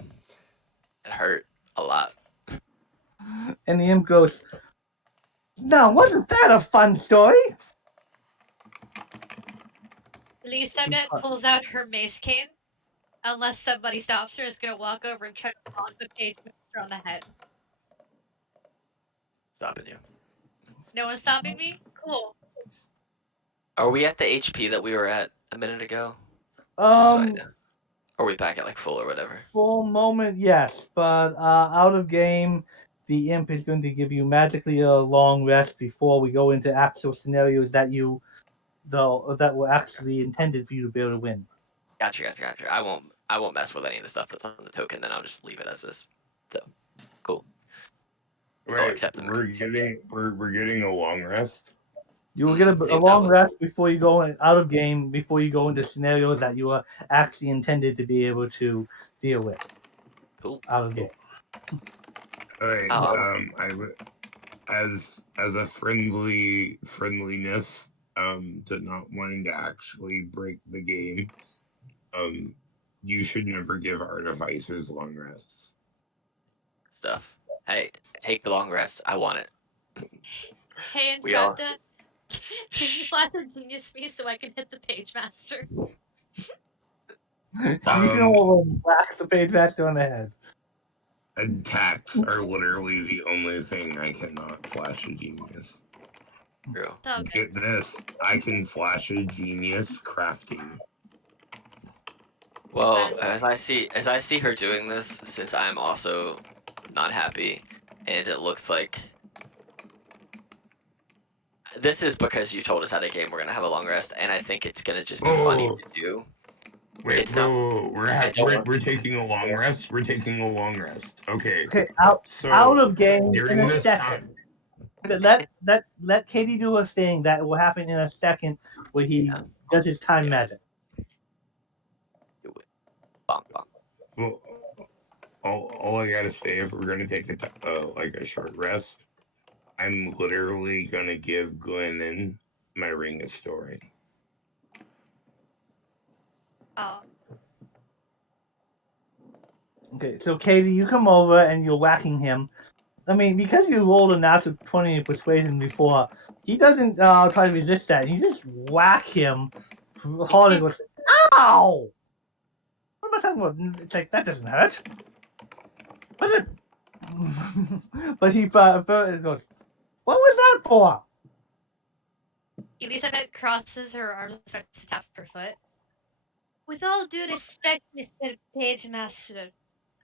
it hurt a lot. And the imp goes, "Now, wasn't that a fun story?" Elizabet pulls out her mace cane. Unless somebody stops her, is going to walk over and try to bonk the Pagemaster on the head. Stopping you. No one's stopping me? Cool. Are we at the HP that we were at a minute ago? Just so I know. Or are we back at like full or whatever? Full moment, yes, but out of game, the imp is going to give you magically a long rest before we go into actual scenarios that were actually intended for you to be able to win. Gotcha. I won't mess with any of the stuff that's on the token. Then I'll just leave it as is. So cool. I'll Wait, accept the we're getting a long rest. You will get a seems long that way. rest before you go out of game, before you go into scenarios that you are actually intended to be able to deal with Cool. out of game. Alright, Oh, as a friendliness, to not wanting to actually break the game, you should never give artificers long rests. stuff. Hey, take the long rest. I want it. Hey, We all. Entrapta, can you flash a genius me so I can hit the Pagemaster? You can all whack the page master on the head. Attacks are literally the only thing I cannot flash a genius. True. Okay. Get this, I can flash a genius crafting. Well, as I see her doing this, since I'm also not happy, and it looks like this is because you told us at a game we're gonna have a long rest, and I think it's gonna just be funny Oh, to do. wait, It's not. I don't want. we're taking a long rest. We're taking a long rest. Okay. Okay, So out of game in during a this second. time, Let Katie do a thing that will happen in a second where he does his time Yeah. magic. Do it. Bonk bonk. well, all I gotta say, if we're gonna take like a short rest, I'm literally gonna give Glynnan my ring of story. Oh. Okay, so Katie, you come over and you're whacking him. I mean, because you rolled a natural 20 in persuasion before, he doesn't try to resist that. You just whack him hard and goes, "Ow!" What am I talking about? It's like, that doesn't hurt. What if... But he goes, "What was that for?" Elizabet crosses her arms and starts to tap her foot. With all due respect, Mr. Pagemaster,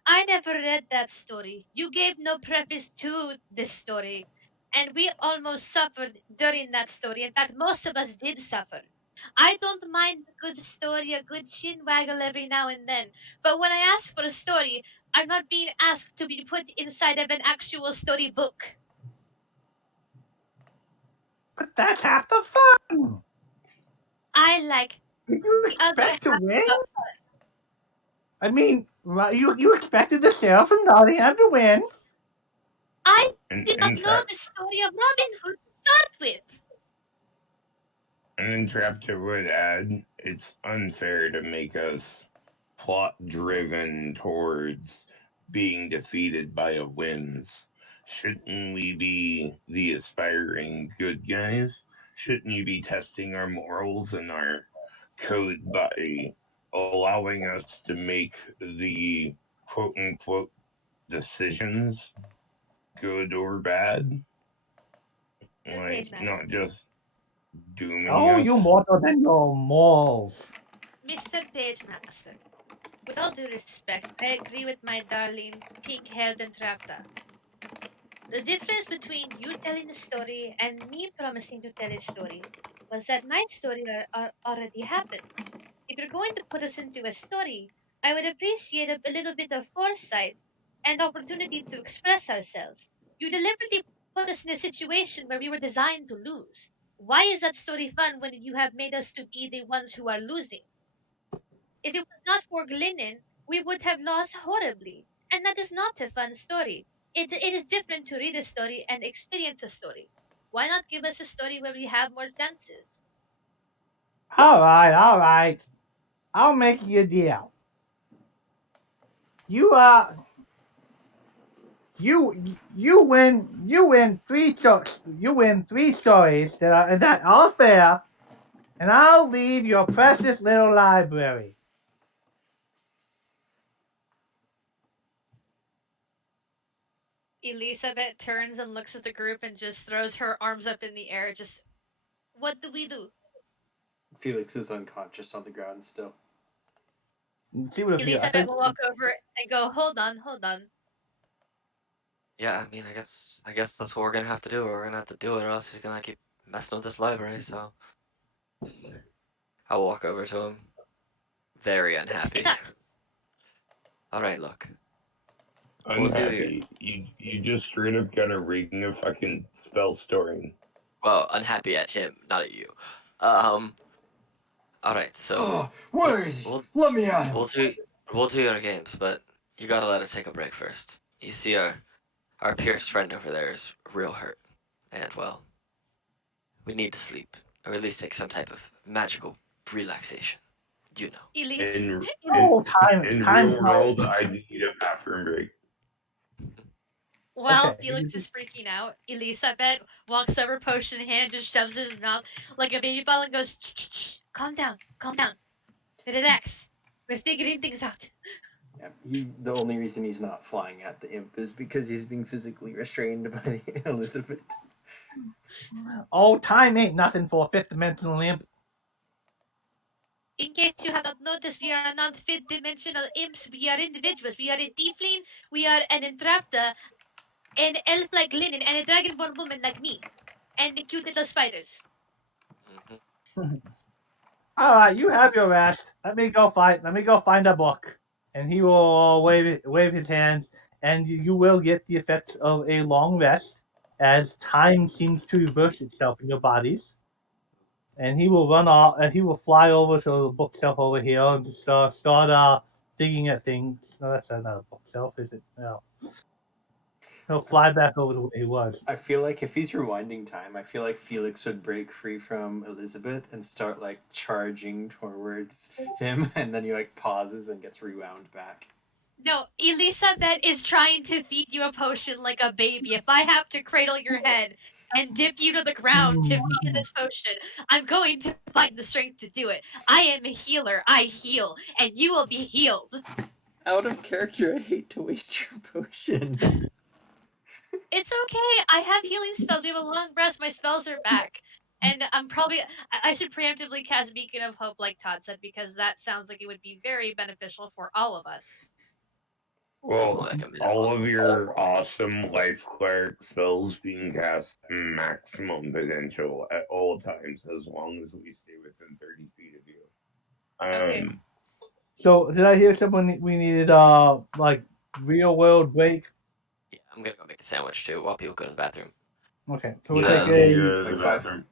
I never read that story. You gave no preface to this story. And we almost suffered during that story. In fact, most of us did suffer. I don't mind a good story, a good chin waggle every now and then. But when I ask for a story, I'm not being asked to be put inside of an actual story book. But that's half the fun. I like You the other expect to half win? of I mean, you expected the Sarah from Nottingham to win. I And did not know the story of Robin Hood to start with. Entrapta would add, it's unfair to make us plot driven towards being defeated by a wins. Shouldn't we be the aspiring good guys? Shouldn't you be testing our morals and our code by allowing us to make the quote unquote decisions, good or bad? The Like, Pagemaster. dooming Oh, us. you mortal than your morals. Mr. Pagemaster, with all due respect, I agree with my darling pink-haired entrapta. The difference between you telling a story and me promising to tell a story was that my story already happened. If you're going to put us into a story, I would appreciate a little bit of foresight and opportunity to express ourselves. You deliberately put us in a situation where we were designed to lose. Why is that story fun when you have made us to be the ones who are losing? If it was not for Glynnan, we would have lost horribly. And that is not a fun story. It is different to read a story and experience a story. Why not give us a story where we have more chances? All right, all right. I'll make you a deal. You you win three stories that are fair, and I'll leave your precious little library. Elizabeth turns and looks at the group and just throws her arms up in the air. Just, what do we do? Felix is unconscious on the ground still. See what I Elizabeth said. will walk over and go, hold on, hold on. Yeah, I mean, I guess that's what we're gonna have to do. We're gonna have to do it, or else he's gonna keep messing with this library. So I'll walk over to him, very Stay unhappy. up. All right, look, we'll do your Unhappy. You just straight up got a reading of fucking spell storing. well, unhappy at him, not at you. Um, all right, so Oh, where is he? we'll Let me at him. we'll do we'll do your games, but you gotta let us take a break first. You see, our pierced friend over there is real hurt, and well, we need to sleep, or at least take some type of magical relaxation. You know. Elise, In in Oh, in time's real out. world, I need a bathroom break. while Okay. Felix is freaking out, Elizabeth walks over, potion in hand, just shoves it in his mouth like a baby bottle and goes, shh, calm down, calm down, relax. We're figuring things out. Yeah, the only reason he's not flying at the imp is because he's being physically restrained by Elizabeth. Oh, time ain't nothing for a fifth dimensional imp. In case you have not noticed, we are not fifth dimensional imps. We are individuals. We are a tiefling, we are an entrapta, an elf like Glynnan, and a dragonborn woman like me, and the cute little spiders. Mhm. All right, you have your rest. Let me go fight. Let me go find a book, and he will wave his hands, and you will get the effects of a long rest as time seems to reverse itself in your bodies. And he will run off, and he will fly over to the bookshelf over here and just start digging at things. No, that's not a bookshelf, is it? No. He'll fly back over to where he was. I feel like if he's rewinding time, I feel like Felix would break free from Elizabeth and start like charging towards him, and then he like pauses and gets rewound back. No, Elizabeth is trying to feed you a potion like a baby. If I have to cradle your head and dip you to the ground to feed you this potion, I'm going to find the strength to do it. I am a healer. I heal, and you will be healed. Out of character, I hate to waste your potion. It's okay. I have healing spells. We have a long rest. My spells are back. And I'm probably I should preemptively cast Beacon of Hope like Todd said because that sounds like it would be very beneficial for all of us. It's Well, only like a minute all long, of so your awesome life cleric spells being cast maximum potential at all times, as long as we stay within 30 feet of you. Okay. So did I hear someone we needed like real world break? yeah, I'm gonna go make a sandwich too while people go to the bathroom. Okay, so we'll Yeah, take Um, I need to a go It's to the like 5. bathroom.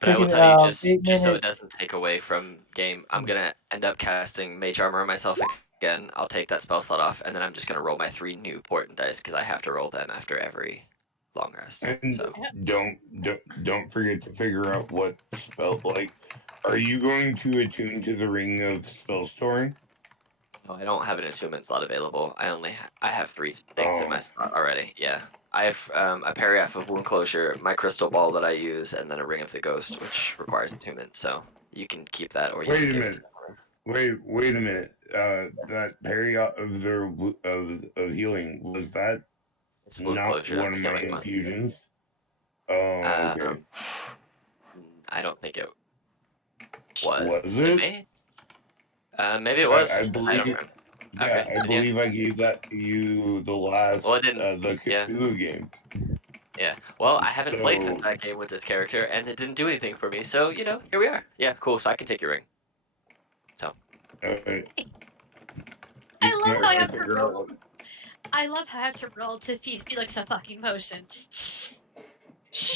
But I will taking tell you, just 8 minute. so it doesn't take away from game, I'm gonna end up casting Mage Armor on myself again. I'll take that spell slot off, and then I'm just gonna roll my 3 new Portent dice because I have to roll them after every long rest. And So don't forget to figure out what spell. Like, are you going to attune to the ring of spell storing? no, I don't have an attunement slot available. I have 3 things in my Oh, slot already. Yeah, I have a Periaph of Wound Closure, my Crystal Ball that I use, and then a Ring of the Ghost, which requires attunement. So you can keep that, or you wait can a give it to minute. Wait a minute. That parry of the of healing, was that it's Wound not Closure, one the of my healing one. infusions? Oh, okay. Um, I don't think it was. Was It it? may. Maybe it was. I I don't believe. remember. Yeah, Okay. I Yeah. believe I gave that to you the last Well, it didn't. the Yeah. Cthulhu game. Yeah. Well, I haven't played since So that game with this character, and it didn't do anything for me. So here we are. Yeah. Cool. So I can take your ring. So. uh, I love how I I have to figure roll. out. I love how I have to roll to feed Felix a fucking potion. Just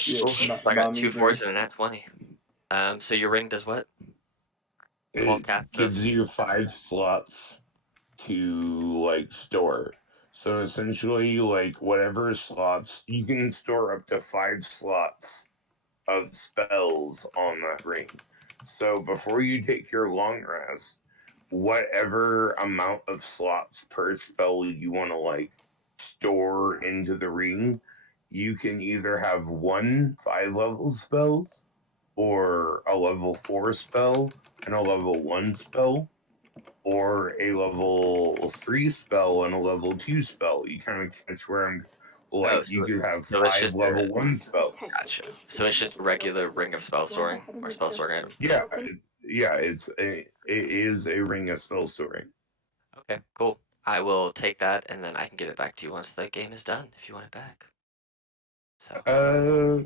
Yeah, Oof. ma- So I got two mommy's ring. fours and a nat 20. So your ring does what? 12 It casts of. gives you 5 slots to like store. So essentially, like whatever slots you can store up to 5 slots of spells on that ring. So before you take your long rest, whatever amount of slots per spell you want to like store into the ring, you can either have 1 5 level spells or a level 4 spell and a level 1 spell or a level 3 spell and a level 2 spell. You kind of catch where I'm Oh, like you could have so it's five just level a. 1 spells. Gotcha. So it's just a regular ring of spell storing or spell storing item. It is a ring of spell storing. Okay, cool. I will take that and then I can give it back to you once the game is done if you want it back. So, Uh,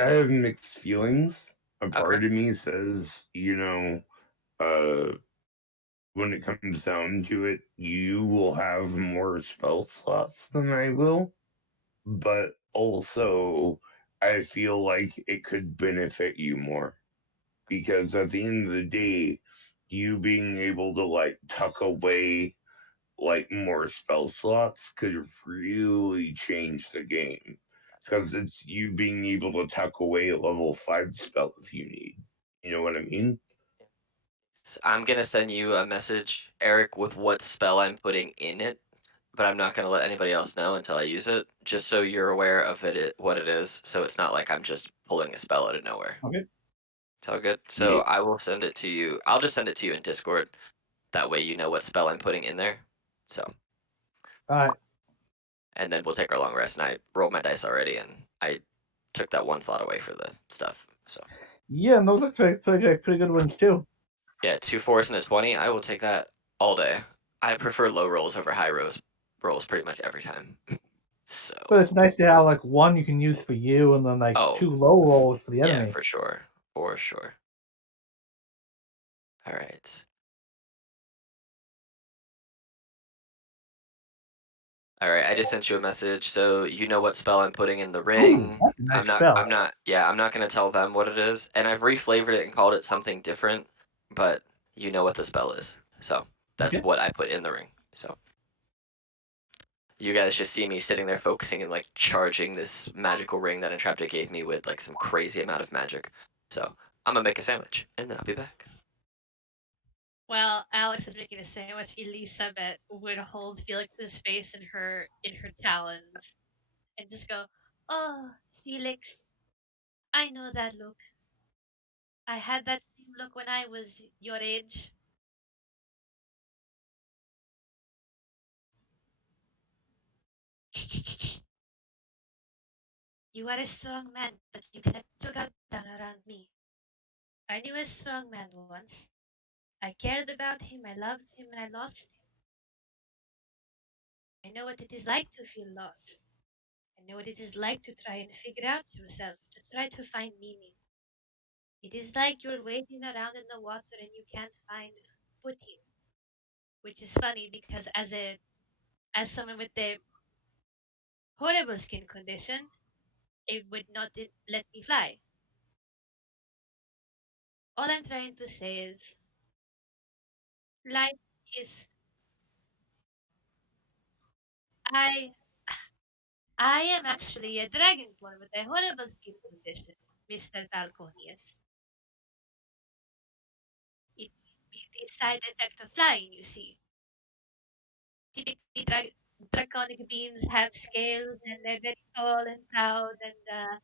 I have mixed feelings. A okay. part of me says, uh, when it comes down to it, you will have more spell slots than I will, but also I feel like it could benefit you more because at the end of the day, you being able to like tuck away like more spell slots could really change the game because it's you being able to tuck away a level 5 spell if you need. You know what I mean? I'm gonna send you a message, Eric, with what spell I'm putting in it, but I'm not gonna let anybody else know until I use it, just so you're aware of what it is. So it's not like I'm just pulling a spell out of nowhere. Okay. It's all good. So Yeah. I will send it to you. I'll just send it to you in Discord. That way you know what spell I'm putting in there. So, All right. and then we'll take our long rest. And I rolled my dice already, and I took that one slot away for the stuff. So Yeah, those look pretty good ones too. yeah, 2 4s and a 20. I will take that all day. I prefer low rolls over high rolls pretty much every time. So But it's nice to have like one you can use for you, and then like oh 2 low rolls for the yeah, enemy. for sure, for sure. All right. All right, I just sent you a message, so you know what spell I'm putting in the Ooh, ring. that's a nice spell. I'm not gonna tell them what it is, and I've reflavored it and called it something different, but you know what the spell is, so that's Okay. what I put in the ring. So you guys just see me sitting there focusing and like charging this magical ring that Entrapta gave me with like some crazy amount of magic. So I'm gonna make a sandwich, and then I'll be back. while Alex is making a sandwich, Elizabet would hold Felix's face in her talons and just go, "Oh, Felix, I know that look. I had that same look when I was your age. You are a strong man, but you can let your guard down around me. I knew a strong man once. I cared about him, I loved him, and I lost him. I know what it is like to feel lost. I know what it is like to try and figure out yourself, to try to find meaning. It is like you're wading around in the water and you can't find footing, which is funny because as someone with a horrible skin condition, it would not let me fly. All I'm trying to say is life is I I am actually a dragonborn with a horrible skin condition, Mr. Falconius. It is the side effect of flying, you see. Typically, draconic beings have scales and they're very tall and proud, and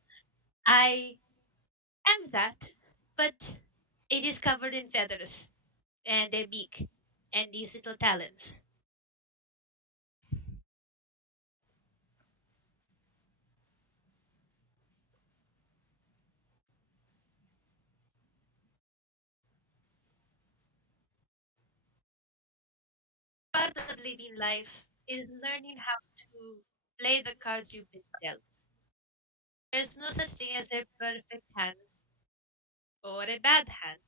I am that, but it is covered in feathers and a beak and these little talons. living life is learning how to play the cards you've been dealt. There's no such thing as a perfect hand or a bad hand.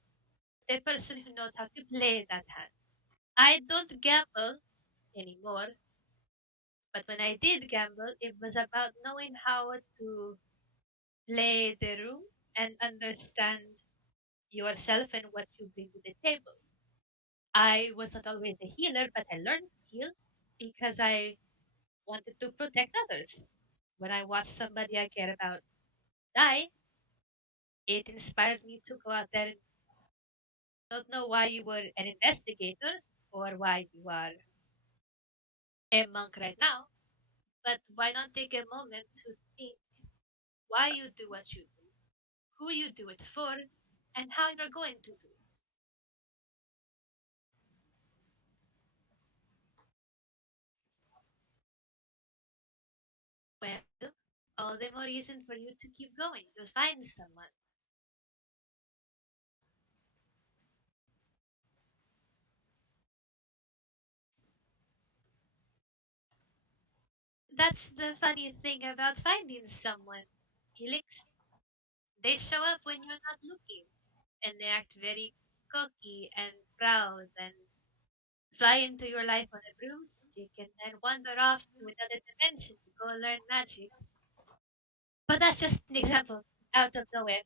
The person who knows how to play that hand. I don't gamble anymore, but when I did gamble, it was about knowing how to play the room and understand yourself and what you bring to the table. I was not always a healer, but I learned to heal because I wanted to protect others. When I watched somebody I care about die, it inspired me to go out there and don't know why you were an investigator or why you are a monk right now, but why not take a moment to think why you do what you do, who you do it for, and how you're going to do it. Well, all the more reason for you to keep going. You'll find someone. That's the funny thing about finding someone, Felix. They show up when you're not looking, and they act very cocky and proud and fly into your life on a broomstick and then wander off to another dimension to go learn magic. But that's just an example out of nowhere.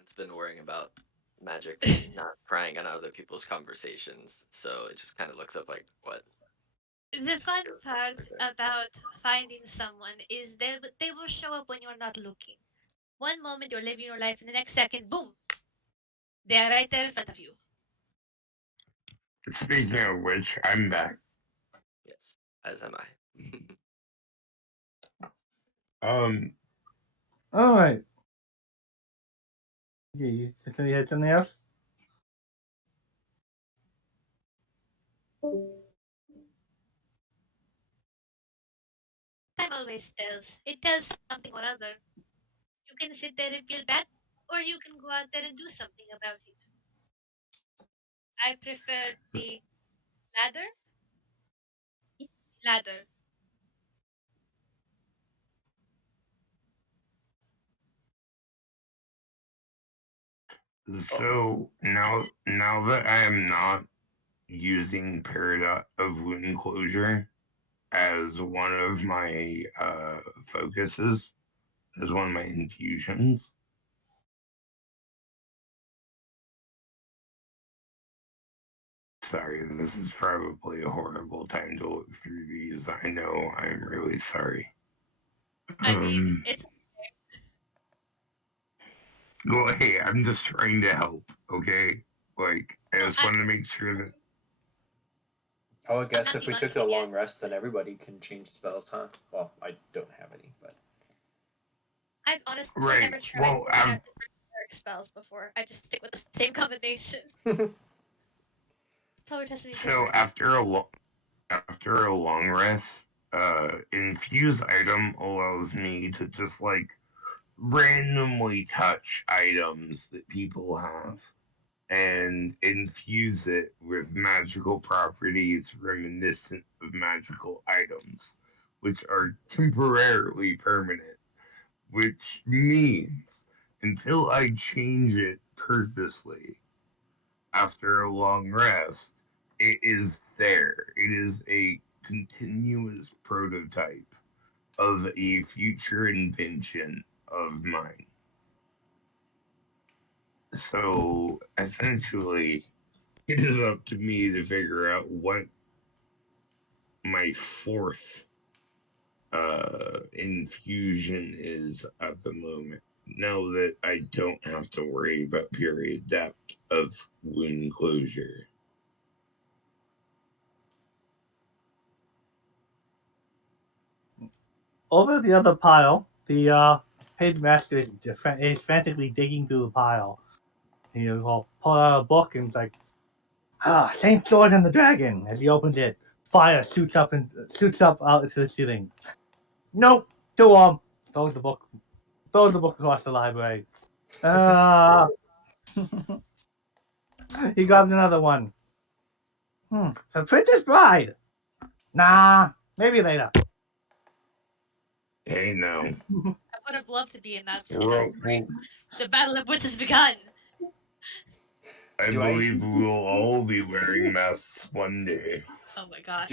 It's been worrying about magic and not prying on other people's conversations, so it just kind of looks up like, what? The Just fun goes like, part okay. about finding someone is they will show up when you're not looking. One moment you're living your life, and the next second, boom, they are right there in front of you. Speaking of which, I'm back. Yes, as am I. Um, All right. So you had something else? Time always tells. It tells something or other. You can sit there and feel bad, or you can go out there and do something about it. I prefer the ladder. Ladder. so now that I am not using Paradox of Wound Closure as one of my focuses, as one of my infusions. Sorry, this is probably a horrible time to look through these. I know, I'm really sorry. I mean, Um, it's. well, hey, I'm just trying to help, okay? Like, I Well, just want to make sure that. Oh, I I'm guess not if we took a debunking it. long rest, then everybody can change spells, huh? Well, I don't have any, but I've honestly Right. never tried Well, pulling out different cleric spells before. I just stick with the same combination. Probably testing me so different. after a long rest, infuse item allows me to just like randomly touch items that people have and infuse it with magical properties reminiscent of magical items, which are temporarily permanent, which means until I change it purposely after a long rest, it is there. It is a continuous prototype of a future invention of mine. So essentially, it is up to me to figure out what my fourth infusion is at the moment. Now that I don't have to worry about period depth of wound closure. Over the other pile, the Pagemaster is frantically digging through the pile. And he'll pull out a book and it's like, Saint George and the Dragon. As he opens it, fire shoots up out into the ceiling. Nope. Two throws the book. Throws the book across the library. He grabs another one. The Princess Bride. Nah, maybe later. Hey, now. I would have loved to be in that. We're- The Battle of Wits has begun. I believe we will all be wearing masks one day. Oh my gosh.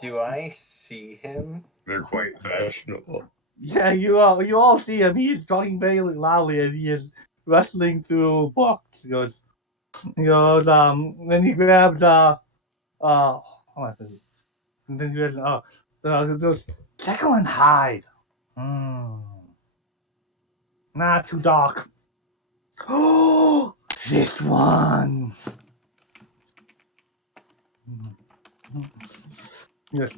Do I see him? They're quite fashionable. Yeah, you all see him. He's talking very loudly as he is rustling through books. He goes, then he grabs, and then he grabs, goes, Jekyll and Hyde. Not too dark. Oh, this one. Yes.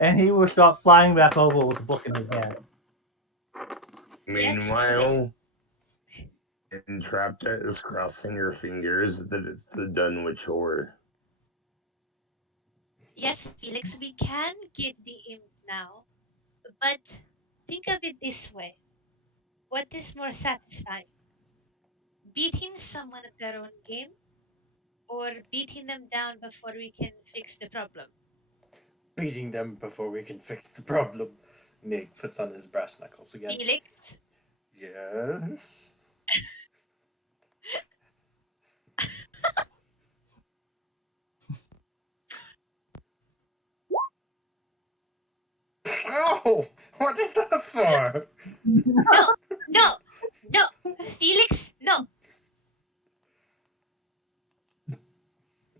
And he will start flying back over with the book in his hand. Meanwhile, Entrapta is crossing her fingers that it's the Dunwich order. Yes, Felix, we can get the imp now, but think of it this way. What is more satisfying? Beating someone at their own game, or beating them down before we can fix the problem? Beating them before we can fix the problem. Nick puts on his brass knuckles again. Felix? Yes. Oh, what is that for? No, Felix, no.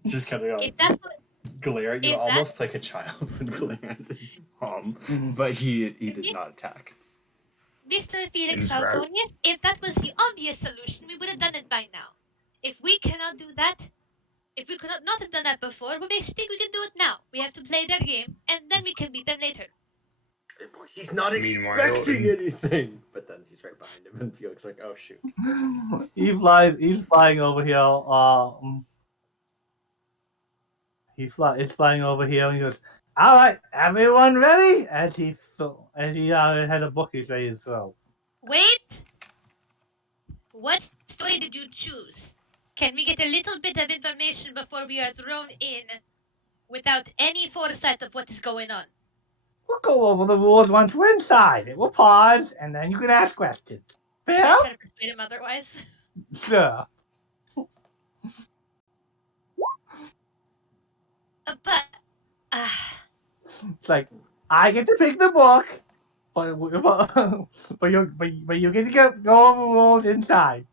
Just kind of If that's what, glare at you, if almost like a child would glare at his mom. But he does not attack. Mr. Felix Entrap- Falconius, if that was the obvious solution, we would have done it by now. If we cannot do that, if we could not have done that before, what makes you think we can do it now? We have to play their game, and then we can beat them later. He's not Meanwhile, expecting anything. But then he's right behind him, and Felix like, oh shoot. He's flying over here. He's flying over here, and he goes, "All right, everyone ready?" As he has a book he's ready to throw. Wait! What story did you choose? Can we get a little bit of information before we are thrown in without any foresight of what is going on? We'll go over the rules once we're inside. We'll pause, and then you can ask questions. Fair? I try to persuade him otherwise. Sure. But, It's like, I get to pick the book, but you get to go over rules inside.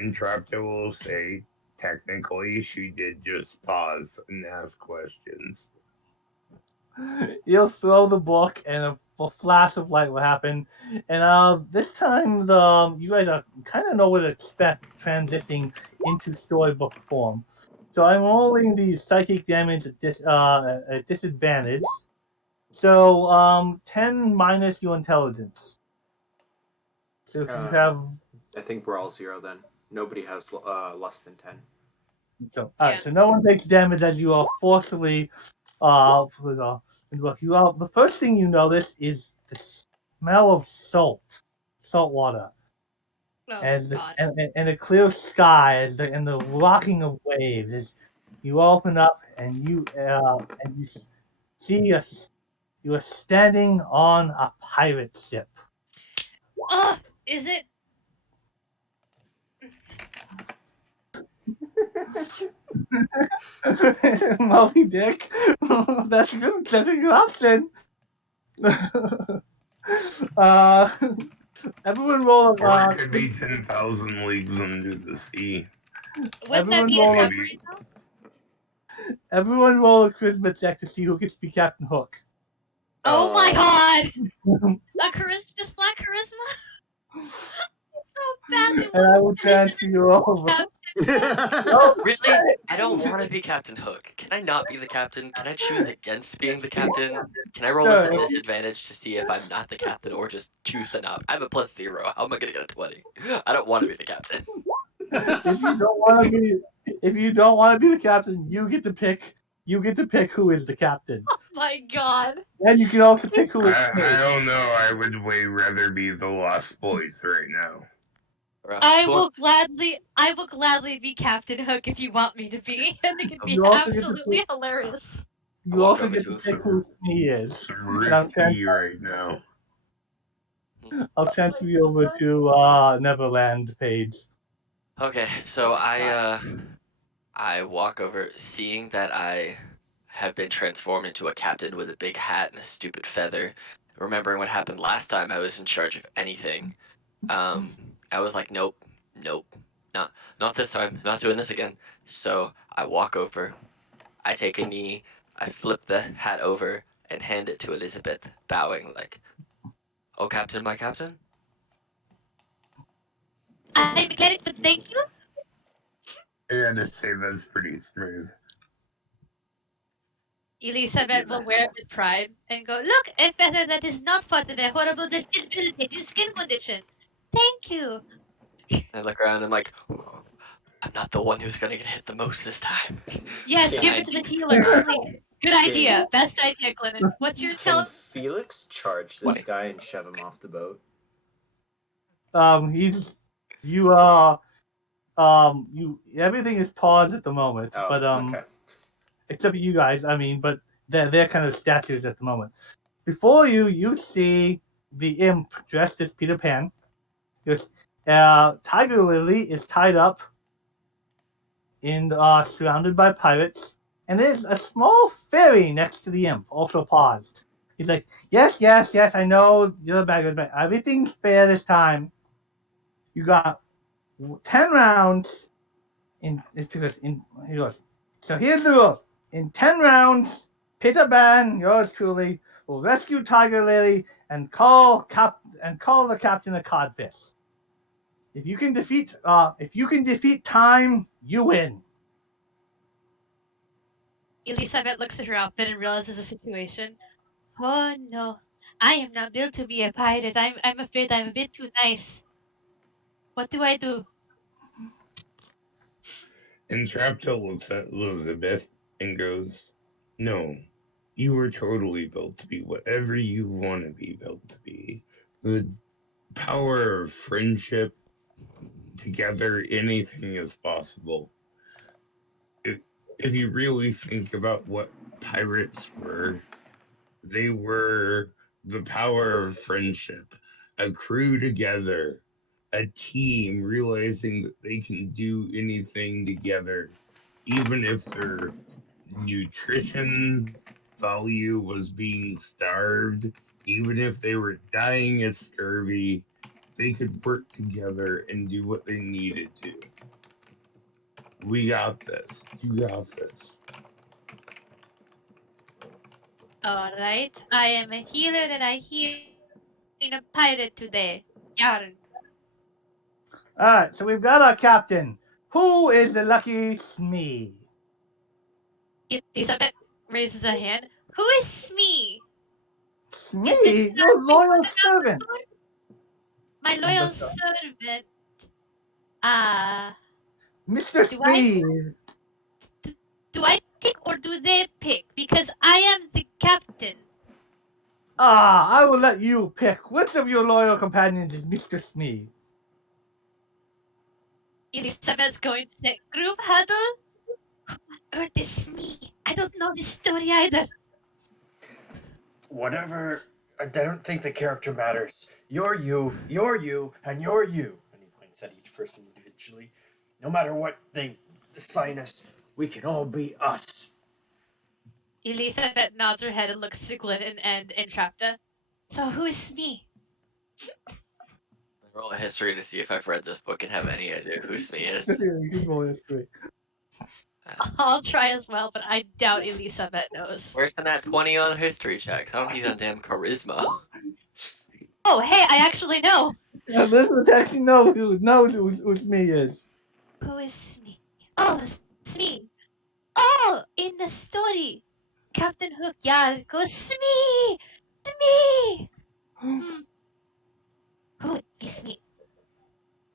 Entrapta will say, technically, she did just pause and ask questions. You'll throw the book, and a flash of light will happen. And this time, you guys are kind of know what to expect transitioning into storybook form. So I'm rolling the psychic damage at disadvantage. So 10 minus your intelligence. So if you have, I think we're all 0 then. Nobody has less than 10. so alright, so no one takes damage as you are forcefully the first thing you notice is the smell of salt water, and a clear sky and the rocking of waves. As you open up and you see you are standing on a pirate ship. is it? Moby Dick. That's good. That's a good option. Everyone roll Or it could be 10,000 leagues under the sea. Would that be a submarine though? Everyone roll a charisma check to see who gets to be Captain Hook. Oh my god! A charisma, just black charisma? So badly. And I will transfer you over. Really? I don't want to be Captain Hook. Can I not be the captain? Can I choose against being the captain? Can I roll this at disadvantage to see if I'm not the captain or just choose to not? I have a +0. How am I gonna get a 20? I don't want to be the captain. If you don't want to be the captain, you get to pick you get to pick who is the captain. My God. And you can also pick who is I Smee. don't know. I would way rather be the Lost Boys right now. I will gladly be Captain Hook if you want me to be, and it could be You also get to absolutely pick. hilarious. You walk also over get to to him. pick who Smee is. I'm And I'm risky right now. I'll transfer you over to Neverland page. Okay, so I walk over, seeing that I have been transformed into a captain with a big hat and a stupid feather. Remembering what happened last time I was in charge of anything, I was like, nope, nope, not this time, not doing this again. So I walk over, I take a knee, I flip the hat over and hand it to Elizabeth, bowing like, "Oh, Captain, my captain." I'm glad, but thank you. I gotta say that's pretty smooth. Elizabeth will wear it with pride and go, look, a feather that is not part of a horrible debilitating skin condition. Thank you. I look around and like, I'm not the one who's gonna get hit the most this time. Yes, Can give I- it to the healer, please. Good idea. Best idea, Glynnan. What's your Can tell? Felix charge this guy and shove him off the boat? He's you you everything is paused at the moment, Oh, but okay. except for you guys. I mean, but they're kind of statues at the moment. Before you, you see the imp dressed as Peter Pan. Tiger Lily is tied up and surrounded by pirates, and there's a small fairy next to the imp, also paused. He's like, yes, yes, yes, I know you're a bad, but everything's fair this time. You got 10 rounds. He goes, so here's the rules. In 10 rounds, Peter Pan, yours truly, will rescue Tiger Lily and call the captain a codfish. If you can defeat time, you win. Elizabeth looks at her outfit and realizes the situation. Oh no, I am not built to be a pirate. I'm afraid I'm a bit too nice. What do I do? Entrapta looks at Elizabeth and goes, "No, you were totally built to be whatever you want to be built to be. The power of friendship, together, anything is possible. If, if you really think about what pirates were, they were the power of friendship, a crew together, a team realizing that they can do anything together, even if their nutrition value was being starved, even if they were dying of scurvy, they could work together and do what they needed to. We got this. You got this." Alright, I am a healer and I heal a pirate today. Yarn. All right, so we've got our captain. Who is the lucky Smee? Elizabeth raises a hand. Who is me? Smee, your loyal servant. My loyal servant. Mr. Do I Smee. do I pick or do they pick? Because I am the captain. I will let you pick. Which of your loyal companions is Mr. Smee? Elizabeth's going to say, group huddle? Or this me? I don't know this story either. Whatever. I don't think the character matters. You're you, and you're you. And he points at each person individually. No matter what they assign us, we can all be us. Elizabeth nods her head and looks to Glynnan and entrapta. So who is me? Roll a history to see if I've read this book and have any idea who Smee is. Good boy, that's great. I'll try as well, but I doubt Elizabeth knows. Where's the nat 20 on history checks? I don't need a damn charisma. Oh, hey, I actually know. Elizabeth actually knows who Smee is. Who is me? Oh, Smee. Oh, in the story, Captain Hook Yar goes Smee, Smee. Who is me?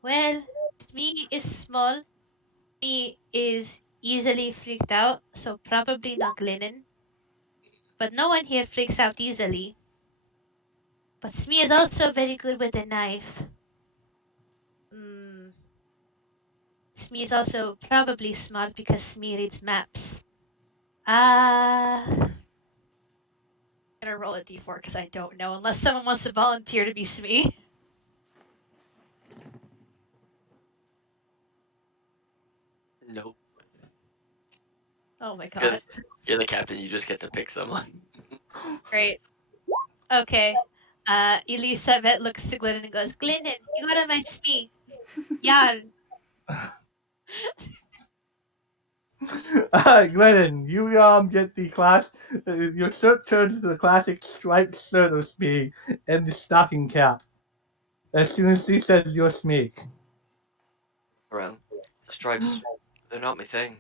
Well, Smee is small. Me is easily freaked out, so probably not Glynnan. But no one here freaks out easily. But Smee is also very good with a knife. Smee is also probably smart because Smee reads maps. I'm gonna roll a d4 because I don't know, unless someone wants to volunteer to be Smee. Nope. Oh my You're god. you're the captain. You just get to pick someone. Great. Okay. Elizabet looks to Glynnan and goes, Glynnan, you gotta my Smee. Yar. Glennon, you get the class. Your shirt turns into the classic striped shirt of Smee and the stocking cap. As soon as he says you're Smee. Around. Stripes, they're not my thing.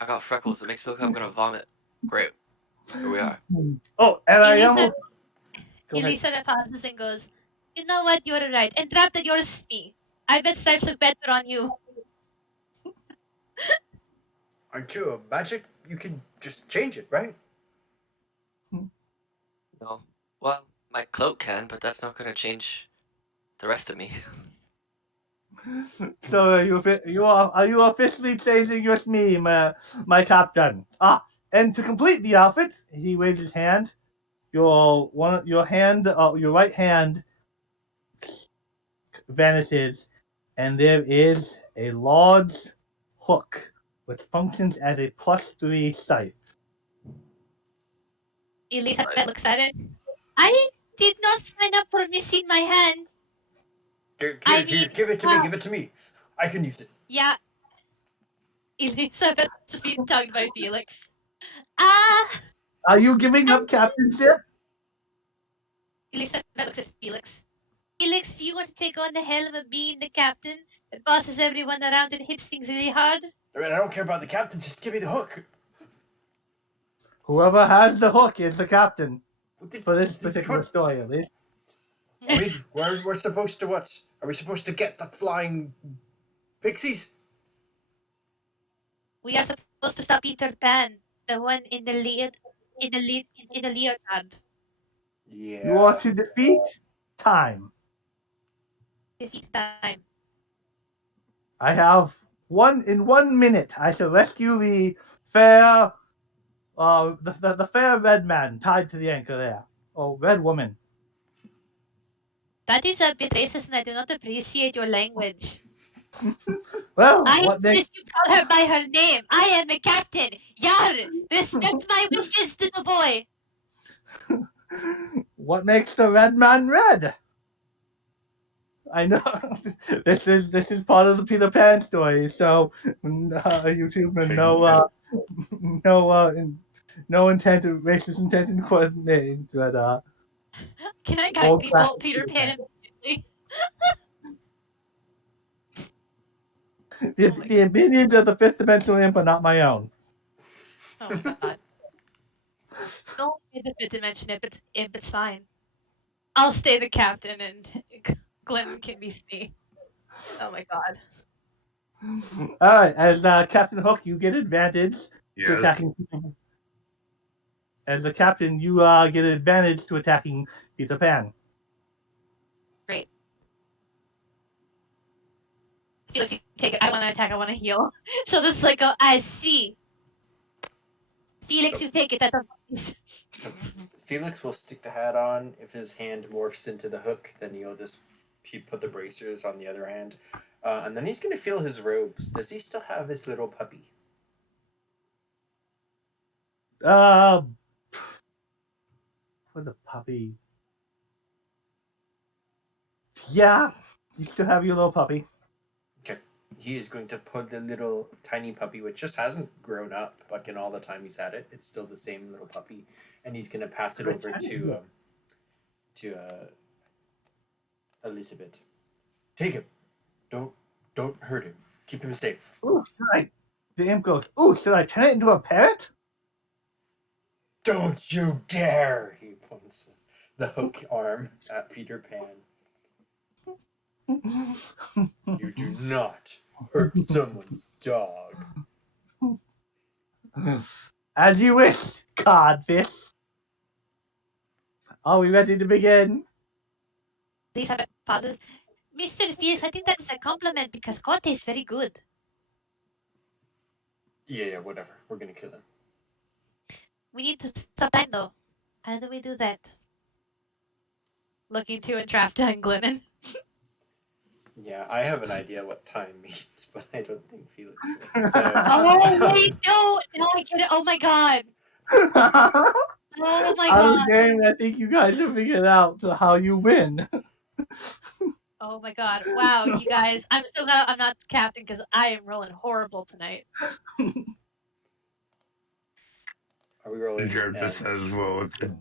I got freckles. It makes me look like I'm gonna vomit. Great. Here we are. Oh, and I Elizabeth, almost go ahead. Elizabeth pauses and goes, you know what, you're right. And drop that you're Smee. I bet stripes look better on you. Aren't you a magic? You can just change it, right? No. Well, my cloak can, but that's not gonna change the rest of me. So are you officially changing your Smee, my captain? Ah, and to complete the outfit, he waves his hand. Your right hand vanishes, and there is a large hook which functions as a +3 scythe. Elizabeth looks at it. I did not sign up for missing my hand. I mean, Give it to me. Give it to me. I can use it. yeah. Elizabeth just being tugged by Felix. Ah! Are you giving up captainship? Elizabeth looks at Felix. Felix, you want to take on the helm of being the captain that bosses everyone around and hits things really hard? I mean, I don't care about the captain. Just give me the hook. Whoever has the hook is the captain What for this particular story, at least. I mean, we're supposed to what? Are we supposed to get the flying pixies? We are supposed to stop Peter Pan, the one in the leotard. Yeah. You are to defeat time. Defeat time. I have 1 minute. I shall rescue the fair, the fair red man tied to the anchor there. Oh, red woman. That is a bit racist, and I do not appreciate your language. Well, I what next? insist you call her by her name. I am a captain. Yar! Respect my wishes, little boy. What makes the red man red? I know this is part of the Peter Pan story, so YouTube no intent of racist intent in coordinating, but Can I old kindly classic vote Peter Pan immediately? Oh my The opinions of the fifth dimensional imp are not my own. Oh my god. Don't be the fifth dimension imp, it's fine. I'll stay the captain and Glenn can be Smee. Oh my god. All right, as Captain Hook, you get advantage to Yes. attacking. As the captain, you get advantage to attacking Peter Pan. Great. Felix, you take it. I want to attack, I want to heal. She'll just like go, I see. Felix, you take it. That's Felix will stick the hat on. If his hand morphs into the hook, then he'll just put the bracers on the other hand. And then he's going to feel his robes. Does he still have his little puppy? For the puppy. Yeah, you still have your little puppy. Okay. He is going to put the little tiny puppy, which just hasn't grown up, like in all the time he's had it. It's still the same little puppy, and he's going to pass it over to Elizabet. Take him. Don't hurt him. Keep him safe. Ooh, the imp goes, ooh, should I turn it into a parrot? Don't you dare! He points the hook arm at Peter Pan. You do not hurt someone's dog. As you wish, Codfish. Are we ready to begin? Elizabeth pauses. Mr. Felix, I think that is a compliment because cod is very good. Yeah, whatever. We're gonna kill him. We need to stop time though. How do we do that? Looking to entrapta and Glynnan. Yeah, I have an idea what time means, but I don't think Felix will. So Oh wait, no, I get it. Oh my god. Oh my Out of god. the game, I think you guys have figured out how you win. Oh my god. Wow, you guys. I'm so glad I'm not the captain because I am rolling horrible tonight. are we rolling? Entrapta says, well, with the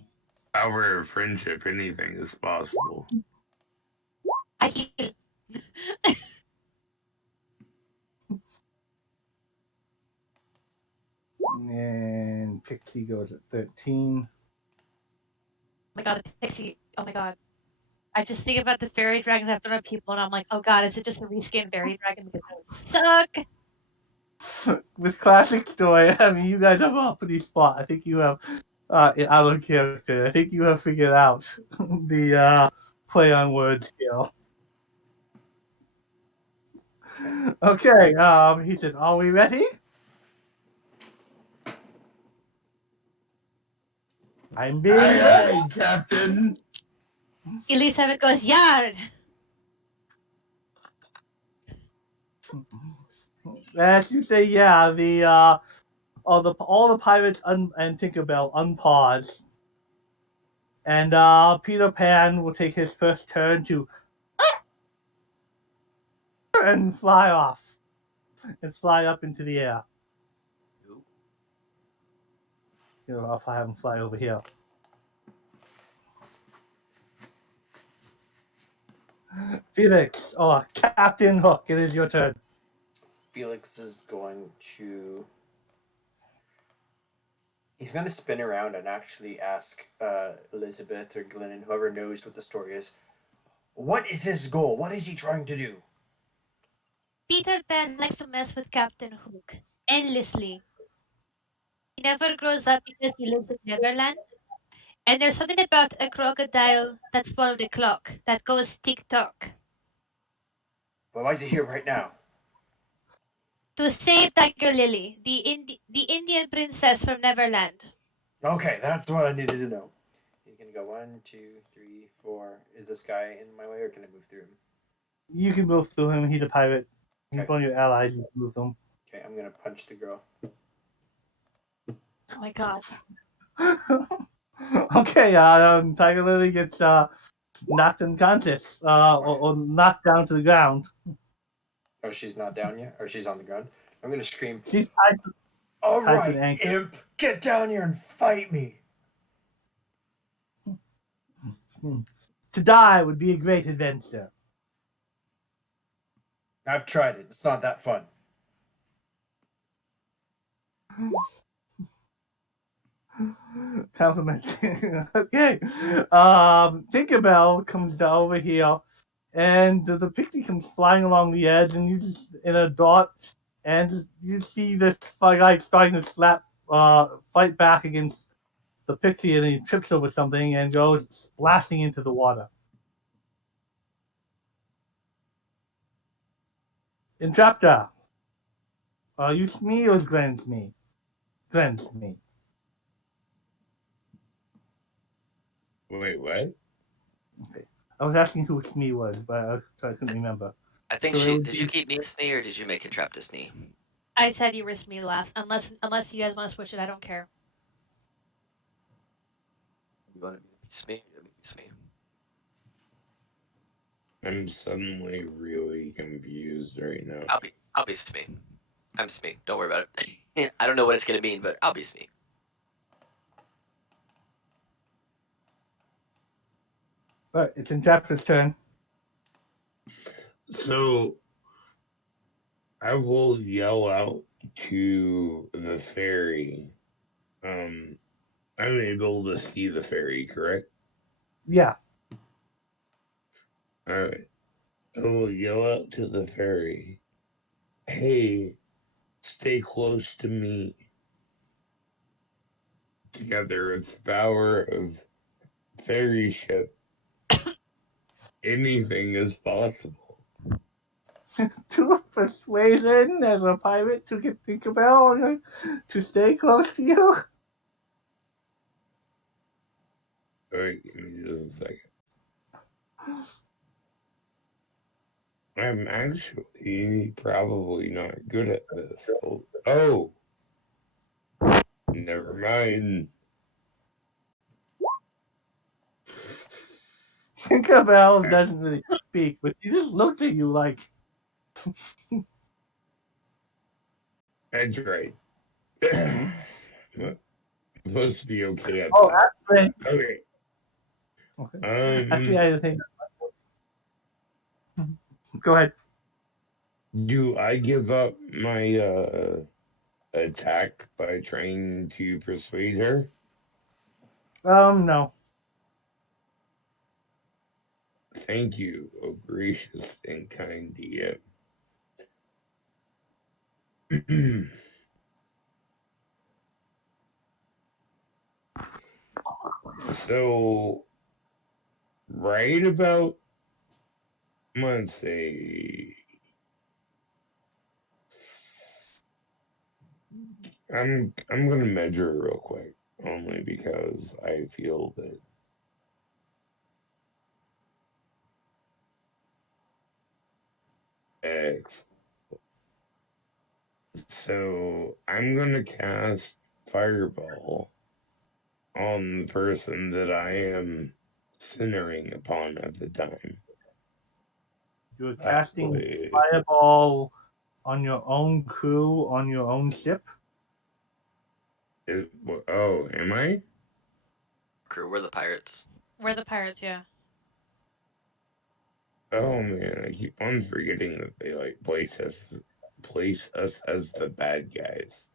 power of friendship, anything is possible. I heal. And Pixie goes at 13. Oh my god, the pixie. Oh my god. I just think about the fairy dragons I've thrown at people and I'm like, oh god, is it just a reskin fairy dragon because that would suck? With classic story, I mean, you guys have a pretty spot. I think you have, out of character, I think you have figured out the play on words skill. Okay, he says, are we ready? I'm being ready. Aye, Captain. Elizabeth goes, yard! As you say, yeah, all the pirates and Tinkerbell unpause. And Peter Pan will take his first turn to and fly off. And fly up into the air. You know, I'll have him fly over here. Felix, Captain Hook, it is your turn. Felix is going to. He's going to spin around and actually ask Elizabeth or Glynnan, whoever knows what the story is, what is his goal? What is he trying to do? Peter Pan likes to mess with Captain Hook endlessly. He never grows up because he lives in Neverland. And there's something about a crocodile that's part of the clock that goes tick tock. But why is he here right now? To save Tiger Lily, the Indian princess from Neverland. Okay, that's what I needed to know. He's going to go 1, 2, 3, 4. Is this guy in my way or can I move through him? You can move through him. He's a pirate. He's Okay. one of your allies. You can move him. Okay, I'm going to punch the girl. Oh my god. Okay, Tiger Lily gets knocked unconscious or knocked down to the ground. Oh, she's not down yet? Or she's on the ground? I'm going to scream, She's tied to all Tied to right, the ankle. imp, get down here and fight me. To die would be a great adventure. I've tried it. It's not that fun. Complimenting. Okay. Tinkerbell comes over here, and the pixie comes flying along the edge, and you just in a dot, and you see this guy starting to fight back against the pixie, and he trips over something and goes splashing into the water. Entrapta. Are you Smee or Glenn's me? Glenn's me. Wait, what? Okay. I was asking who Smee was, but I couldn't remember. I think So did you keep me a snee or did you make Entrapta snee? I said you risked me last. Unless you guys want to switch it, I don't care. You want to be Smee? You want me to be Smee? I'm suddenly really confused right now. I'll be Smee. I'm Smee. Don't worry about it. I don't know what it's gonna mean, but I'll be Smee. Alright, it's Entrapta's turn. So I will yell out to the fairy. I'm able to see the fairy, correct? Yeah. Alright. I will yell out to the fairy. Hey, stay close to me. together with the power of fairy ship, anything is possible. To persuasion as a pirate to get Tinkerbell to stay close to you. Wait, give me just a second. I'm actually probably not good at this. Oh, never mind. Tinkerbell doesn't really speak, but she just looks at you like. That's right. Supposed to be okay at Oh, that. actually, Okay. actually, I think. Go ahead. Do I give up my attack by trying to persuade her? No. Thank you, oh gracious and kind DM. So, right about, let's say, I'm gonna measure real quick, only because I feel that. X. So I'm gonna cast Fireball on the person that I am centering upon at the time. You're That casting way- Fireball on your own crew on your own ship. Oh, am I? Crew, we're the pirates. We're the pirates, yeah. Oh man, I keep on forgetting that they like place us as the bad guys.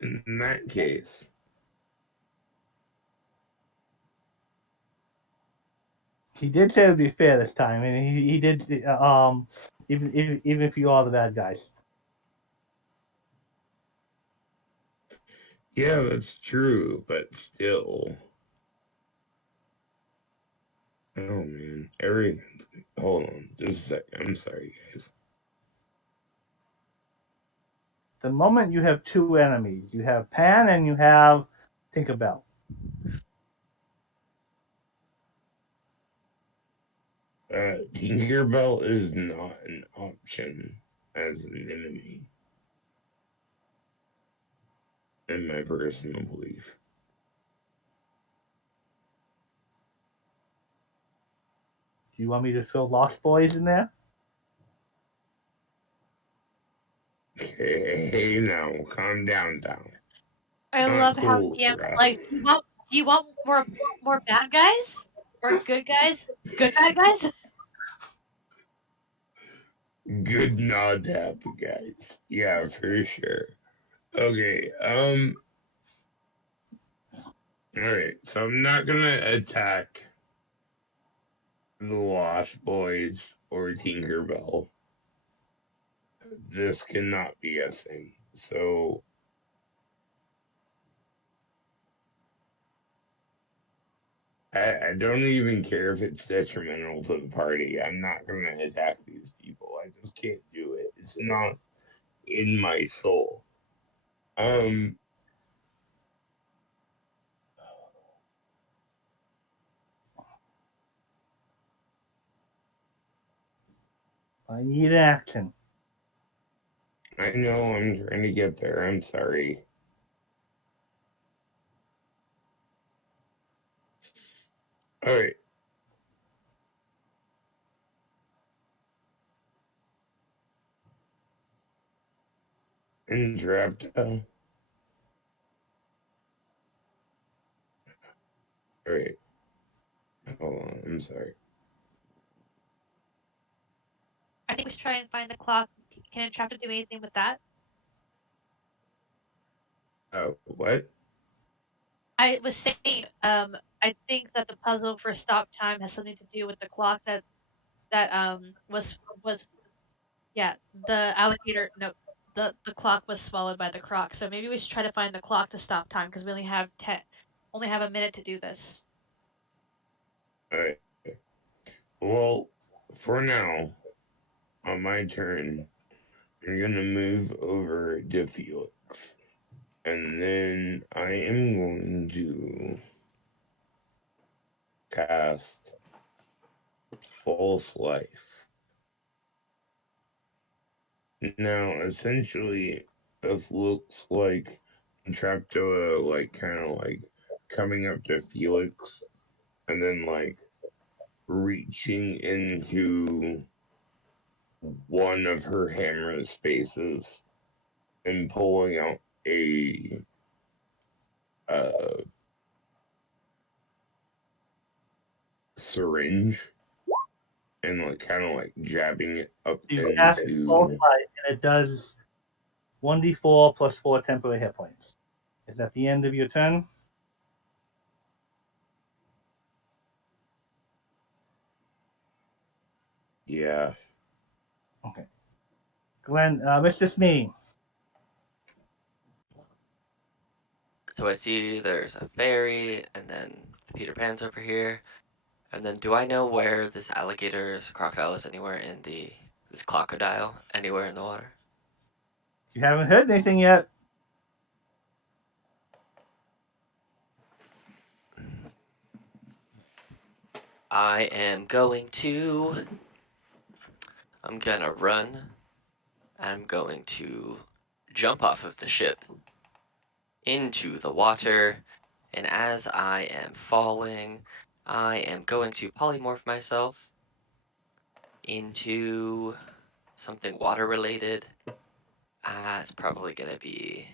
In that case, He did say it would be fair this time, and he did. Even if you are the bad guys. yeah, that's true, but still. Oh man, everything's. Hold on, just a second. I'm sorry, guys. The moment you have two enemies, you have Pan and you have Tinkerbell. Tinkerbell is not an option as an enemy, in my personal belief. Do you want me to throw Lost Boys in there? Okay, now calm down. I Not love how cool, DM bruh. like. Do you want more bad guys or good guys? Good bad guys? Good nod tap, guys. Yeah, for sure. Okay, alright, so I'm not gonna attack the Lost Boys or Tinkerbell. This cannot be a thing. So I don't even care if it's detrimental to the party. I'm not gonna attack these people. I just can't do it. It's not in my soul. Um I need an action. I know I'm trying to get there. I'm sorry. Alright. Entrapta. Alright. Hold on, I'm sorry. I think we should try and find the clock. Can Entrapta do anything with that? Oh, what? I was saying, I think that the puzzle for stop time has something to do with the clock that was yeah, the alligator no the clock was swallowed by the croc. So maybe we should try to find the clock to stop time because we only have a minute to do this. Alright. Well, for now, on my turn, I'm gonna move over to Felix. And then I am going to cast False Life. Now, essentially, this looks like Entrapta, like, kind of like coming up to Felix and then, like, reaching into one of her hammer's faces and pulling out a syringe and like kind of like jabbing it up You cast False into. Light, and it does 1d4 plus 4 temporary hit points. Is that the end of your turn? Yeah. Okay. Glenn, Mr. Smee. So I see there's a ferry, and then Peter Pan's over here. And then do I know where this crocodile is anywhere in this crocodile anywhere in the water? You haven't heard anything yet. I am going to. I'm gonna run. I'm going to jump off of the ship into the water, and as I am falling, I am going to polymorph myself into something water related. It's probably gonna be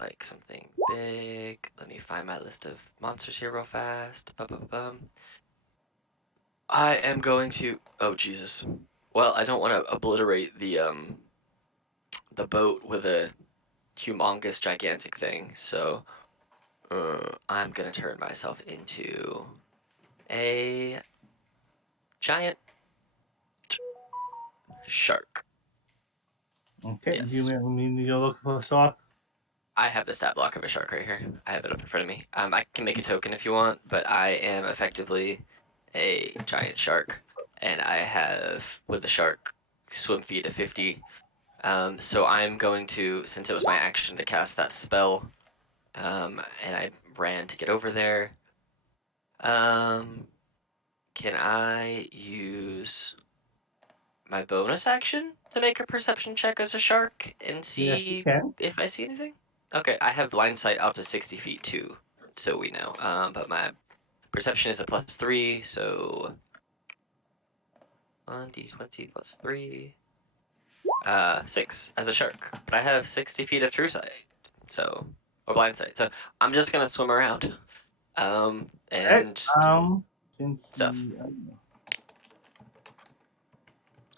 like something big. Let me find my list of monsters here real fast. Bum. I am going to. Oh Jesus. Well, I don't want to obliterate the boat with a humongous, gigantic thing. So I'm gonna turn myself into a giant shark. Okay. Yes. Do you mean you're looking for a shark? I have the stat block of a shark right here. I have it up in front of me. I can make a token if you want, but I am effectively a giant shark, and I have with the shark swim feet of 50. So I'm going to, since it was my action to cast that spell, and I ran to get over there. Can I use my bonus action to make a perception check as a shark and Yes, you see can. if I see anything? Okay, I have blind sight out to 60 feet too, so we know. But my perception is a +3, so 1d20 plus 3. 6 as a shark. But I have 60 feet of true sight, so or blind sight. So I'm just gonna swim around, Okay. and Since stuff.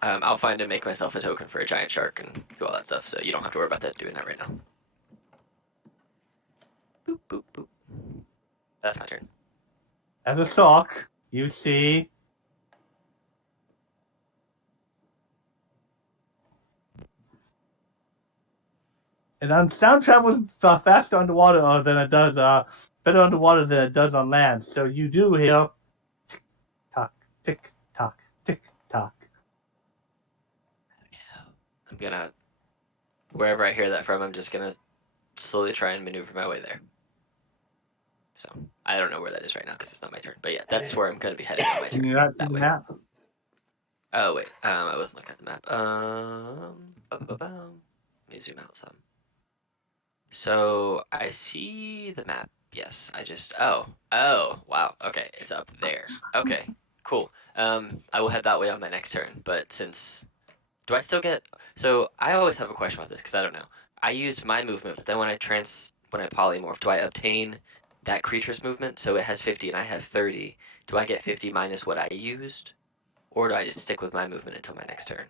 I'll find and make myself a token for a giant shark and do all that stuff, so you don't have to worry about that doing that right now. Boop, boop, boop. That's my turn. as a shark, you see and sound travels faster underwater than it does better underwater than it does on land. So you do hear tick tock, tick tock. I'm gonna, wherever I hear that from, I'm just gonna slowly try and maneuver my way there. So I don't know where that is right now because it's not my turn. But yeah, that's where I'm gonna be heading on my Can turn. you not see That the way. map? Oh wait, I wasn't looking at the map. Let me zoom out some. So I see the map. Yes, I just. Oh, wow. Okay, it's up there. Okay, cool. I will head that way on my next turn. But since, do I still get? So I always have a question about this because I don't know. I used my movement, but then when I polymorph, do I obtain that creature's movement? So it has 50 and I have 30. Do I get 50 minus what I used, or do I just stick with my movement until my next turn?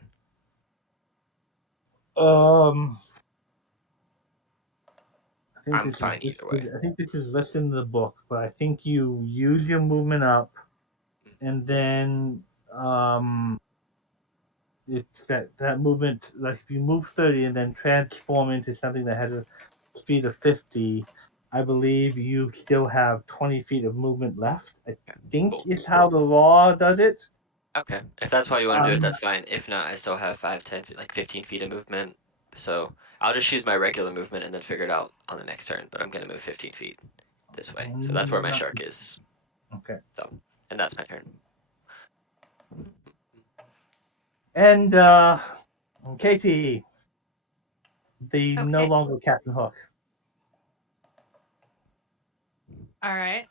I'm fine either way. I think this is listed in the book, but I think you use your movement up, and then it's that movement. Like if you move 30 and then transform into something that has a speed of 50, I believe you still have 20 feet of movement left. I think Cool. is how the law does it. Okay. If that's why you want to do it, Um, that's fine. If not, I still have 5, 10, like 15 feet of movement. So I'll just use my regular movement and then figure it out on the next turn. But I'm gonna move 15 feet this way. So that's where my shark is. Okay. So, and that's my turn. And Katie, the no Okay. longer Captain Hook. All right.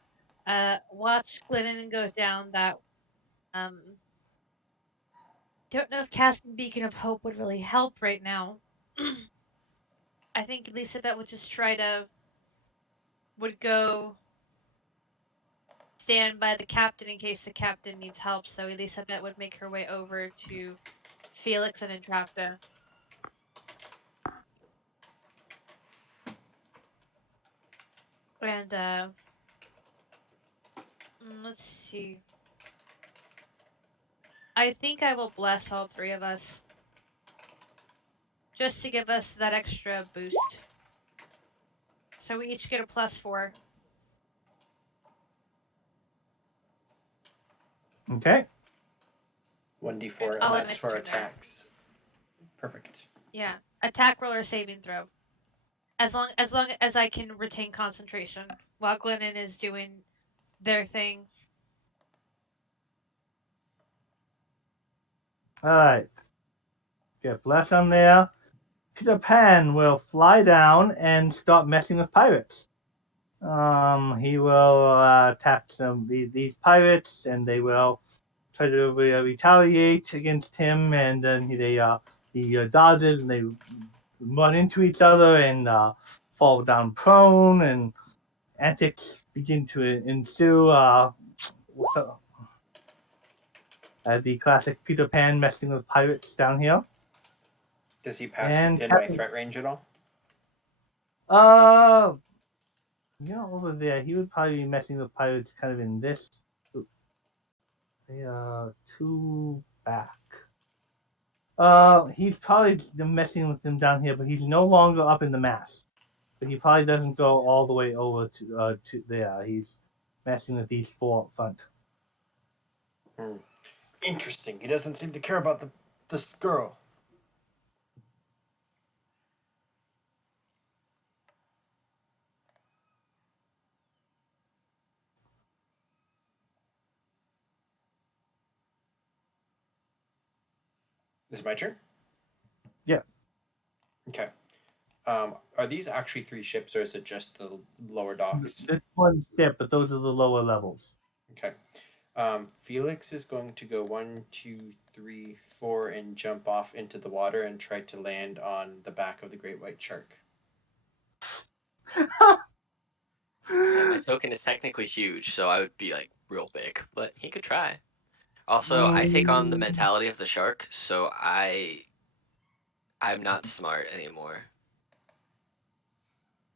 Watch Glynnan go down that. Don't know if casting Beacon of Hope would really help right now. I think Elizabet would just would go stand by the captain in case the captain needs help. So Elizabet would make her way over to Felix and Entrapta. And let's see. I think I will bless all three of us. Just to give us that extra boost. So we each get a +4. Okay. 1d4, and I'll that's admit for from there. attacks. Perfect. Yeah. Attack roll or saving throw. As long as I can retain concentration while Glynnan is doing their thing. All right. Get bless on there. Peter Pan will fly down and start messing with pirates. He will attack these pirates, and they will try to retaliate against him. And then he dodges, and they run into each other and fall down prone, and antics begin to ensue. So, the classic Peter Pan messing with pirates down here. Does he pass And within my threat range at all? over there, he would probably be messing with pirates kind of in this. They are two back. He's probably messing with them down here, but he's no longer up in the mast. But he probably doesn't go all the way over to there. He's messing with these four up front. Interesting. He doesn't seem to care about this girl. Is it my turn? Yeah. Okay. Are these actually 3 ships, or is it just the lower docks? This one's ship, but those are the lower levels. Okay. Felix is going to go 1, 2, 3, 4 and jump off into the water and try to land on the back of the great white shark. Yeah, my token is technically huge, so I would be like real big, but he could try. Also, I take on the mentality of the shark, so I'm not smart anymore.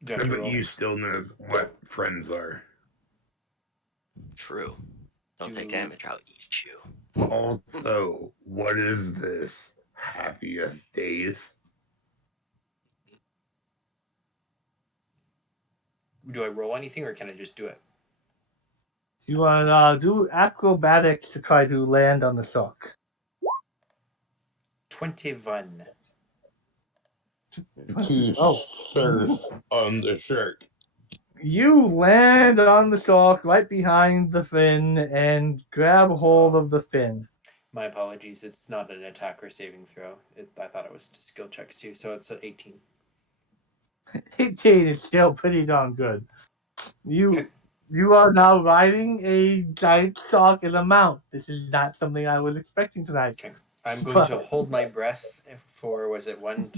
Do you have to But roll? you still know what friends are. True. Don't take damage, I'll eat you. Also, what is this? Happiest days? Do I roll anything, or can I just do it? You want to do acrobatics to try to land on the shark. 21. To surf on the shark. You land on the shark right behind the fin and grab hold of the fin. My apologies. It's not an attack or saving throw. I thought it was skill checks too, so it's 18. 18 is still pretty darn good. You are now riding a giant shark in a mount. This is not something I was expecting tonight. Okay. I'm going to hold my breath for, was it 1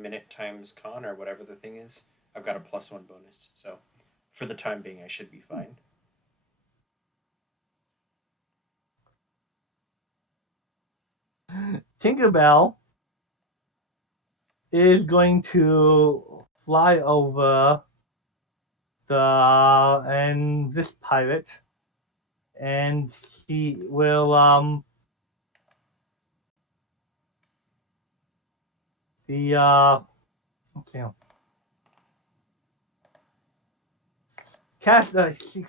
minute times con or whatever the thing is? I've got a +1 bonus, so for the time being, I should be fine. Tinkerbell is going to fly over this pirate, and she will The okay.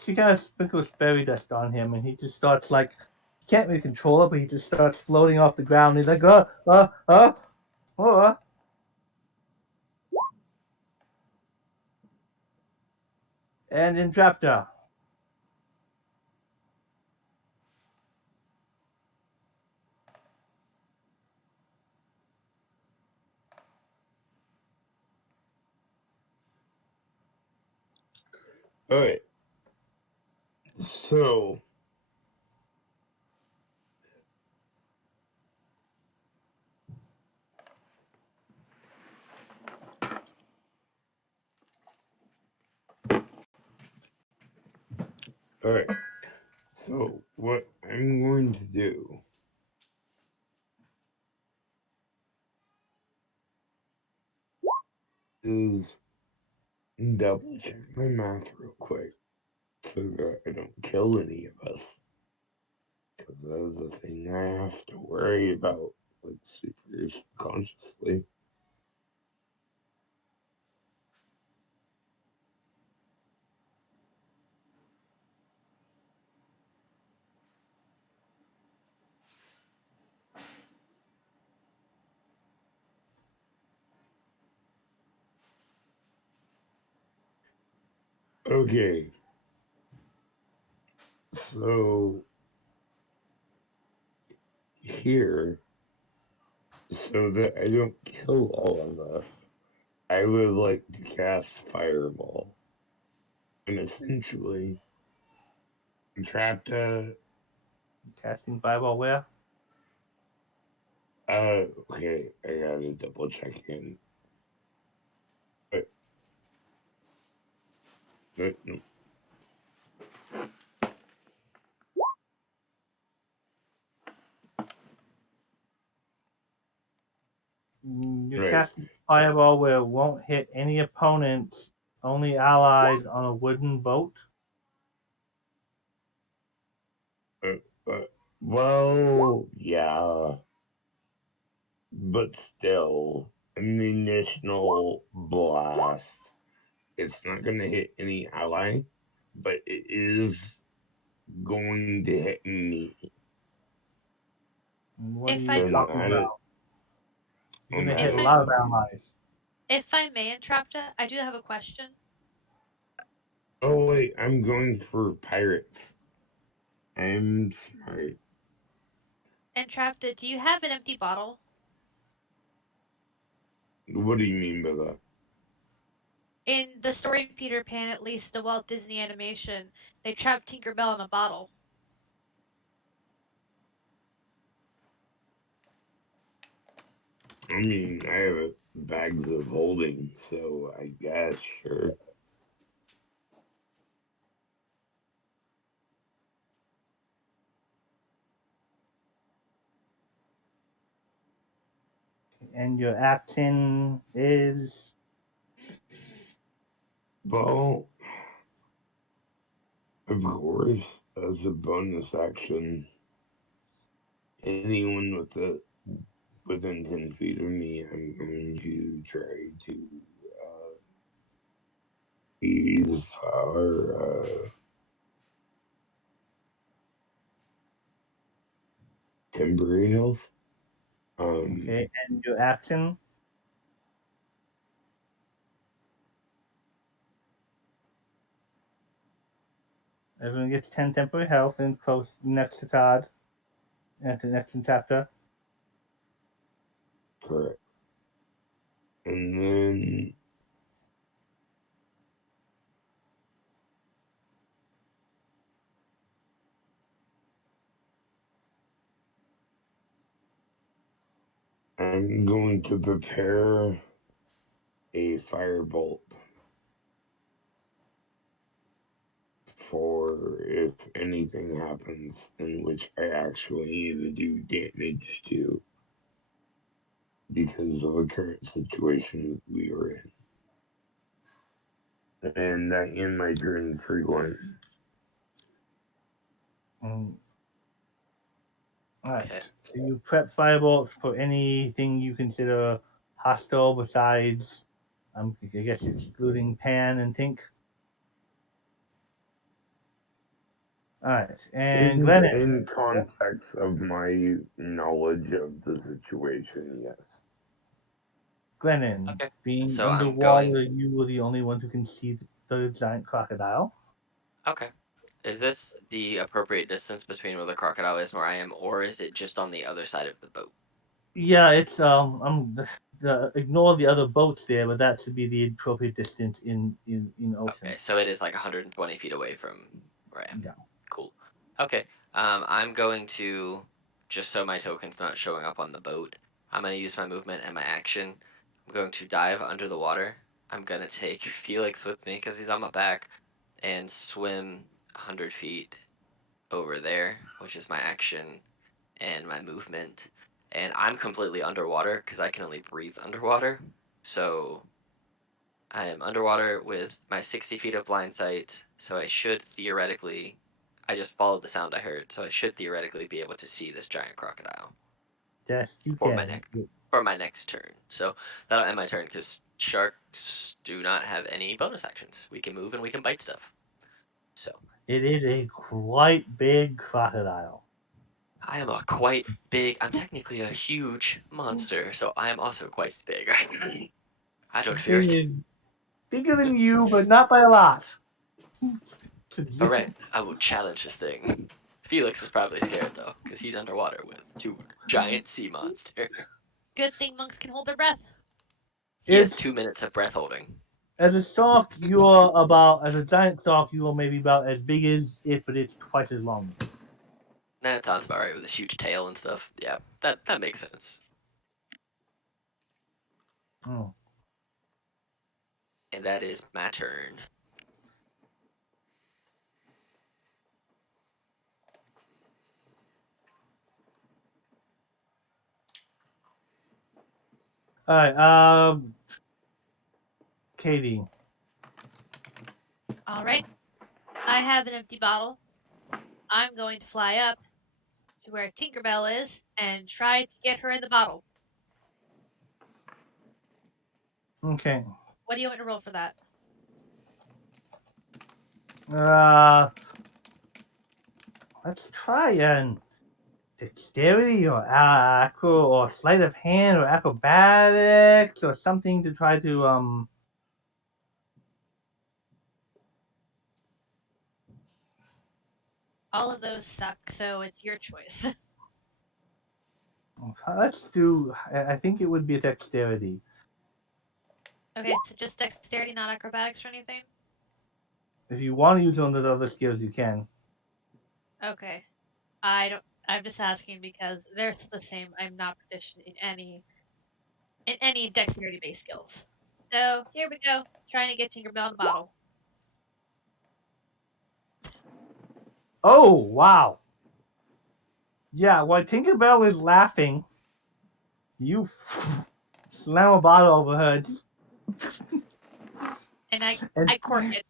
She kind of sprinkles fairy dust on him, and he just starts like he can't really control it, but he just starts floating off the ground. He's like, and entrapta. All right. So, all right. So, what I'm going to do is double check my math real quick so that I don't kill any of us. Because that is a thing I have to worry about, like, super consciously. Okay. So, here, so that I don't kill all of us, I would like to cast Fireball. And essentially, Entrapta, Casting fireball where? okay, I gotta double check again. But, no. You're Right. casting fireball where it won't hit any opponents, only allies on a wooden boat. Well, yeah. But still, an initial blast. It's not gonna hit any ally, but it is going to hit me. What are If you I And talking that, about? You're and gonna that hit a If is I lot of fine. allies. if I may interrupt, I do have a question. Oh wait, I'm going for pirates. I'm smart. Entrapta, do you have an empty bottle? What do you mean by that? In the story Peter Pan, at least the Walt Disney animation, they trapped Tinkerbell in a bottle. I mean, I have bags of holding, so I guess sure. And your action is Well, of course, as a bonus action, anyone within 10 feet of me, I'm going to try to use our temporary health. okay. And your action. Everyone gets 10 temporary health and close next to Todd. And to next in chapter. Correct. And then I'm going to prepare a firebolt for if anything happens in which I actually need to do damage to because of the current situation we are in. And I end my turn for Glenn. Alright. Okay. So you prep firebolt for anything you consider hostile besides, I guess you're excluding Pan and Tink. All right, and Glennon. In context of my knowledge of the situation, yes. Glennon, Okay. being So I'm underwater, going. you were the only one who can see the giant crocodile. Okay. Is this the appropriate distance between where the crocodile is and where I am, or is it just on the other side of the boat? Yeah, it's ignore the other boats there, but that should be the appropriate distance in ocean. Okay, so it is like 120 feet away from where I am. Yeah. Cool. Okay. I'm going to, just so my token's not showing up on the boat, I'm going to use my movement and my action. I'm going to dive under the water. I'm going to take Felix with me because he's on my back and swim 100 feet over there, which is my action and my movement. And I'm completely underwater because I can only breathe underwater. So I am underwater with my 60 feet of blind sight, so I should theoretically. I just followed the sound I heard, so I should theoretically be able to see this giant crocodile Yes, you for my can. next turn. So that'll end my turn because sharks do not have any bonus actions. We can move and we can bite stuff. So It is a quite big crocodile. I am a quite big. I'm technically a huge monster, so I am also quite big. I don't fear It it. is bigger than you, but not by a lot. All right, I will challenge this thing. Felix is probably scared though, because he's underwater with two giant sea monsters. Good thing monks can hold their breath. He has It's 2 minutes of breath holding. as a shark, you are about as a giant shark, you are maybe about as big as it, but it's twice as long. That sounds about right with his huge tail and stuff. Yeah, that makes sense. Oh. And that is my turn. All right, Katie. All right. I have an empty bottle. I'm going to fly up to where Tinkerbell is and try to get her in the bottle. Okay. What do you want to roll for that? Let's try dexterity or acro or sleight of hand or acrobatics or something to try to All of those suck, so it's your choice. let's do. I think it would be a dexterity. Okay, so just dexterity, not acrobatics or anything? If you want to use one of the other skills, you can. Okay. I'm just asking because they're the same. I'm not proficient in any dexterity based skills. So here we go. Trying to get Tinkerbell in the bottle. Oh wow! Yeah, while Tinkerbell is laughing, you slam a bottle over her. And I And cork it.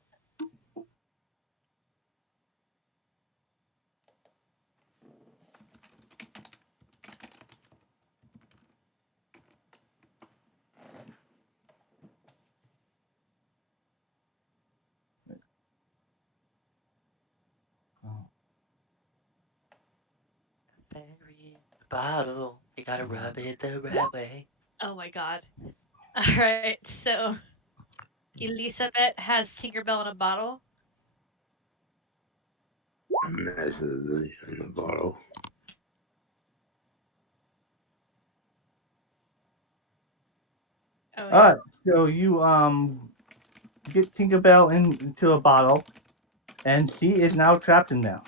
Fairy in the bottle, you gotta rub it the right way. Oh my god. Alright, so Elizabet has Tinkerbell in a bottle. Messes in the bottle. Oh all yeah. right, so you get Tinkerbell into a bottle, and she is now trapped in there.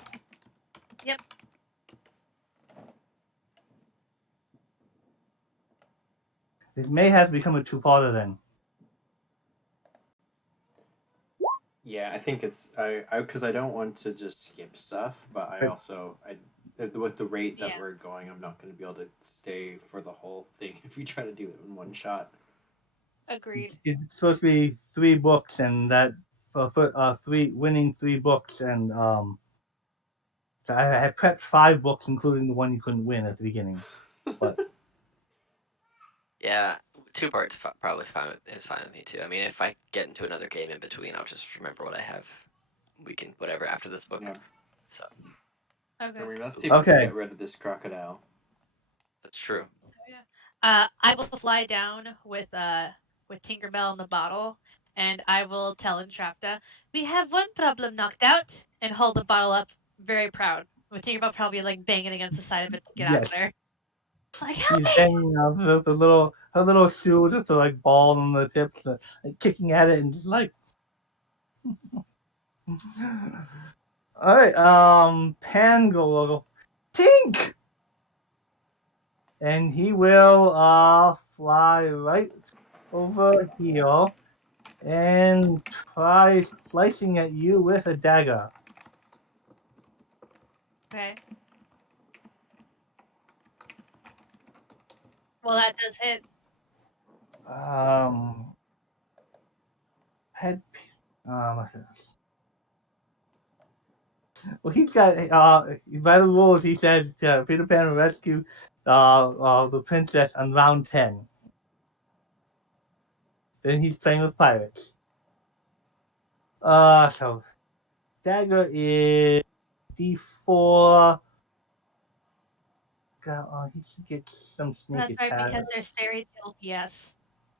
Yep. It may have become a two-parter then. Yeah, I think it's I because I don't want to just skip stuff, but I Right. also I with the rate that Yeah. we're going, I'm not going to be able to stay for the whole thing if we try to do it in one shot. Agreed. It's supposed to be 3 books, and that for winning 3 books, and so I had prepped 5 books, including the one you couldn't win at the beginning. But Yeah, two parts probably fine is fine with me too. I mean, if I get into another game in between, I'll just remember what I have. We can whatever after this book. Yeah. So Okay. Let's see if we Okay. can get rid of this crocodile. that's true. I will fly down with Tinkerbell in the bottle, and I will tell entrapta, we have one problem knocked out, and hold the bottle up, very proud. With Tinkerbell probably like banging against the side of it to get out of Yes. there. Like, help She's me! banging up her little shoe just like ball on the tips, like, kicking at it and just like. All right, Pan go Tink, and he will fly right over here and try slicing at you with a dagger. Okay. Well, that does hit. Headpiece. What's it? Well, he's got by the rules. He says Peter Pan will rescue the princess on round 10. Then he's playing with pirates. So dagger is D4. He should get some sneak That's right, attack. because there's fairy tale PS.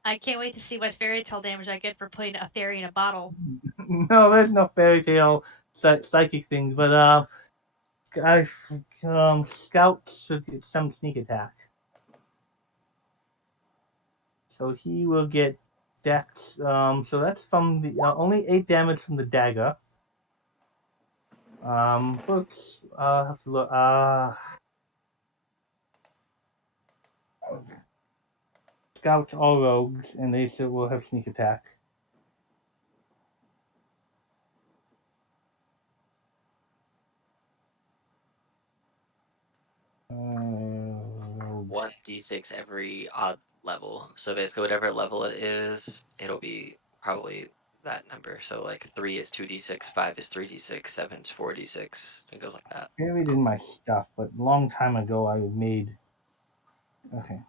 I can't wait to see what fairy tale damage I get for putting a fairy in a bottle. No, there's no fairy tale psychic things, but scouts should get some sneak attack. So he will get dex. So that's from the only 8 damage from the dagger. Books. Have to look. Scouts all rogues, and they still will have sneak attack. Uh, 1d6 every odd level. So basically, whatever level it is, it'll be probably that number. So like 3 is 2d6, 5 is 3d6, 7 is 4d6. It goes like that. buried in my stuff, but a long time ago I made. Okay.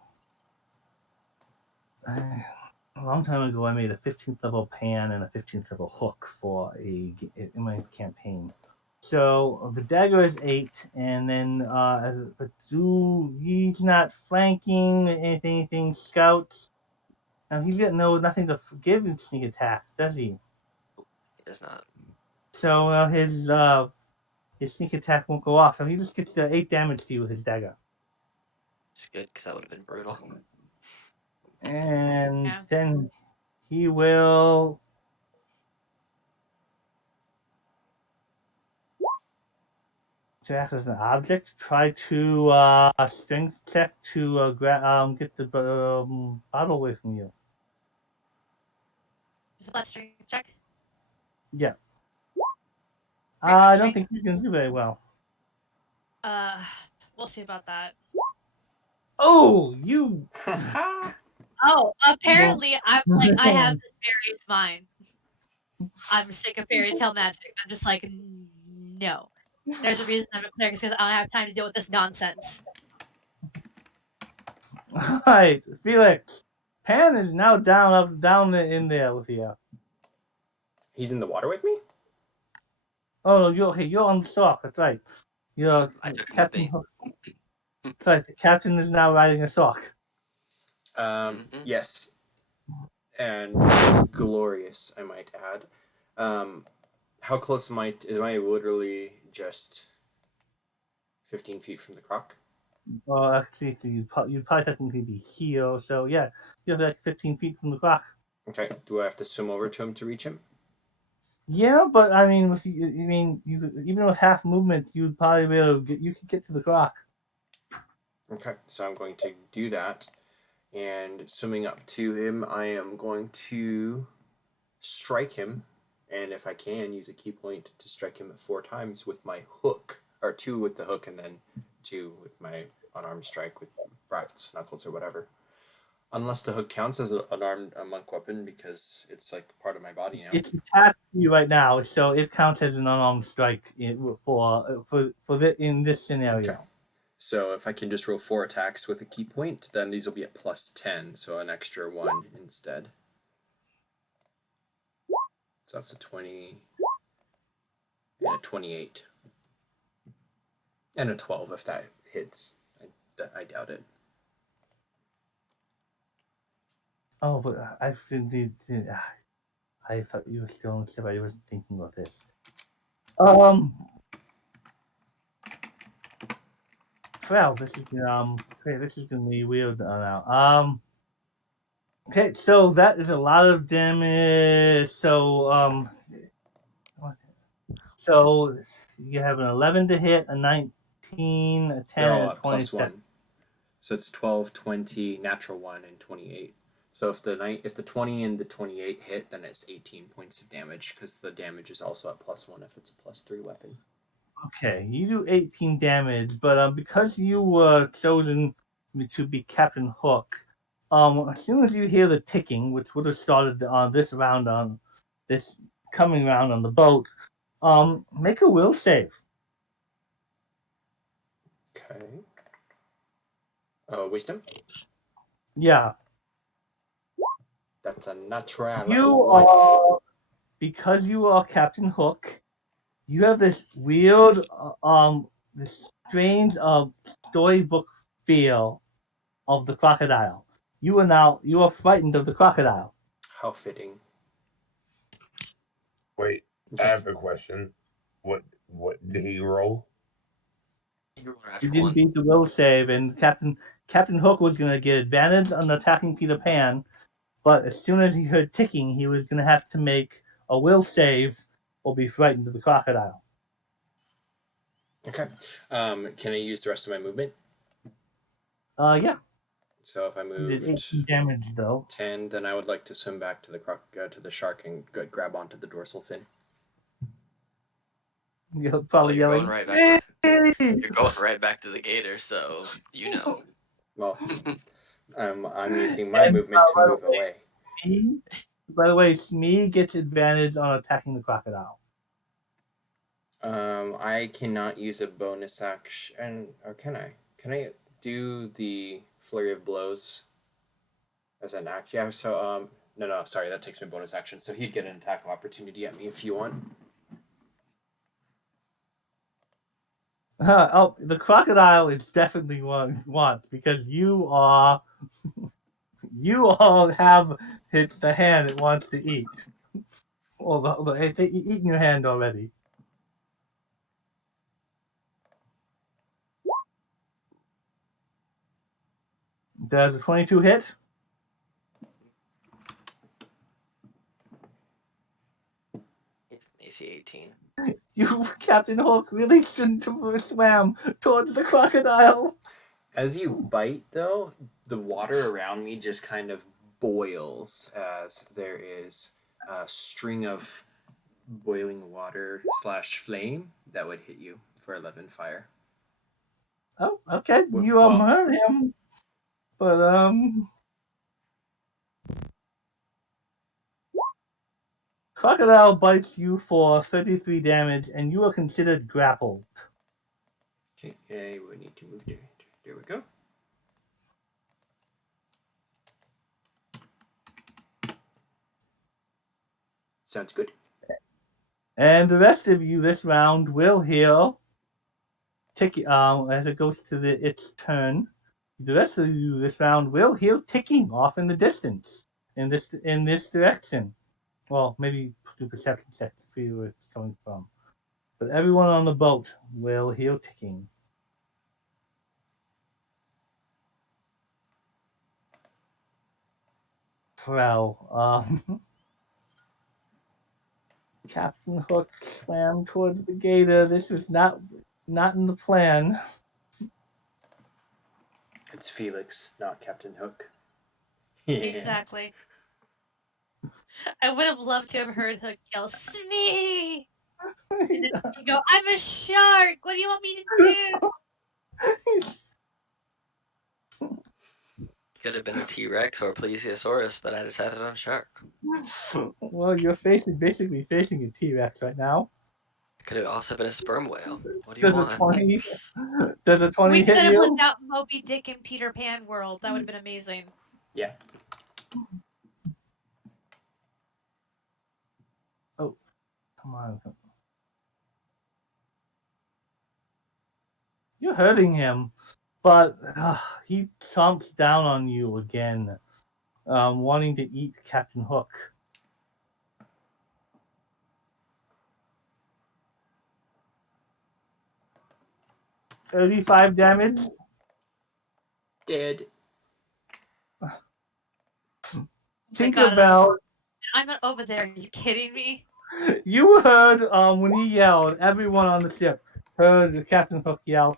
A long time ago I made a 15th level pan and a 15th level hook for in my campaign. So the dagger is 8, and then but he's not flanking anything scouts. Now he's got nothing to give in sneak attack, does he? It does not. So his sneak attack won't go off. So he just gets the 8 damage to you with his dagger. It's good because that would have been brutal. And Yeah. then he will. To act as an object, try to strength check to get the bottle away from you. Is that strength check? Yeah. Great, I don't strength. think you can do very well. We'll see about that. Oh, you! Oh, apparently I'm like, I have this fairy's mind. I'm sick of fairy tale magic. I'm just like, no. There's a reason I'm a cleric, because I don't have time to deal with this nonsense. Alright, Felix. Pan is now down in there with you. He's in the water with me? Oh, you're on the sock, that's right. You're I took him with Captain me. Hook. That's right, the captain is now riding a sock. Yes. And it's glorious, I might add. How close am I literally just 15 feet from the croc? Well, actually, you'd probably technically be here, so yeah, you're like 15 feet from the clock. Okay. Do I have to swim over to him to reach him? Yeah, but I mean, even with half movement, you'd probably be able to you could get to the clock. Okay. So I'm going to do that. And swimming up to him, I am going to strike him. And if I can, use a key point to strike him 4 times with my hook. Or 2 with the hook and then 2 with my unarmed strike with brackets, knuckles, or whatever. Unless the hook counts as an unarmed monk weapon because it's like part of my body now. It's attached to you right now, so it counts as an unarmed strike in this scenario. Okay. So if I can just roll 4 attacks with a key point, then these will be at plus 10, so an extra 1 instead. So that's a 20 and a 28. And a 12 if that hits. I doubt it. Oh, but I thought you were still on the ship. I wasn't thinking about this. Well, this is gonna be weird now. Okay, so that is a lot of damage. So so you have an 11 to hit, a 19, a 10, They're all and a at plus 27. 1. So it's 12, 20, natural 1, and 28. So if the 20 and the 28 hit, then it's 18 points of damage, because the damage is also at plus 1 if it's a plus 3 weapon. Okay, you do 18 damage, but because you were chosen to be Captain Hook, as soon as you hear the ticking, which would have started on this coming round on the boat, make a will save. Okay. Wisdom? Yeah. That's a natural You 1. are, because you are Captain Hook, you have this weird, this strange storybook feel of the crocodile. You are frightened of the crocodile. How fitting. Wait, I Okay. have a question. What did he roll? He didn't beat the will save, and Captain Hook was going to get advantage on attacking Peter Pan, but as soon as he heard ticking, he was going to have to make a will save or be frightened of the crocodile. Okay. Can I use the rest of my movement? Yeah. So if I He did moved 18 damage though. 10, then I would like to swim back to the shark and grab onto the dorsal fin. You're probably Well, you're yelling. going right back. You're going right back to the gator, so you know. Well, I'm using my movement to move away. By the way, Smee gets advantage on attacking the crocodile. I cannot use a bonus action, or can I? Can I do the flurry of blows as an act? Yeah. So no, sorry, that takes me bonus action. So he'd get an attack of opportunity at me if you want. The crocodile is definitely want because you all have hit the hand it wants to eat. Well, it's eaten your hand already. Does a 22 hit? It's an AC 18. You, Captain Hook, really shouldn't have swam towards the crocodile. As you bite, though, the water around me just kind of boils as there is a string of boiling water / flame that would hit you for 11 fire. Oh, okay. You Well, hurt him, but crocodile bites you for 33 damage, and you are considered grappled. Okay, we need to move there. There we go. Sounds good. And the rest of you this round will heal. As it goes to its turn, the rest of you this round will hear ticking off in the distance in this direction. Well, maybe do perception check to see where it's coming from. But everyone on the boat will hear ticking. Well, Captain Hook swam towards the gator. This was not in the plan. It's Felix, not Captain Hook. Exactly. I would have loved to have heard Hook yell, Smee! And then you go, I'm a shark! What do you want me to do? Could have been a T-Rex or a Plesiosaurus, but I decided on shark. Well, you're basically facing a T-Rex right now. Could have also been a sperm whale. What do you Does a want? 20? Does a 20 We hit could have you? lived out Moby Dick and Peter Pan world. That would have been amazing. Yeah. Oh, come on. You're hurting him, but he chomps down on you again, wanting to eat Captain Hook. $35 damage. Dead. My God, Tinkerbell, I'm not over there. Are you kidding me? you heard when he yelled, everyone on the ship heard Captain Hook yell,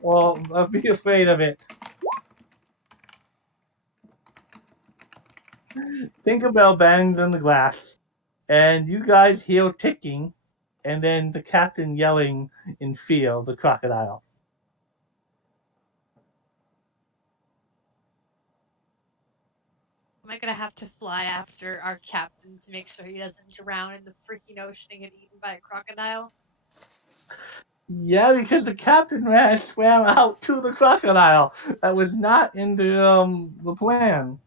well, be afraid of it. Tinkerbell bangs on the glass, and you guys hear ticking, and then the captain yelling in fear, the crocodile. Am I gonna have to fly after our captain to make sure he doesn't drown in the freaking ocean and get eaten by a crocodile? Yeah, because the captain swam out to the crocodile. That was not in the plan.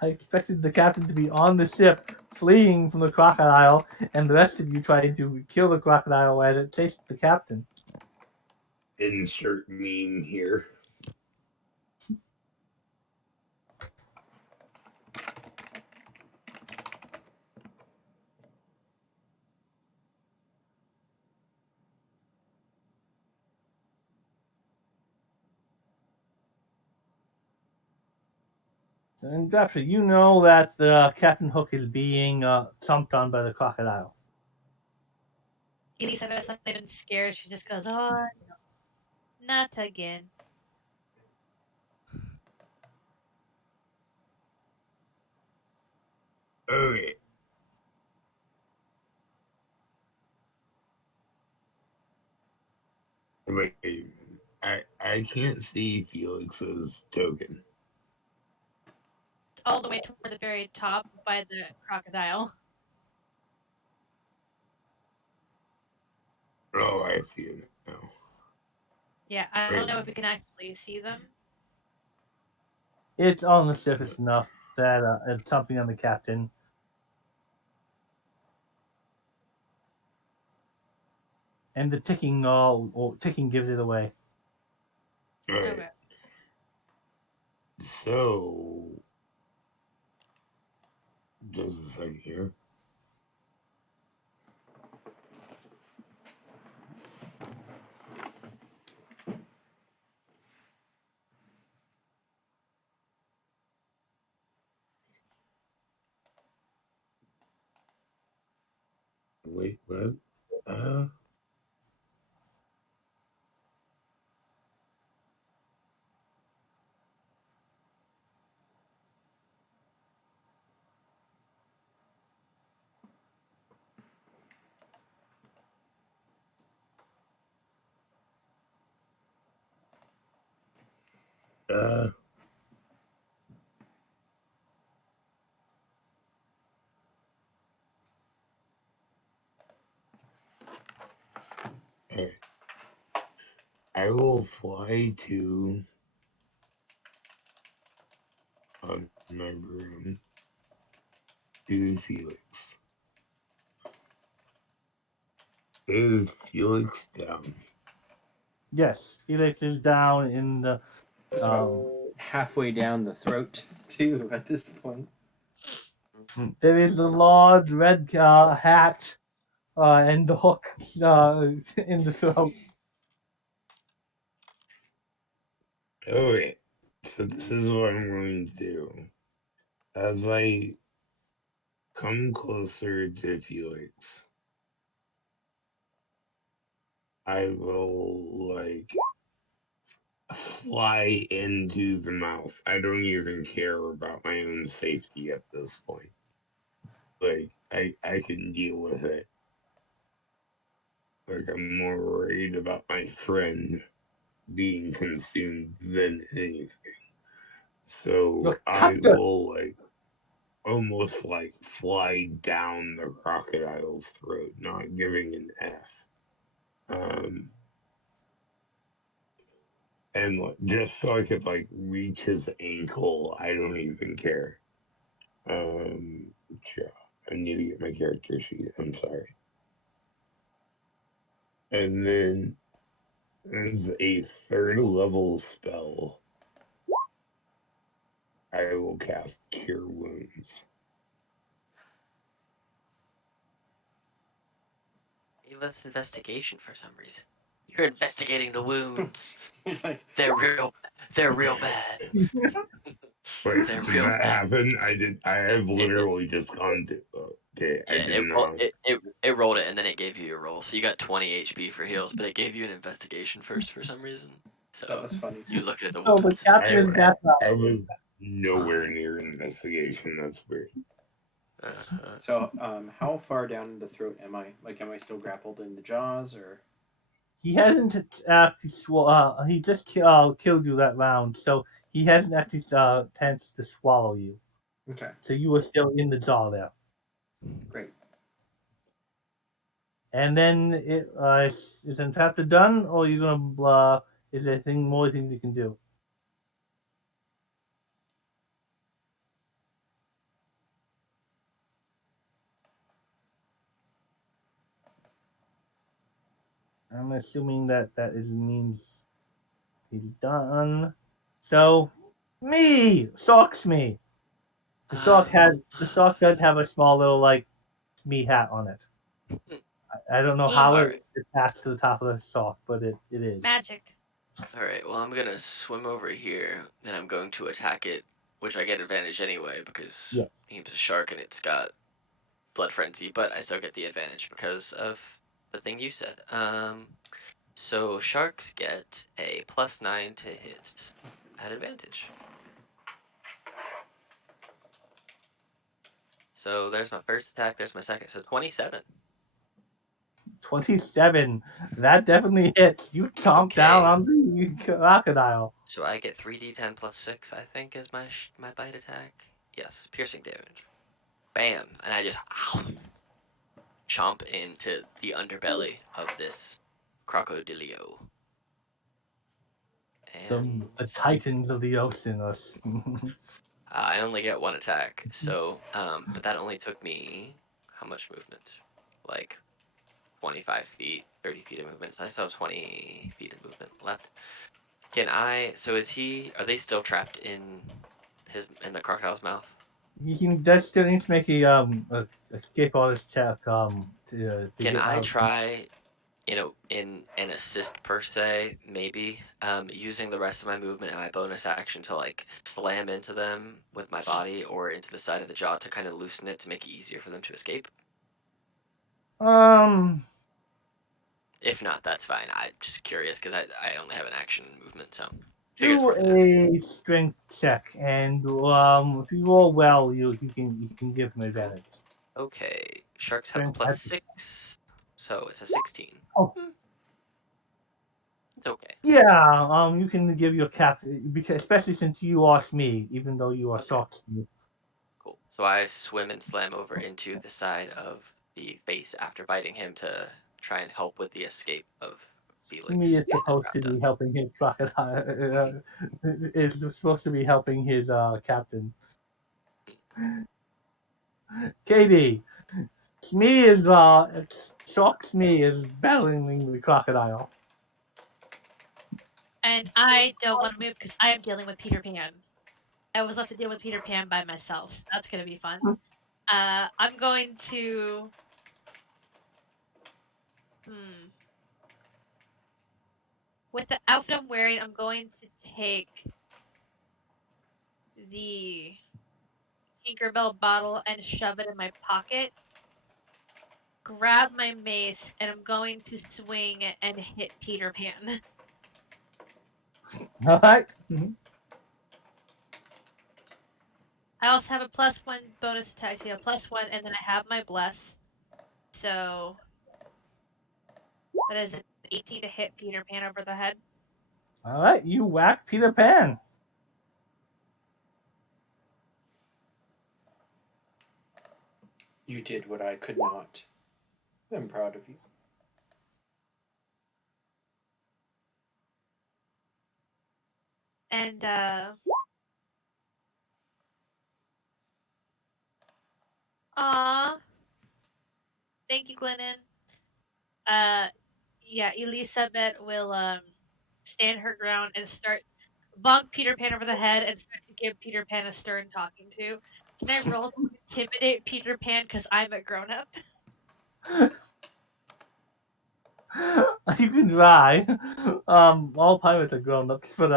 I expected the captain to be on the ship, fleeing from the crocodile, and the rest of you trying to kill the crocodile as it chased the captain. Insert meme here. And Drafter, you know that the Captain Hook is being thumped on by the crocodile. Elizabet is not even scared. She just goes, "Oh, no, not again." Okay. Wait, I can't see Felix's token. All the way toward the very top by the crocodile. Oh, I see it now. Yeah, I don't know if we can actually see them. It's on the surface enough that it's thumping on the captain. And the ticking, ticking gives it away. All right. Okay. So, just a second here. Wait, what? Uh, okay. I will fly to my room to Felix. Is Felix down? Yes, Felix is down in the. It's about halfway down the throat, too, at this point. There is a large red hat and the hook in the throat. Okay. So this is what I'm going to do. As I come closer to Felix, I will fly into the mouth. I don't even care about my own safety at this point. I can deal with it. I'm more worried about my friend being consumed than anything. So Look, I will almost like fly down the crocodile's throat, not giving an F. And just so I could like reach his ankle, I don't even care. Yeah, I need to get my character sheet. I'm sorry. And then as a third level spell, I will cast Cure Wounds. Give us investigation for some reason. You're investigating the wounds. He's like, They're real bad. Wait, They're did real that bad. happen? I have It, literally just gone to. Okay, I yeah, didn't know. it rolled it and then it gave you your roll. So you got 20 HP for heals, but it gave you an investigation first for some reason. that So was funny. you looked at the So the wounds. captain's I, background. I was nowhere near investigation. That's weird. So, how far down the throat am I? Like, am I still grappled in the jaws, or? He hasn't actually he just killed you that round, so he hasn't actually attempted to swallow you. Okay, So you were still in the jaw there. great. And then is entrapta done, or are you gonna is there more things you can do? I'm assuming that means he's done. So socks me. The sock does have a small little like me hat on it. I don't know how All it right. attached to the top of the sock, but it is. Magic. All right. Well, I'm gonna swim over here, and I'm going to attack it, which I get advantage anyway because Yeah. it's a shark and it's got blood frenzy, but I still get the advantage because of the thing you said. So sharks get a +9 to hit at advantage. So there's my first attack. There's my second. So 27. 27. That definitely hits. You chomp down on the crocodile. So I get 3d10 +6. I think is my bite attack. Yes, piercing damage. Bam, and I just chomp into the underbelly of this crocodilio. And The titans of the ocean. I only get one attack, so but that only took me how much movement? Like 25 feet, 30 feet of movement. So I still have 20 feet of movement left. Can I? So are they still trapped in the crocodile's mouth? He does still need to make a escape artist check to Can get I out. try, in an assist per se, maybe using the rest of my movement and my bonus action to like slam into them with my body or into the side of the jaw to kind of loosen it to make it easier for them to escape? If not, that's fine. I'm just curious because I only have an action movement, so figure it's Do worth an ask. a strength check, and if you roll well, you can give him advantage. Okay, sharks have a Strength +6, so it's a 16. Oh. It's okay. Yeah, you can give your cap because especially since you lost me, even though you are Okay. shocked. Cool. So I swim and slam over into the side of the face after biting him to try and help with the escape of Me Felix is and supposed to Entrapta. be helping his crocodile. Is supposed to be helping his captain. Katie, Smee is shock Smee is battling the crocodile. And I don't want to move because I am dealing with Peter Pan. I was left to deal with Peter Pan by myself, so that's gonna be fun. I'm going to. With the outfit I'm wearing, I'm going to take the Tinkerbell bottle and shove it in my pocket. Grab my mace, and I'm going to swing and hit Peter Pan. All right. I also have a +1 bonus attack, so you have +1, and then I have my bless. So that is an 18 to hit Peter Pan over the head. All right, you whack Peter Pan. You did what I could not. I'm proud of you. And aw, thank you, Glynnan. Yeah, Elizabet will stand her ground and start bonk Peter Pan over the head and start to give Peter Pan a stern talking to. Can I roll to intimidate Peter Pan because I'm a grown up? You can try. All pirates are grown-ups, but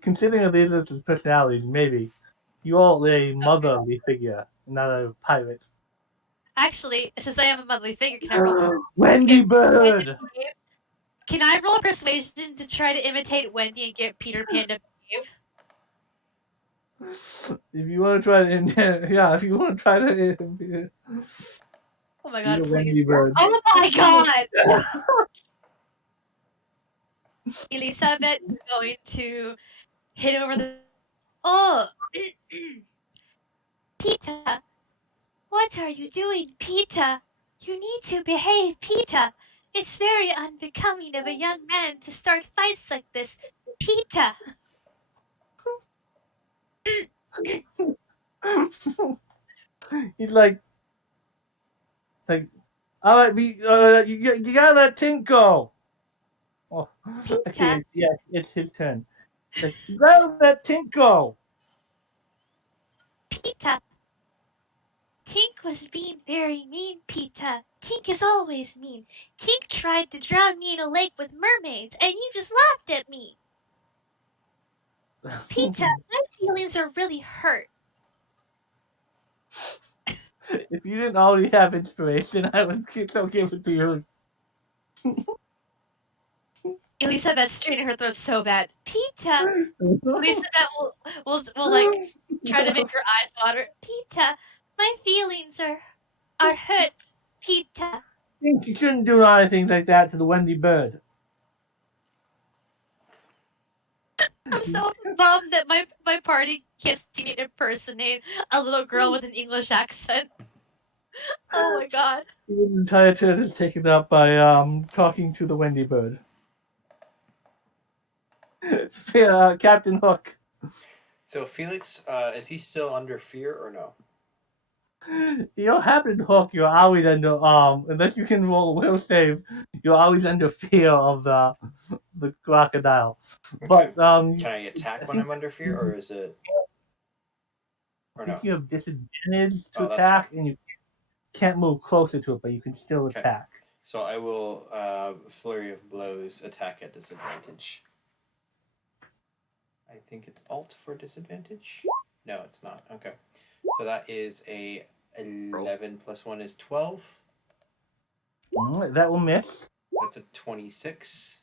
considering Elizabeth's personalities, maybe you are a motherly figure, not a pirate. Actually, since I am a motherly figure, can I roll? Wendy Bird. Can I roll persuasion to try to imitate Wendy and get Peter Pan to behave? If you want to try to, yeah, if you want to try to, Oh my be god, a please. Wendy Bird. Oh my god! Elizabeth is going to hit over the. Oh! Pita! What are you doing, Pita? You need to behave, Pita! It's very unbecoming of a young man to start fights like this. Pita! He's like, all right, you gotta let Tink go. Oh, Pita! okay, yeah, it's his turn. Like, you gotta let Tink go. Pita! Tink was being very mean, Pita. Tink is always mean. Tink tried to drown me in a lake with mermaids, and you just laughed at me. Pita, my feelings are really hurt. If you didn't already have inspiration, I would so give it to you. Elizabeth's straining her throat so bad. Pita! Elizabeth will like try to make her eyes water. Pita, my feelings are hurt. Pita. Think you shouldn't do anything like that to the Wendy Bird. I'm so bummed that my party can't see me impersonate a little girl with an English accent. Oh my god. The entire turn is taken up by talking to the Wendy Bird. Captain Hook. So Felix, is he still under fear or no? Captain Hook, you're always under unless you can roll a will save, you're always under fear of the crocodile. But Can I attack when I'm under fear, or is it? Or I no? think you have disadvantage to Oh, that's attack, fine. and you can't move closer to it, but you can still Okay. attack. So I will flurry of blows attack at disadvantage. I think it's alt for disadvantage. No, it's not. Okay. So that is a 11 plus 1 is 12. That will miss. That's a 26.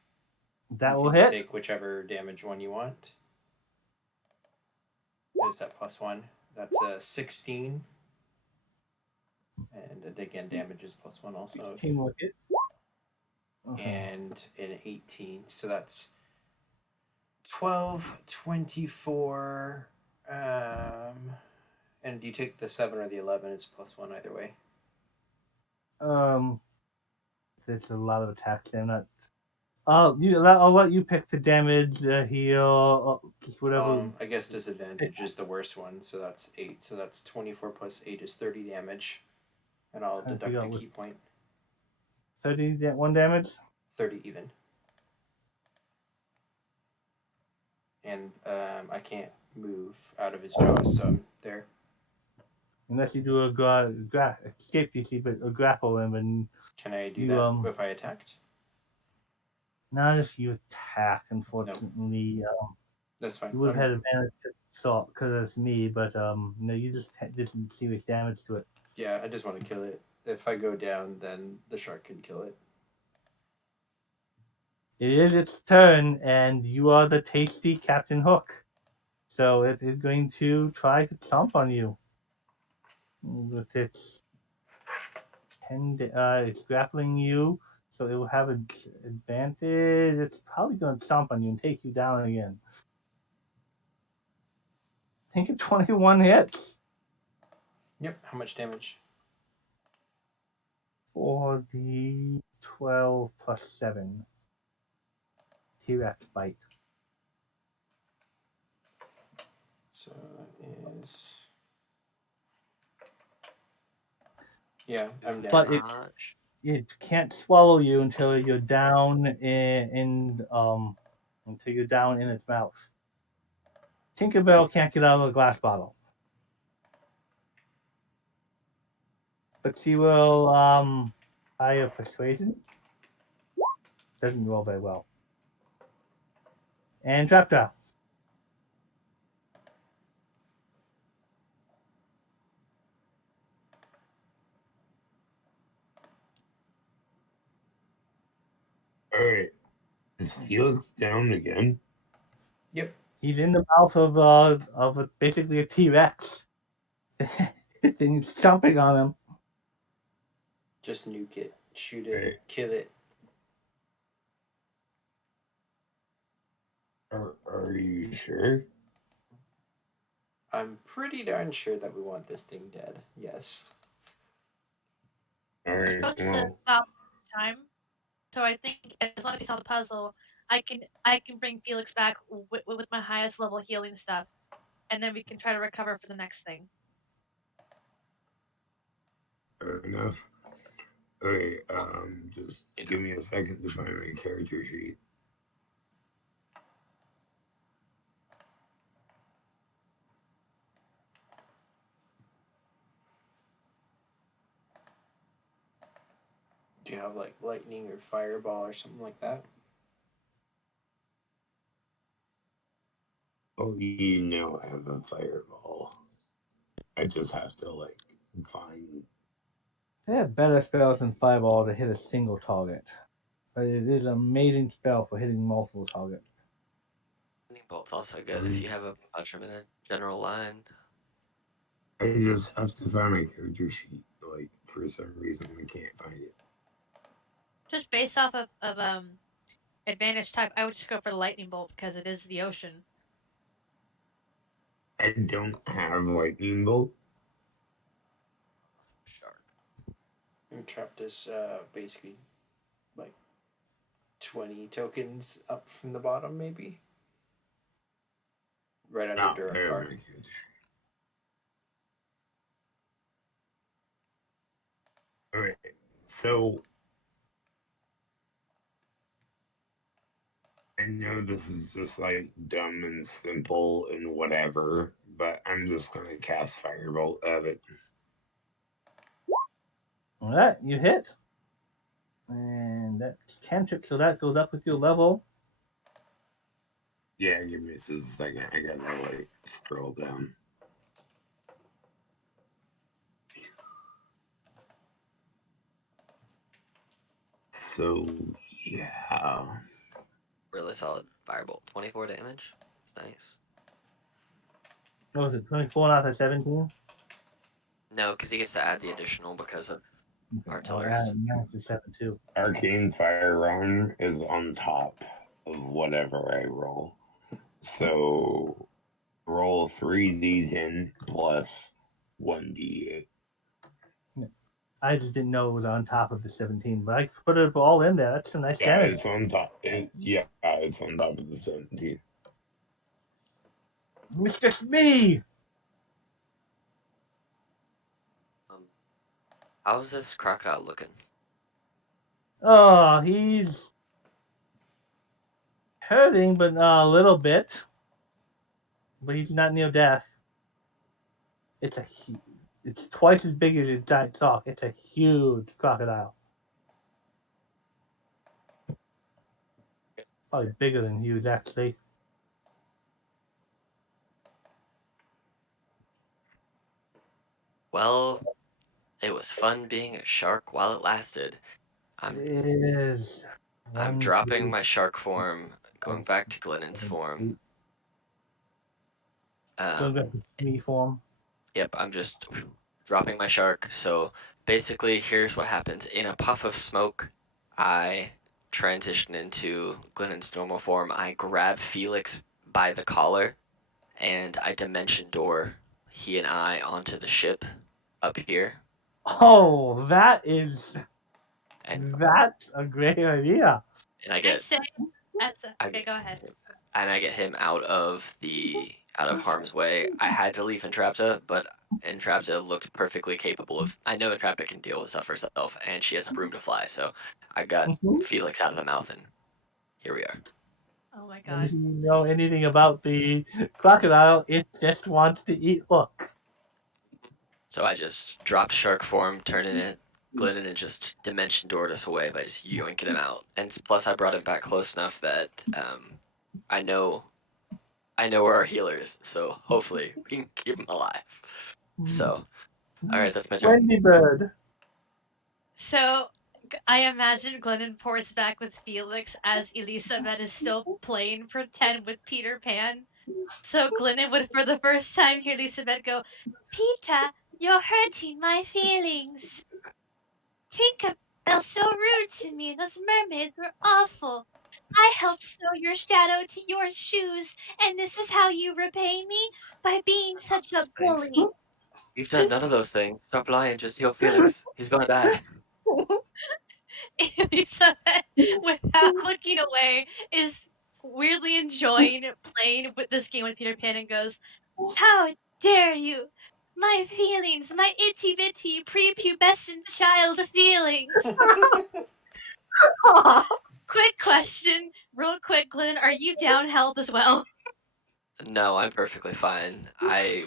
That You will can hit. take whichever damage one you want. What is that plus 1? That's a 16. And again, damage is plus 1 also. 16 will hit. And an 18. So that's 12, 24. And you take the 7 or the 11, it's plus 1 either way. There's a lot of attacks there. Not. I'll let you pick the damage, heal, just whatever. I guess disadvantage is the worst one, so that's 8. So that's 24 plus 8 is 30 damage. And I'll deduct a key point. 31 damage? 30 even. And I can't move out of his jaws, so I'm there. Unless you do a escape DC, but a grapple him, and can I do that if I attacked? Not if you attack, unfortunately. No. That's fine. You would have had advantage to assault because it's me, but no, you just did some serious damage to it. Yeah, I just want to kill it. If I go down, then the shark can kill it. It is its turn, and you are the tasty Captain Hook. So it is going to try to chomp on you. With its it's grappling you, so it will have an advantage. It's probably going to chomp on you and take you down again. I think a 21 hits. Yep. How much damage? 4d12 plus 7. T-Rex bite. So that is. Yeah, I'm down. But it can't swallow you until you're down until you're down in its mouth. Tinkerbell can't get out of the glass bottle. But she will higher persuasion. Doesn't roll very well. And entrapta. All right. Is Felix down again? Yep. He's in the mouth of basically a T-Rex. This thing's chomping on him. Just nuke it, shoot it, Right. kill it. Are you sure? I'm pretty darn sure that we want this thing dead. Yes. All We're right. supposed to Well, stop time, so I think as long as we solve the puzzle, I can bring Felix back with my highest level healing stuff, and then we can try to recover for the next thing. fair enough. Okay. Just give me a second to find my character sheet. Do you have like lightning or fireball or something like that? Oh, you know I have a fireball. I just have to like find. They have better spells than Fireball to hit a single target. But it is an amazing spell for hitting multiple targets. Lightning bolt's also good if you have a bunch of them in a general line. I just have to find my character sheet. Like for some reason I can't find it. Just based off of advantage type, I would just go for the lightning bolt because it is the ocean. I don't have lightning bolt. Shark. Entrapta is basically like 20 tokens up from the bottom, maybe. Right under No, Durham there's my Park. character sheet. Alright, so I know this is just like dumb and simple and whatever, but I'm just gonna cast Firebolt at it. Alright, you hit. And that's cantrip, so that goes up with your level. Yeah, give me just a second. I gotta like scroll down. So yeah. Really solid firebolt. 24 damage. It's nice. What was it, 24 out of 17? No, because he gets to add the additional because of Okay, artillerist. now it's 7 too. Arcane Firearm is on top of whatever I roll. So roll 3d10 plus 1d8. I just didn't know it was on top of the 17, but I put it all in there. That's a nice Yeah, damage. it's on top. It's on top of the 17. Mr. Smee! How's this crocodile looking? Oh, he's hurting, but a little bit. But he's not near death. It's twice as big as his giant sock. It's a huge crocodile. Probably bigger than huge, actually. Well, it was fun being a shark while it lasted. It is. I'm dropping my shark form, going back to Glynnan's form. Going back to Smee form. Yep, I'm just dropping my shark. So basically, here's what happens. In a puff of smoke, I transition into Glennon's normal form. I grab Felix by the collar, and I dimension door he and I onto the ship. up here. Oh, that's a great idea. And I I get say, I okay, go ahead. and I get him out of harm's way. I had to leave Entrapta, but Entrapta looked perfectly capable of. I know Entrapta can deal with stuff herself, and she has room to fly. So I got Mhm. Felix out of the mouth, and here we are. Oh my And god. if you know anything about the crocodile, it just wants to eat Hook. So I just dropped shark form, turning it, Glynnan, and just dimension doored us away by just yoinking him out. And plus, I brought him back close enough that I know where our healer is. So hopefully we can keep him alive. So, all right, that's my turn. Wendy Bird. So I imagine Glennon pours back with Felix as Elizabeth is still playing pretend with Peter Pan. So Glennon would for the first time hear Elizabeth go, Peter, you're hurting my feelings. Tinkerbell's so rude to me. Those mermaids were awful. I helped sew your shadow to your shoes, and this is how you repay me? By being such a Thanks. bully. You've done none of those things. Stop lying. Just heal Felix. He's going bad. Elizabeth, without looking away, is weirdly enjoying playing with this game with Peter Pan and goes, How dare you? My feelings, my itty bitty prepubescent child feelings. Quick question, real quick, Glenn, are you down health as well? No, I'm perfectly fine. I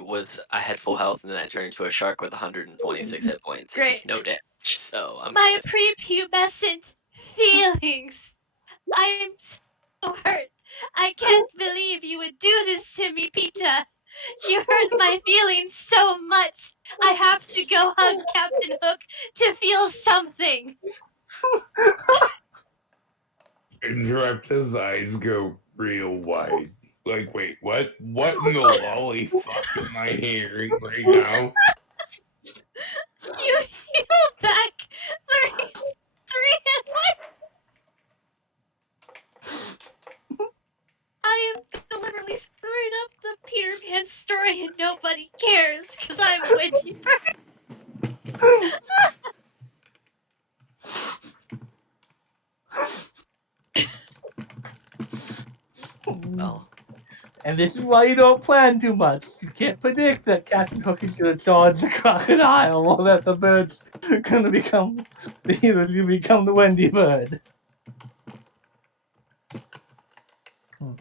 had full health and then I turned into a shark with 126 hit points and took Great. no damage. So I'm My good. prepubescent feelings. I'm so hurt. I can't believe you would do this to me, Pita. You hurt my feelings so much. I have to go hug Captain Hook to feel something. Entrapta's eyes go real wide. Like, wait, what? What in the lolly fuck am I hearing right now? You heal back 33 hit points. I am deliberately screwing up the Peter Pan story and nobody cares because I'm Wendy Well, And this is why you don't plan too much. You can't predict that Captain Hook is going to charge the crocodile or that the bird's going to become the healer's going to become the Wendy Bird. worth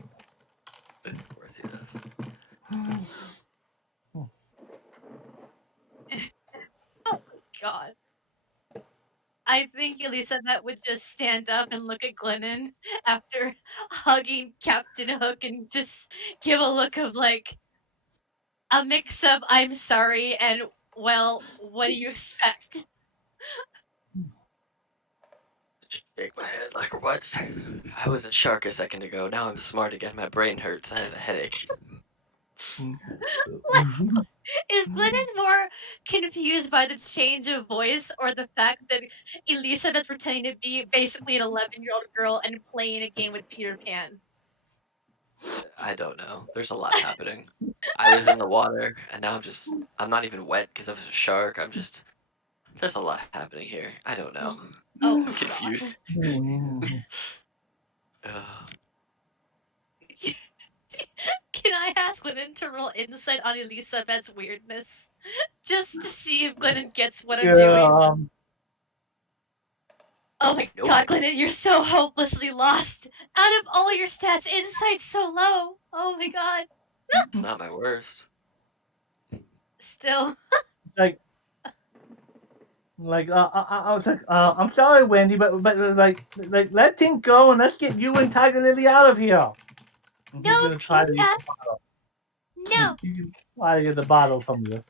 it. Oh my god. I think Elizabeth would just stand up and look at Glennon after hugging Captain Hook and just give a look of like a mix of I'm sorry and well, what do you expect? Shake my head like what? I was a shark a second ago. Now I'm smart again. My brain hurts. I have a headache. Is Glennon more confused by the change of voice or the fact that Elizabeth pretending to be basically an 11-year-old girl and playing a game with Peter Pan? I don't know. There's a lot happening. I was in the water, and now I'm not even wet because I was a shark. There's a lot happening here. I don't know. Oh I'm god. confused. Ugh. Can I ask Glennon to roll insight on Elizabeth's weirdness? Just to see if Glennon gets what I'm doing. Yeah, Oh my Nope. god, Glennon, you're so hopelessly lost. Out of all your stats, insight's so low. Oh my god. It's not my worst. Still. like, I was like, I'm sorry, Wendy, but like, let Tink go and let's get you and Tiger Lily out of here. And No, he's gonna try to use Pita. the bottle. No. He can try to get the bottle from you.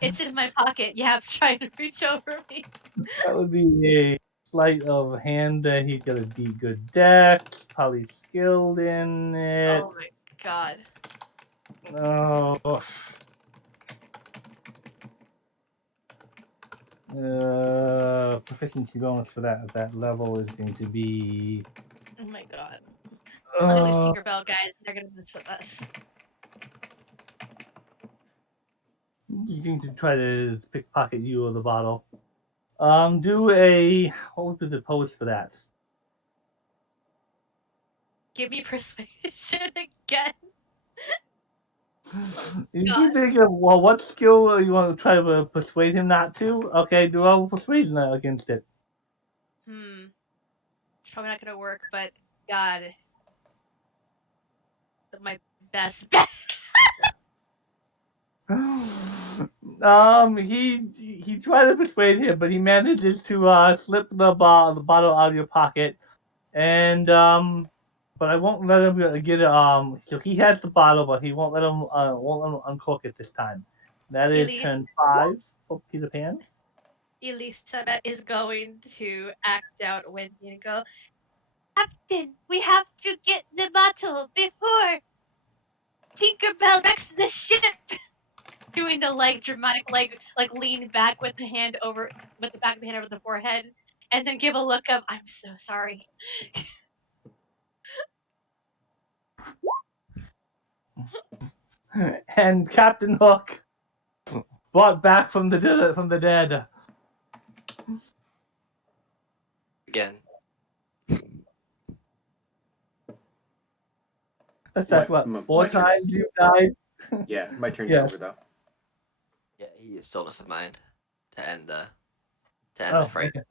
It's in my pocket. You have to try to reach over me. That would be a sleight of hand that he's gonna be good dex, probably skilled in it. Oh my god. Oh. Proficiency bonus for that at that level is going to be Oh my god. I'll do this uh, Tinkerbell, guys. They're gonna mess with us. he's going to try to pickpocket you of the bottle. Do a what would be the pose for that? Give me persuasion again. You can think of what skill you want to try to persuade him not to. Okay, do a persuasion against it. It's probably not gonna work, but God, my best bet. He tried to persuade him, but he manages to slip the bottle out of your pocket, and but I won't let him get it. So he has the bottle, but he won't let him uncork it this time. That is turn 5 for Peter Pan. Elizabet is going to act out when you go, Captain, we have to get the bottle before Tinkerbell wrecks the ship. Doing the dramatic lean back with the back of the hand over the forehead, and then give a look of I'm so sorry. And Captain Hook brought back from the dead. Again. That's what 4 times you died. Yeah, my turn's Yes. over though. Yeah, he used stillness of mind to end the Oh, fight. okay.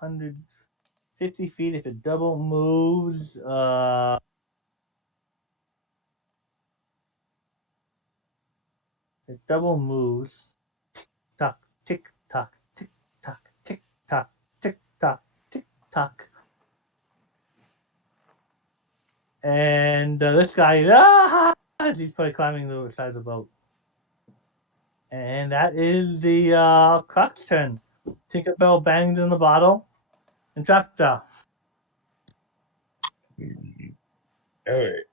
150 feet if it double moves. It double moves. Tock, tick tock, tick tock, tick tock, tick tock, tick tock. And this guy, he's probably climbing the side of the boat. And that is the Croc's turn. Tinkerbell banged in the bottle and trapped out. Alright.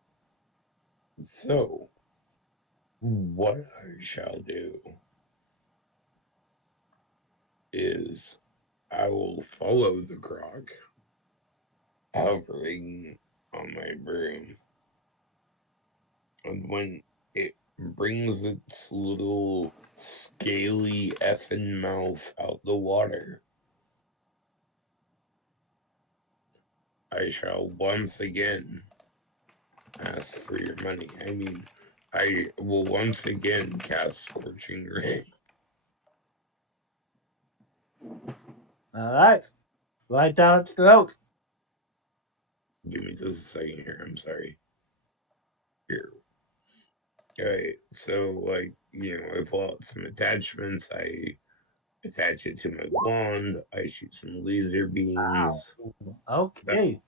So, what I shall do is I will follow the Croc, hovering on my broom. And when it brings its little scaly effing mouth out the water, I shall once again ask for your money. I mean, I will once again cast Scorching Ray. Alright. Right down its throat. Give me just a second here, I'm sorry. Here. Alright, so, I pull out some attachments, I attach it to my wand, I shoot some laser beams. Okay.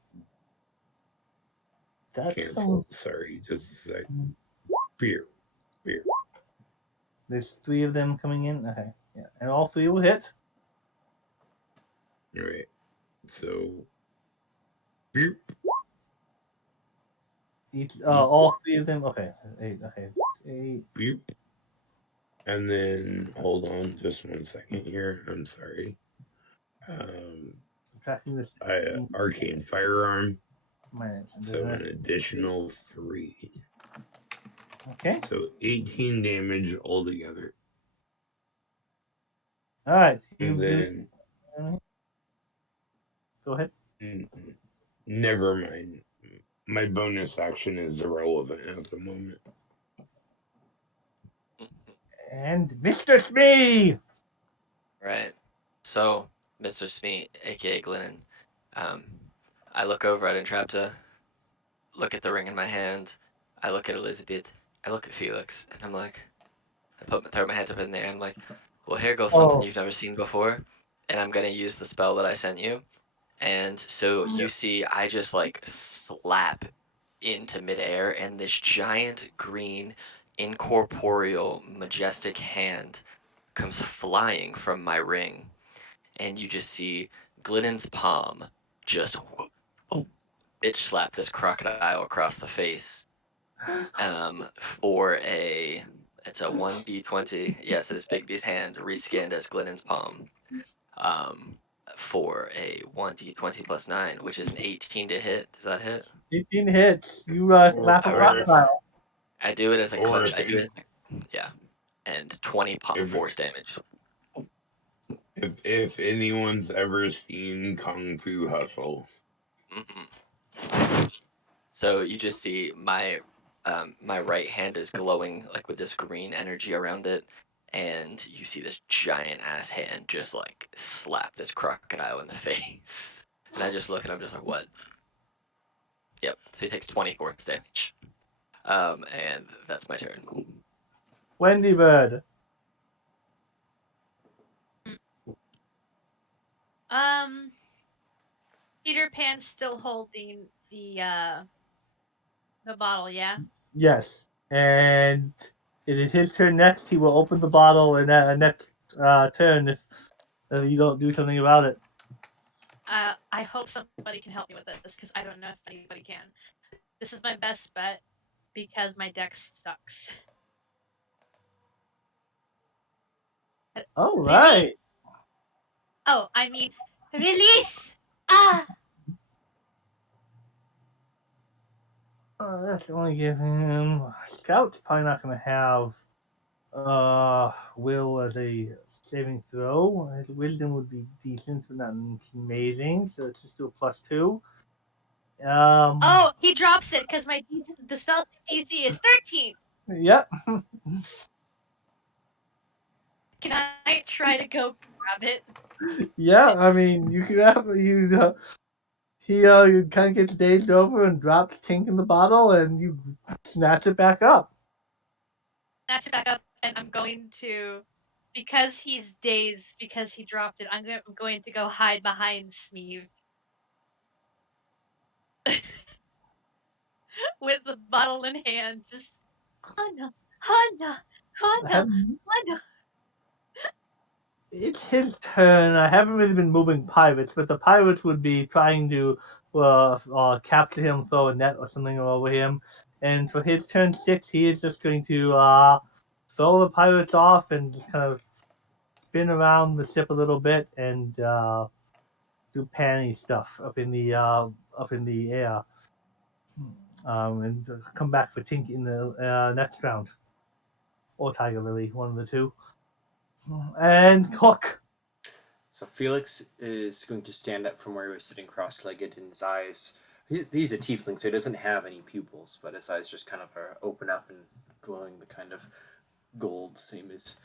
That's Cancel. Sorry, just a sec. Beer. There's 3 of them coming in. Okay. Yeah. And all 3 will hit. Alright. So beep. All 3 of them. Okay. 8. Okay. 8. Beep. And then hold on just 1 second here. I'm sorry. Tracking this. Arcane firearm. Minus. So an additional 3. Okay. So 18 damage altogether. Alright. And then go ahead. Never mind. My bonus action is irrelevant at the moment. And Mr. Smee! Right. So, Mr. Smee, aka Glynnan, I look over at Entrapta, look at the ring in my hand, I look at Elizabeth, I look at Felix, and I'm like, throw my hands up in the air, and I'm like, well, here goes something you've never seen before, and I'm gonna use the spell that I sent you. And so you see, I just slap into midair, and this giant green, incorporeal, majestic hand comes flying from my ring, and you just see Glynnan's palm just bitch slap this crocodile across the face. For it's a 1d20. Yes, this big beast hand rescanned as Glynnan's palm. For a 1d20 plus 9, which is an 18 to hit. Does that hit? 18 hits. You slap a crocodile. I do it as a Or clutch. if I do it. Yeah, and 20 if force damage. if anyone's ever seen Kung Fu Hustle, Mm-mm. So you just see my right hand is glowing like with this green energy around it, and you see this giant ass hand just like slap this crocodile in the face. And I just look and I'm just like, what? Yep. So he takes 20 force damage. And that's my turn. Wendy Bird. Peter Pan's still holding the bottle, yeah? Yes. And it is his turn next. He will open the bottle in next turn if you don't do something about it. I hope somebody can help me with this because I don't know if anybody can. This is my best bet because my deck sucks. All Really? right. Oh, I mean, release! Ah! That's only giving him. Scout's probably not going to have Will as a saving throw. His wisdom would be decent, but not amazing. So let's just do a +2. Oh, he drops it because the spell DC is 13. Yep. Can I try to go grab it? Yeah, I mean, you could have you. He kind of gets dazed over and drops Tink in the bottle, and you snatch it back up. Snatch it back up, and I'm going to, because he's dazed because he dropped it. I'm going to go hide behind Smeeve with the bottle in hand. Just Hana, Hana, Hana, Hana. It's his turn. I haven't really been moving pirates, but the pirates would be trying to capture him, throw a net or something over him. And for his turn 6, he is just going to throw the pirates off and just kind of spin around the ship a little bit and do panty stuff up in the air. And come back for Tink in the next round. Or Tiger Lily, one of the two. And Hook. So Felix is going to stand up from where he was sitting cross-legged, and his eyes... He's a tiefling, so he doesn't have any pupils, but his eyes just kind of are open up and glowing the kind of gold, same as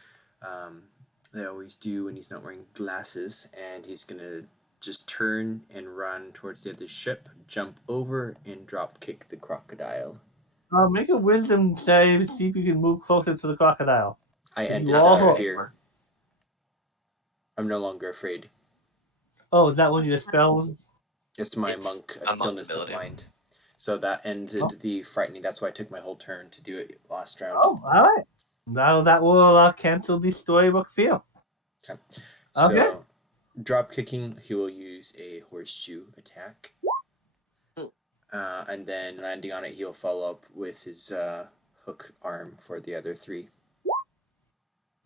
they always do when he's not wearing glasses. And he's going to just turn and run towards the other ship, jump over, and drop kick the crocodile. Make a wisdom save, see if you can move closer to the crocodile. I You ended all that hook. fear. I'm no longer afraid. Oh, is that one of your spells? It's my It's monk, a monk stillness of ability. mind. So that ended the frightening. That's why I took my whole turn to do it last round. Oh, all right. That will cancel the storybook feel. Okay. Okay. So, drop kicking, he will use a horseshoe attack. And then landing on it, he'll follow up with his hook arm for the other 3.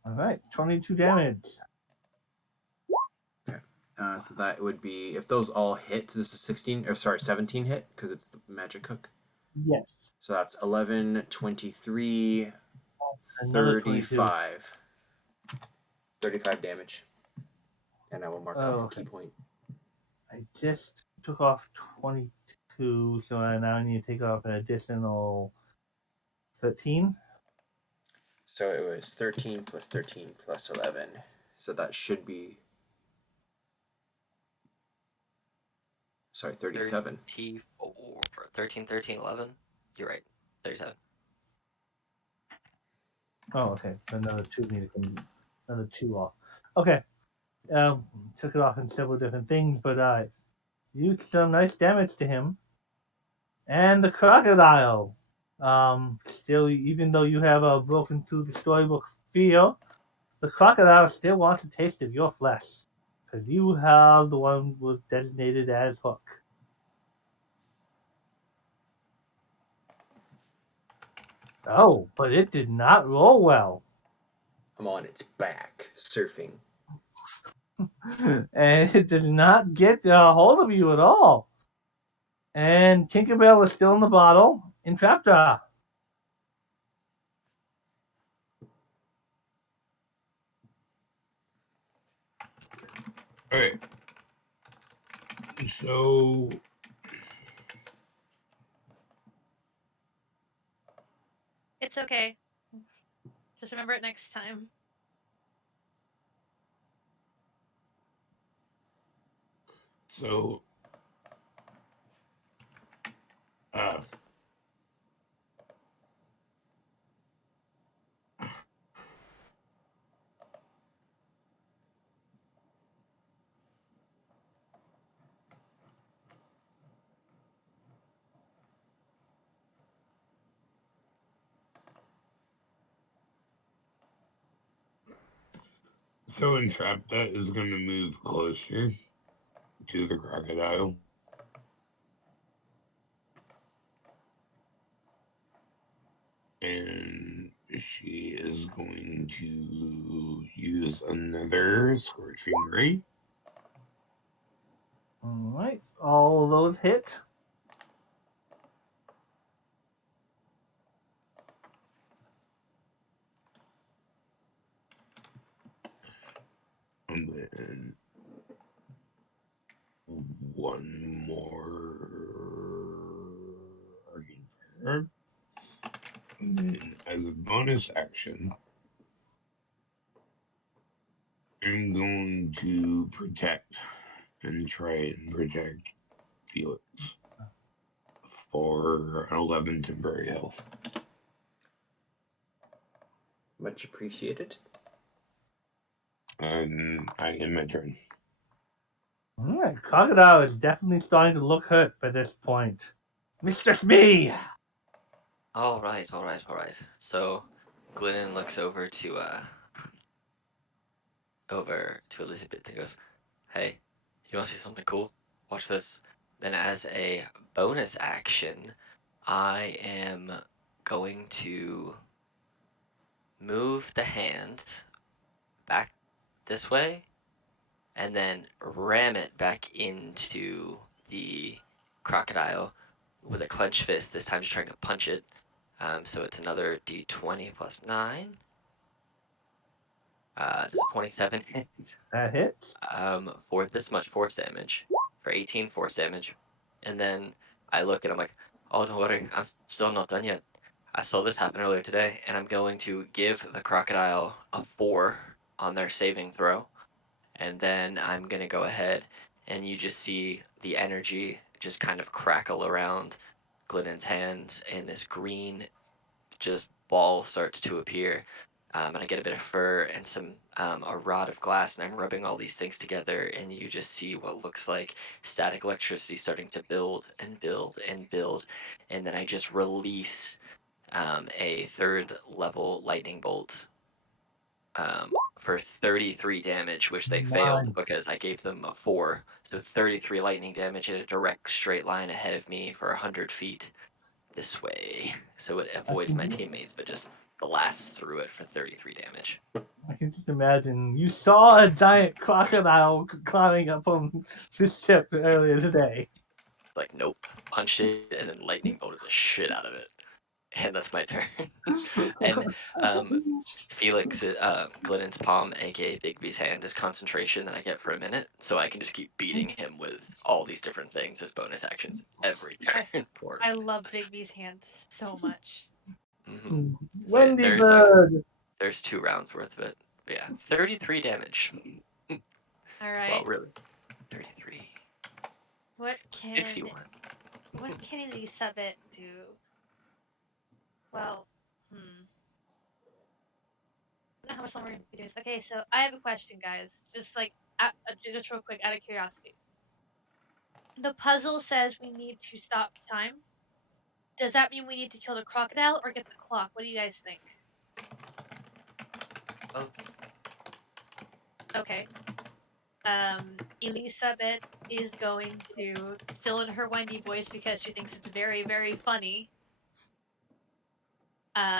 All right, 22 damage. Okay. So that would be, if those all hit, this is 17 hit, because it's the magic hook. Yes. So that's 11, 23, Another 35. 35 damage. And I will mark off a key point. I just took off 22, so now I need to take off an additional 13. So it was 13 plus 13 plus 11. So that should be... Sorry, 37. 13, 13, 11. You're right. 37. Oh, okay. So another 2 need to come, another 2 off. Okay. Took it off in several different things, but you did some nice damage to him. And the crocodile. Still, even though you have broken through the storybook feel, the crocodile still wants a taste of your flesh. Because you have the one was designated as Hook. Oh, but it did not roll well. I'm on its back, surfing. And it did not get a hold of you at all. And Tinkerbell is still in the bottle. Entrapta. Alright. So It's okay. Just remember it next time. So, uh, so entrapta is going to move closer to the crocodile. And she is going to use another scorching ray. Alright, all those hit. And then one more arcane fire. And then as a bonus action, I'm going to protect and try and protect Felix for 11 temporary health. Much appreciated. And I end my turn. Alright, crocodile is definitely starting to look hurt by this point. Mistress Me! All right. So, Glynnan looks over to Elizabeth and goes, "Hey, you want to see something cool? Watch this." Then, as a bonus action, I am going to move the hand back this way and then ram it back into the crocodile with a clenched fist. This time, just trying to punch it. So it's another d20 plus 9. Does 27 hit? That hits. For this much force damage, for 18 force damage. And then I look and I'm like, oh, don't worry, I'm still not done yet. I saw this happen earlier today, and I'm going to give the crocodile a 4 on their saving throw. And then I'm going to go ahead and you just see the energy just kind of crackle around Glynnan's hands, and this green just ball starts to appear. And I get a bit of fur and a rod of glass, and I'm rubbing all these things together, and you just see what looks like static electricity starting to build and build and build, and then I just release a 3rd level lightning bolt for 33 damage, which they failed Nice. because I gave them a 4. So 33 lightning damage in a direct straight line ahead of me for 100 feet this way. So it avoids my teammates, but just blasts through it for 33 damage. I can just imagine you saw a giant crocodile climbing up on this ship earlier today. Like, nope. Punched it and then lightning bolted the shit out of it. And that's my turn. And Felix, Glynnan's palm, aka Bigby's hand, is concentration that I get for a minute, so I can just keep beating him with all these different things as bonus actions every turn. I love Bigby's hand so much. Mm-hmm. So Wendy Bird! there's 2 rounds worth of it. But yeah, 33 damage. All right. Well, really, 33. What can 51. Elizabet do? Well, I don't know how much longer we're gonna be doing this. Okay, so I have a question, guys. Just just real quick, out of curiosity. The puzzle says we need to stop time. Does that mean we need to kill the crocodile or get the clock? What do you guys think? Oh, Okay. Elizabet is going to, still in her Wendy voice because she thinks it's very, very funny.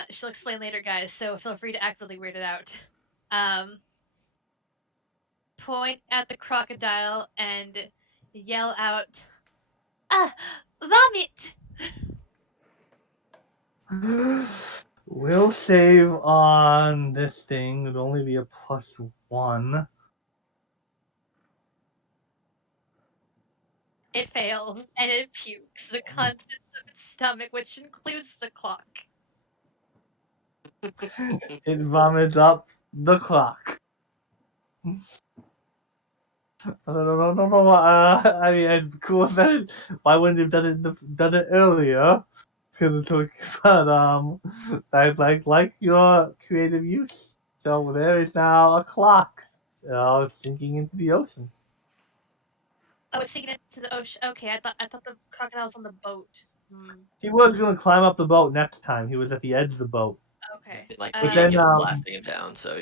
She'll explain later, guys, so feel free to act really weirded out. Point at the crocodile and yell out, vomit! Will save on this thing would only be a +1. It fails, and it pukes the contents of its stomach, which includes the clock. It vomits up the clock. No. I mean, it's cool that why wouldn't you have done it earlier? Because but like your creative use. So there is now a clock. It's sinking into the ocean. Oh, it's sinking into the ocean. Okay, I thought the crocodile was on the boat. He was going to climb up the boat next time. He was at the edge of the boat. Okay. Like But beating then, him, blasting him down. So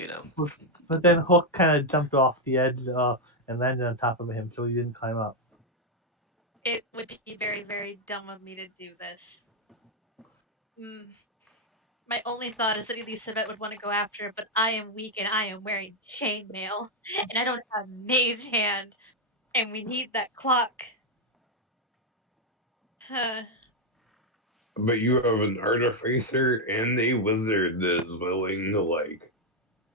but then Hook kind of jumped off the edge and landed on top of him, so he didn't climb up. It would be very, very dumb of me to do this. My only thought is that Elizabet would want to go after it, but I am weak and I am wearing chainmail, and I don't have mage hand, and we need that clock. But you have an artificer and a wizard that is willing to Alright.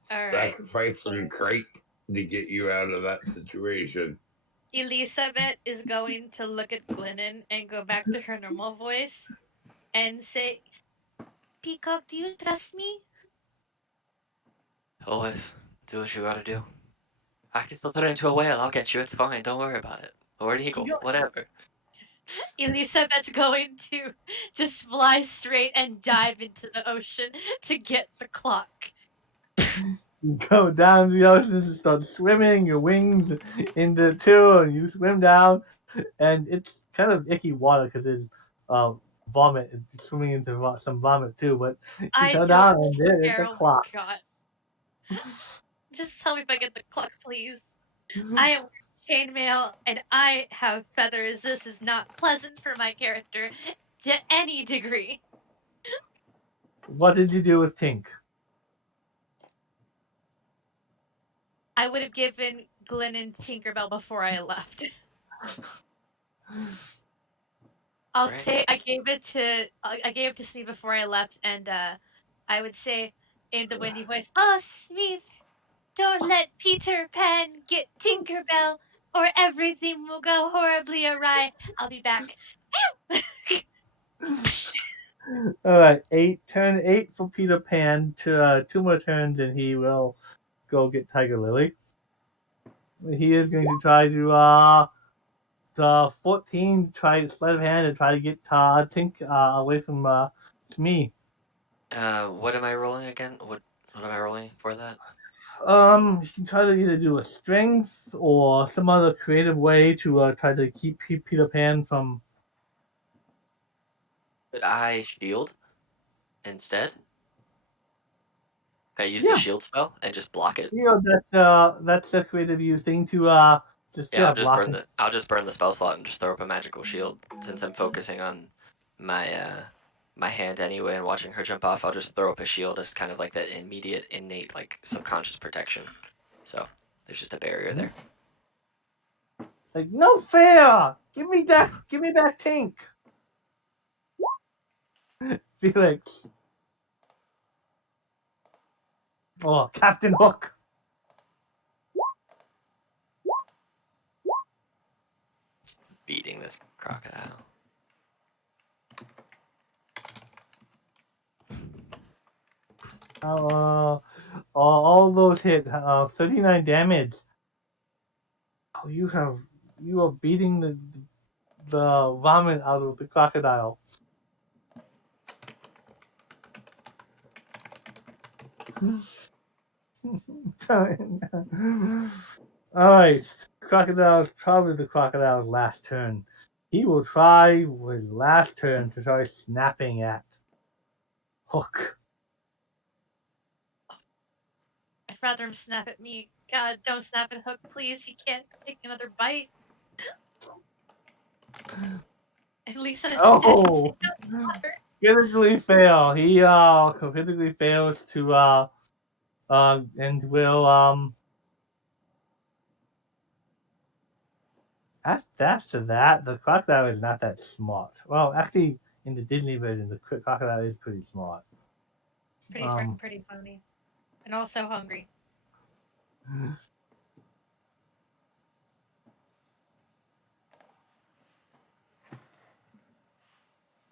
sacrifice some crepe to get you out of that situation. Elizabet is going to look at Glynnan and go back to her normal voice and say, Peacock, do you trust me? always do what you gotta do. I can still turn into a whale. I'll get you. It's fine. Don't worry about it. Or an eagle. Whatever. Elizabet's going to just fly straight and dive into the ocean to get the clock. You go down the ocean and start swimming, your wings into two, and you swim down, and it's kind of icky water because there's vomit swimming into some vomit too. But you I go don't down and there is care. a Oh my clock. god. Just tell me if I get the clock, please. I am wearing chainmail and I have feathers. This is not pleasant for my character to any degree. What did you do with Tink? I would have given Glynnan Tinkerbell before I left. I'll Right. say I gave it to Smee before I left, and I would say in the windy voice, "Oh, Smee, don't let Peter Pan get Tinkerbell, or everything will go horribly awry. I'll be back." All right, turn 8 for Peter Pan. To 2 more turns, and he will go get Tiger Lily. He is going to try to 14 try to sleight of hand and try to get Tink away from me. What am I rolling again? What am I rolling for that? You can try to either do a strength or some other creative way to try to keep Peter Pan from. Could I shield instead? Can I use the shield spell and just block it? You know that's a creative you thing to just Yeah, block it. I'll just burn the spell slot and just throw up a magical shield. Since I'm focusing on my my hand anyway and watching her jump off, I'll just throw up a shield as kind of like that immediate, innate, like subconscious protection. So there's just a barrier there. Like, no fair! Give me back Tink! Felix. Oh, Captain Hook. Beating this crocodile. All those hit. 39 damage. Oh, you are beating the vomit out of the crocodile. Alright. Crocodile is probably the crocodile's last turn. He will try with his last turn to try snapping at Hook. I'd rather him snap at me. God, don't snap at Hook, please. He can't take another bite. At least on his Oh! Critically fail. He critically fails to and will after that the crocodile is not that smart. Well, actually, in the Disney version, the crocodile is pretty smart. Pretty smart, pretty funny, and also hungry.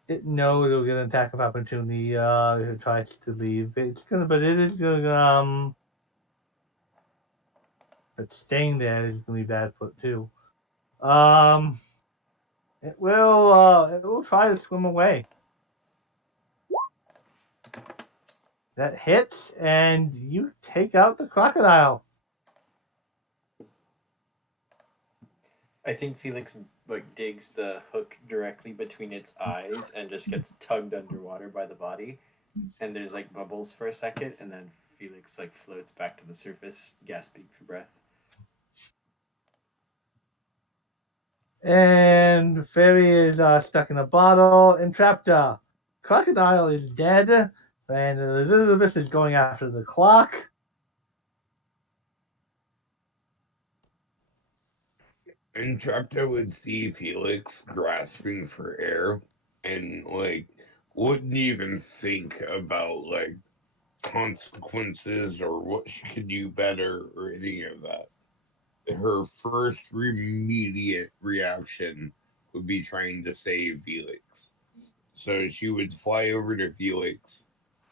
it knows it'll get an attack of opportunity if it tries to leave. But it is gonna but staying there is gonna be bad for it too. Um, it will try to swim away. That hits, and you take out the crocodile. I think Felix like digs the hook directly between its eyes and just gets tugged underwater by the body. And there's like bubbles for a second, and then Felix like floats back to the surface, gasping for breath. And Fairy is stuck in a bottle. Entrapta. Crocodile is dead, and Elizabeth is going after the clock. Entrapta would see Felix grasping for air and like wouldn't even think about like consequences or what she could do better or any of that. Her first immediate reaction would be trying to save Felix. So she would fly over to Felix,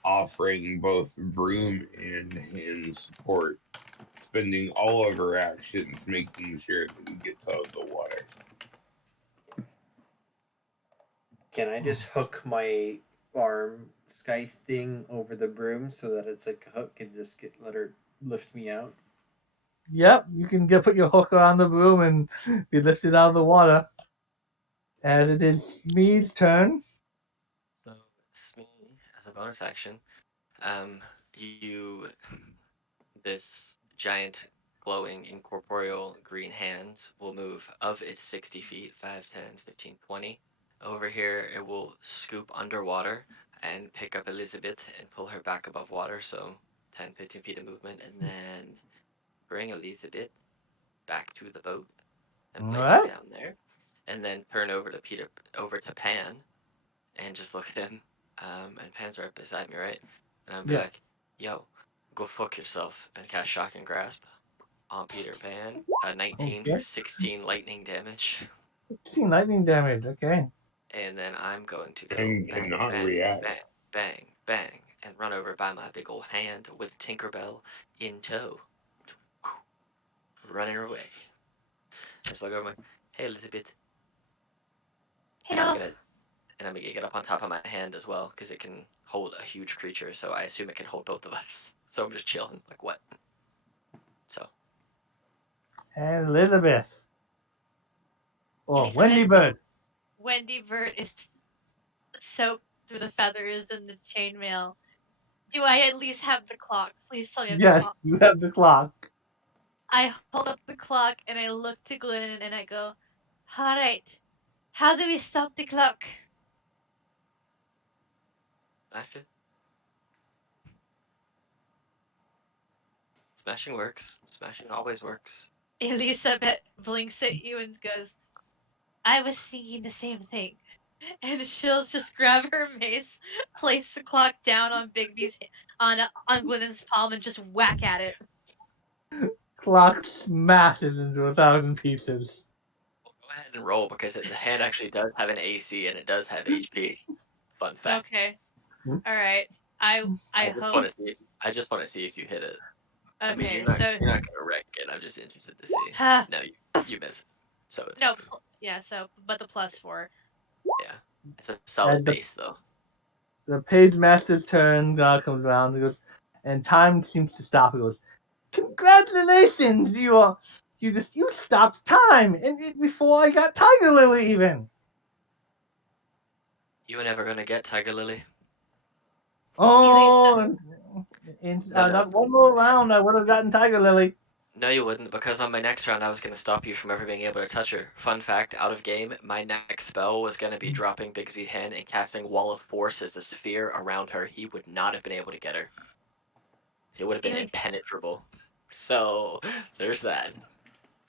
offering both broom and hand support, spending all of her actions making sure that he gets out of the water. Can I just hook my arm scythe thing over the broom so that it's like a hook and just let her lift me out? Yep, you can put your hook around the broom and be lifted out of the water. As it is Smee's turn. So Smee, as a bonus action, you this giant glowing incorporeal green hand will move of its 60 feet 5, 10, 15, 20. Over here it will scoop underwater and pick up Elizabet and pull her back above water, so 10, 15 feet of movement, and then bring Elizabet back to the boat and place her Alright. down there, and then turn over to Pan and just look at him. And Pan's right beside me, right? And I'll be Yeah. like, "Yo, go fuck yourself," and cast Shock and Grasp on Peter Pan. 19 for Okay. 16 lightning damage, 16 lightning damage. Okay. and then I'm going to go And bang, cannot bang, react. bang, bang, bang, and run over by my big old hand with Tinkerbell in tow, running away. Just look over my, hey Elizabeth, and I'm Hello. gonna get up on top of my hand as well because it can hold a huge creature. So I assume it can hold both of us. So I'm just chilling, like what? So And Elizabeth. Or Elizabeth. Wendy Bird. Wendy Bird is soaked through the feathers and the chainmail. Do I at least have the clock? Please tell me I have the Yes, clock. you have the clock. I hold up the clock and I look to Glynnan and I go, alright, how do we stop the clock? smash it. Smashing works. Smashing always works. Elizabeth blinks at you and goes, I was thinking the same thing. And she'll just grab her mace, place the clock down on Bigby's on Glynnan's palm, and just whack at it. Clock smashes into 1,000 pieces. Well, go ahead and roll because the hand actually does have an AC and it does have HP. Fun fact. Okay. Hmm? All right. I I just hope. want to see. I just want to see if you hit it. I mean, Okay. you're not So gonna wreck it. I'm just interested to see. Ha. No, you miss. So it's No. fine. Yeah. So, but the +4. Yeah, it's a solid And base though. the Pagemaster's turn comes around. He goes, and time seems to stop. He goes, "Congratulations! You stopped time, and before I got Tiger Lily even." You were never gonna get Tiger Lily. Oh, No, no, not one more round, I would have gotten Tiger Lily. no, you wouldn't, because on my next round I was gonna stop you from ever being able to touch her. Fun fact, out of game, my next spell was gonna be dropping Bigsby's hand and casting Wall of Force as a sphere around her. He would not have been able to get her. It would have been impenetrable. So there's that.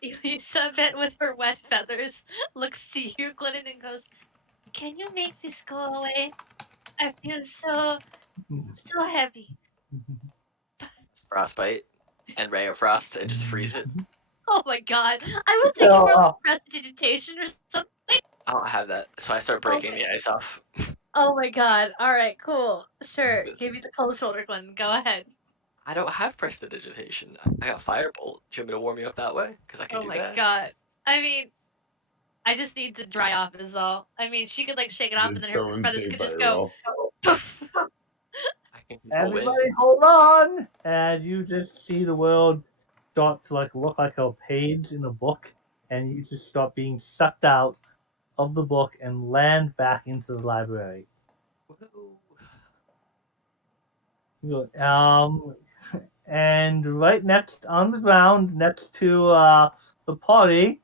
Elizabeth, with her wet feathers, looks to you, Glennon, and goes, "Can you make this go away? I feel so heavy." Frostbite and Ray of Frost and just freeze it. Oh my god! I was thinking So, more like prestidigitation or something. I don't have that, so I start breaking the ice off. Oh my god. Alright, cool. Sure. Give me the cold shoulder, Glenn. Go ahead. I don't have prestidigitation. I got firebolt. Do you want me to warm you up that way? Because I can Oh do my that. god. I mean, I just need to dry off is all. I mean, she could like shake it off and Just then her go and feathers say could just go fireball. poof. I can control wind. Everybody hold on! As you just see the world start to like look like a page in a book, and you just start being sucked out of the book and land back into the library. Woohoo. And right next on the ground, next to the party,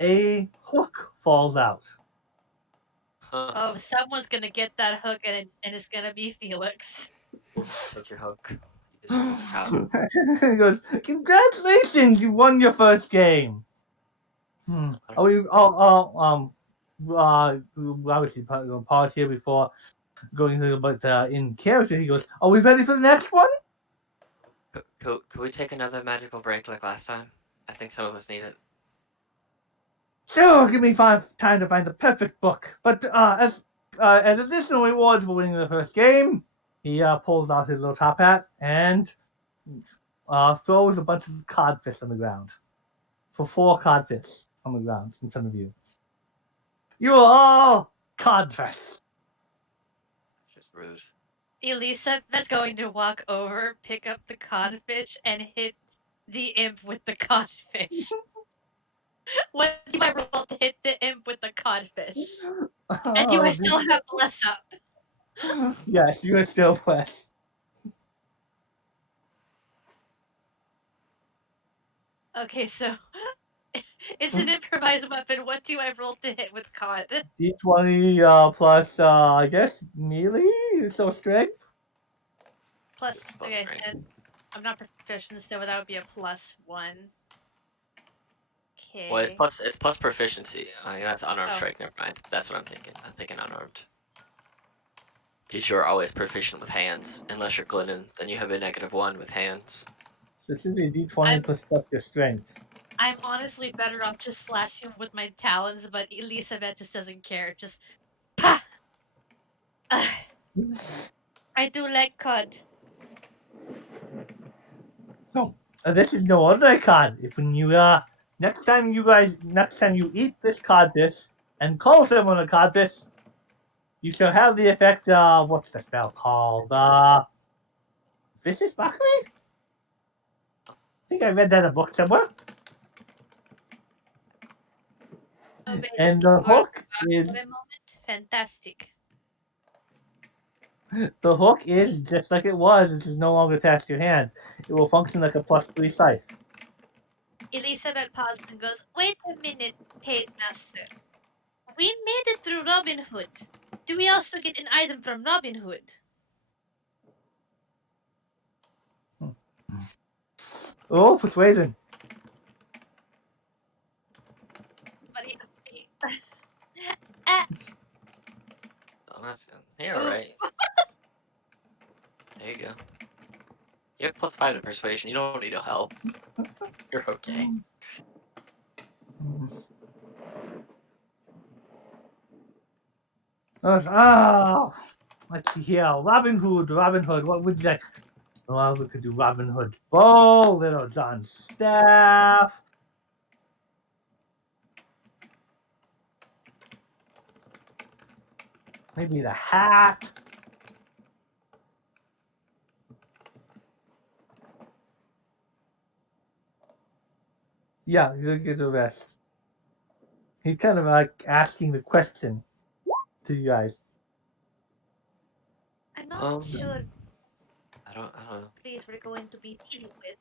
a hook falls out. Huh. Oh, someone's gonna get that hook and it's gonna be Felix. Take your hook. You deserve the crown. He goes, "Congratulations, you won your first game." Are we? Obviously, pause here before going to but in character. He goes, "Are we ready for the next one?" Could we take another magical break like last time? I think some of us need it. Sure, give me time to find the perfect book. But as additional rewards for winning the first game, he pulls out his little top hat and throws a bunch of codfish on the ground. For 4 codfish on the ground in front of you. You are all codfish. It's just rude. Elizabeth's going to walk over, pick up the codfish, and hit the imp with the codfish. What do I roll to hit the imp with the codfish? And do I still have bless up? Yes, you are still blessed. Okay, so it's an improvised weapon. What do I roll to hit with cod? D20 plus, I guess, melee? So strength? Plus, Plus okay, strength. so I'm not proficient, so that would be a +1. Okay. Well, it's plus proficiency. That's unarmed Oh. strike. Never mind. That's what I'm thinking. I'm thinking unarmed. Because you're always proficient with hands, unless you're Glynnan. Then you have a -1 with hands. So it should be D20 plus your strength. I'm honestly better off just slashing him with my talons, but Elizabeth just doesn't care. Just pa. I do like cod. So, this is no ordinary cod. If when you next time you eat this codfish and call someone a codfish, you shall have the effect of what's the spell called? Vicious mockery? I think I read that in a book somewhere. Oh, And the hook is a moment. Fantastic. just like it was. It is no longer attached to your hand. It will function like a +3 scythe. Elizabeth pauses and goes, "Wait a minute, Pagemaster. We made it through Robin Hood. Do we also get an item from Robin Hood?" Oh, persuasion. Oh, that's good. You're alright. There you go. You have +5 to persuasion. You don't need no help. You're okay. Let's see here. Robin Hood. What would you like? Well, we could do Robin Hood's bow, Little John's staff. Maybe the hat. Yeah, you'll get the rest. He's kind of like asking the question to you guys. I'm not sure I don't know. please we're going to be dealing with.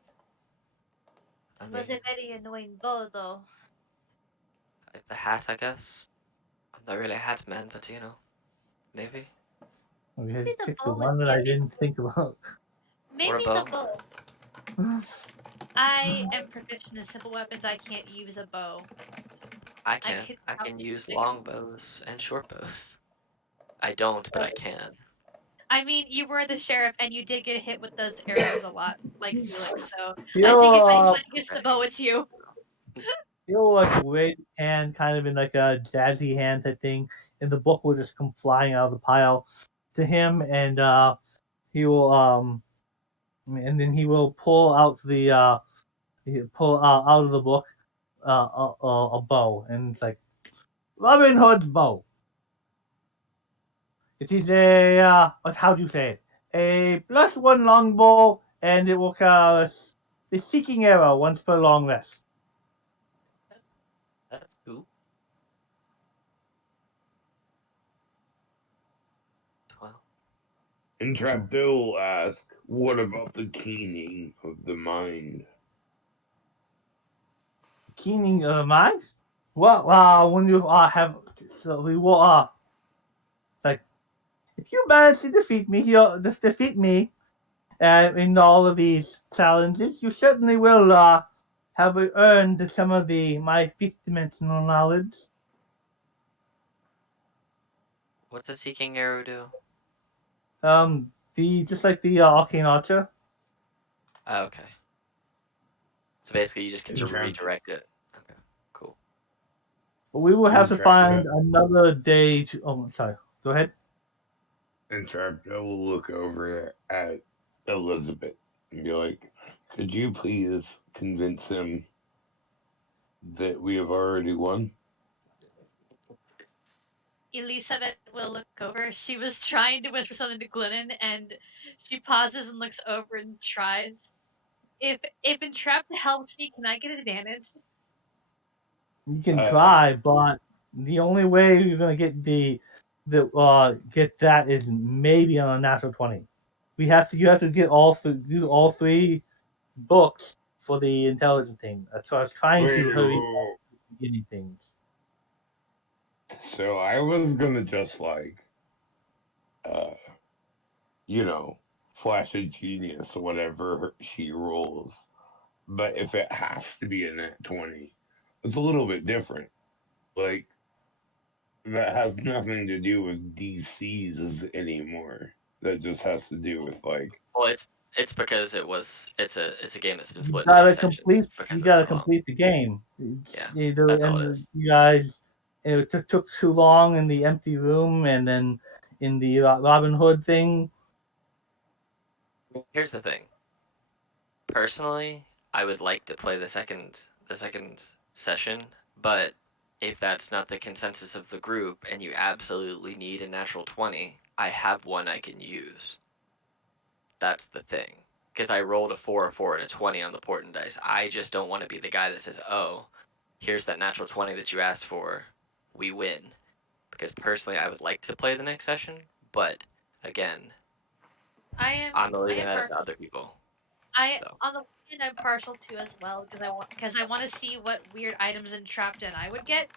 I It mean, was a very annoying bow, though. the hat, I guess. I'm not really a hat man, but you know, maybe. We had Maybe the picked the bow would one be that a I bit didn't think about. Maybe bow. the bow. I am proficient in simple weapons. I can't use a bow. I can. could I can probably use pick- long bows and short bows. I don't, but I can. I mean, you were the sheriff, and you did get hit with those arrows a lot, like Felix. So Yo, I think if anybody gets the bow, it's you. He'll like wave his hand kind of in like a jazzy hand type thing, and the book will just come flying out of the pile to him, and he will and then he will pull out the pull out of the book a bow, and it's like Robin Hood's bow. It is a how do you say it? A +1 longbow, and it will the seeking arrow once per long rest. That's cool. 12. Entrapta will ask, what about the keening of the mind? Keening of the mind? Well, when you have, so we will like if you manage to defeat me, you defeat me in all of these challenges, you certainly will have earned some of the my fifth dimensional knowledge. What's a seeking arrow do? The just like the arcane archer. Oh, okay. So basically, you just get to Entrapta, redirect it. Okay, cool. But we will have to find Entrapta, another day to. Oh, sorry. Go ahead. Entrapta will look over at Elizabet and be like, could you please convince him that we have already won? Elizabeth will look over. She was trying to whisper something to Glynnan, and she pauses and looks over and tries. If entrapta helps me, can I get advantage? You can Uh, try, but the only way you're gonna get get that is maybe on a natural 20. You have to get do all three books for the intelligent thing. That's why I was trying wait, to hurry up beginning things. so I was gonna just uh, you know, flash a genius or whatever she rolls. But if it has to be a nat 20, it's a little bit different. Like, that has nothing to do with DCs anymore. That just has to do with, like, Well, it's because it's a game that's been split in two sessions You because of gotta the well, complete the game. yeah, Either that's all it and is. you guys it took too long in the empty room, and then in the Robin Hood thing. Here's the thing. Personally, I would like to play the second session, but if that's not the consensus of the group and you absolutely need a natural 20, I have one I can use. That's the thing. Because I rolled a 4, a 4, and a 20 on the Portent dice. I just don't want to be the guy that says, oh, here's that natural 20 that you asked for. We win. Because personally, I would like to play the next session, but again, I'm I leaving am that up partial. to other people. I So, on the one hand I'm partial to as well because I want to see what weird items entrapta and I would get.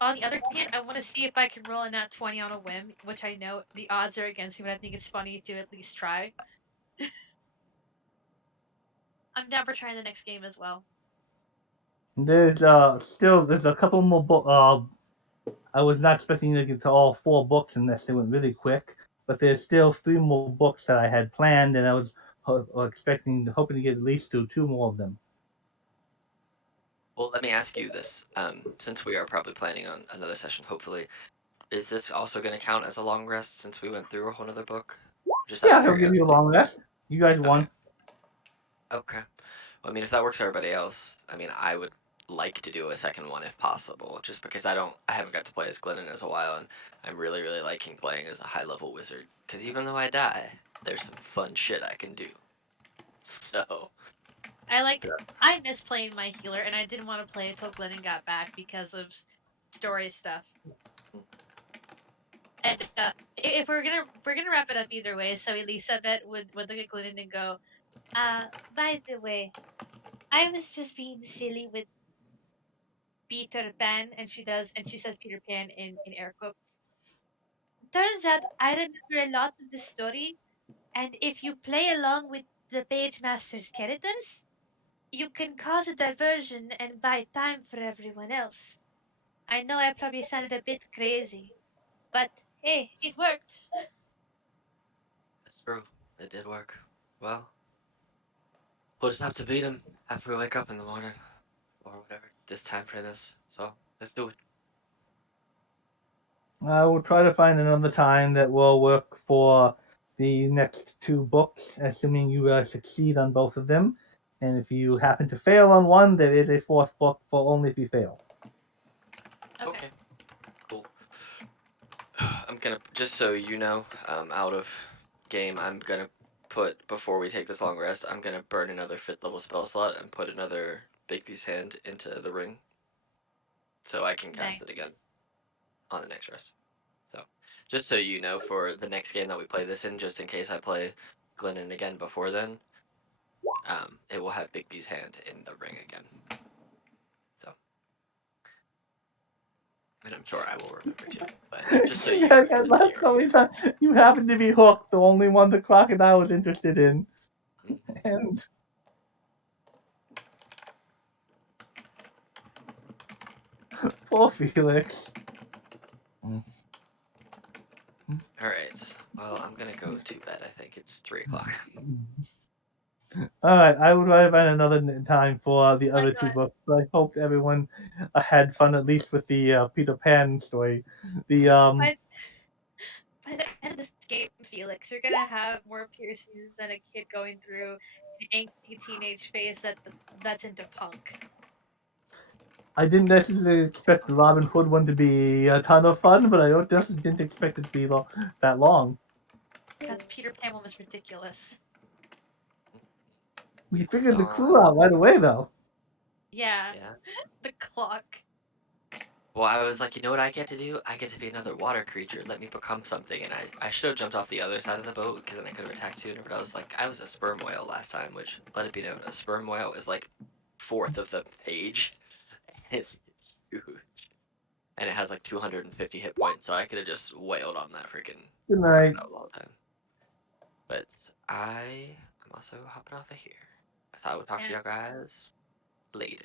On the other hand, I want to see if I can roll a nat 20 on a whim, which I know the odds are against me, but I think it's funny to at least try. I'm down for trying the next game as well. There's a couple more I was not expecting to get to all four books unless they went really quick, but there's still three more books that I had planned, and I was hoping to get at least through two more of them. well, let me ask you this. Since we are probably planning on another session, hopefully, is this also going to count as a long rest since we went through a whole other book? Just out of Yeah, he'll give you a curiosity. long rest. You guys Okay. won. Okay. Well, I mean, if that works for everybody else, I mean, I would like to do a second one if possible, just because I haven't got to play as Glynnan in a while, and I'm really, really liking playing as a high-level wizard. Because even though I die, there's some fun shit I can do. So, I miss playing my healer, and I didn't want to play until Glennon got back because of story stuff. And if we're gonna wrap it up either way, so Elizabeth would look at Glennon and go, by the way, I was just being silly with Peter Pan, and she says Peter Pan in air quotes. Turns out I remember a lot of the story, and if you play along with the Pagemaster's characters, you can cause a diversion and buy time for everyone else. I know I probably sounded a bit crazy, but hey, it worked. it's true. It did work. Well, we'll just have to beat him after we wake up in the morning. or whatever this time frame is. So let's do it. I will try to find another time that will work for the next 2 books, assuming you succeed on both of them. And if you happen to fail on one, there is a 4th book for only if you fail. Okay. Cool. I'm gonna, just so you know, out of game, I'm gonna put, before we take this long rest, I'm gonna burn another 5th level spell slot and put another Big Piece Hand into the ring, so I can cast Nice. it again on the next rest. So, just so you know, for the next game that we play this in, just in case I play Glynnan again before then, it will have Big Piece Hand in the ring again. So, and I'm sure I will remember too. But just so you remember. You happen to be Hook, the only one the crocodile was interested in. And poor Felix. Alright, well, I'm gonna go to bed. I think it's 3 o'clock. Alright, I will try to find another time for the other 2 God. books, but I hope everyone had fun at least with the Peter Pan story. The By the end of this game, Felix, you're gonna have more piercings than a kid going through an angsty teenage phase that's into punk. I didn't necessarily expect the Robin Hood one to be a ton of fun, but I definitely didn't expect it to be that long. God, the Peter Pan one was ridiculous. We figured the clue out right away, though. Yeah, Yeah. the clock. Well, I was like, you know what I get to do? I get to be another water creature. Let me become something. And I should have jumped off the other side of the boat because then I could have attacked sooner. But I was like, I was a sperm whale last time, which, let it be known, a sperm whale is like 4th of the page. It's huge. And it has like 250 hit points, so I could have just wailed on that freaking Good night. crocodile all the time. But I am also hopping off of here. So I will talk to y'all guys later.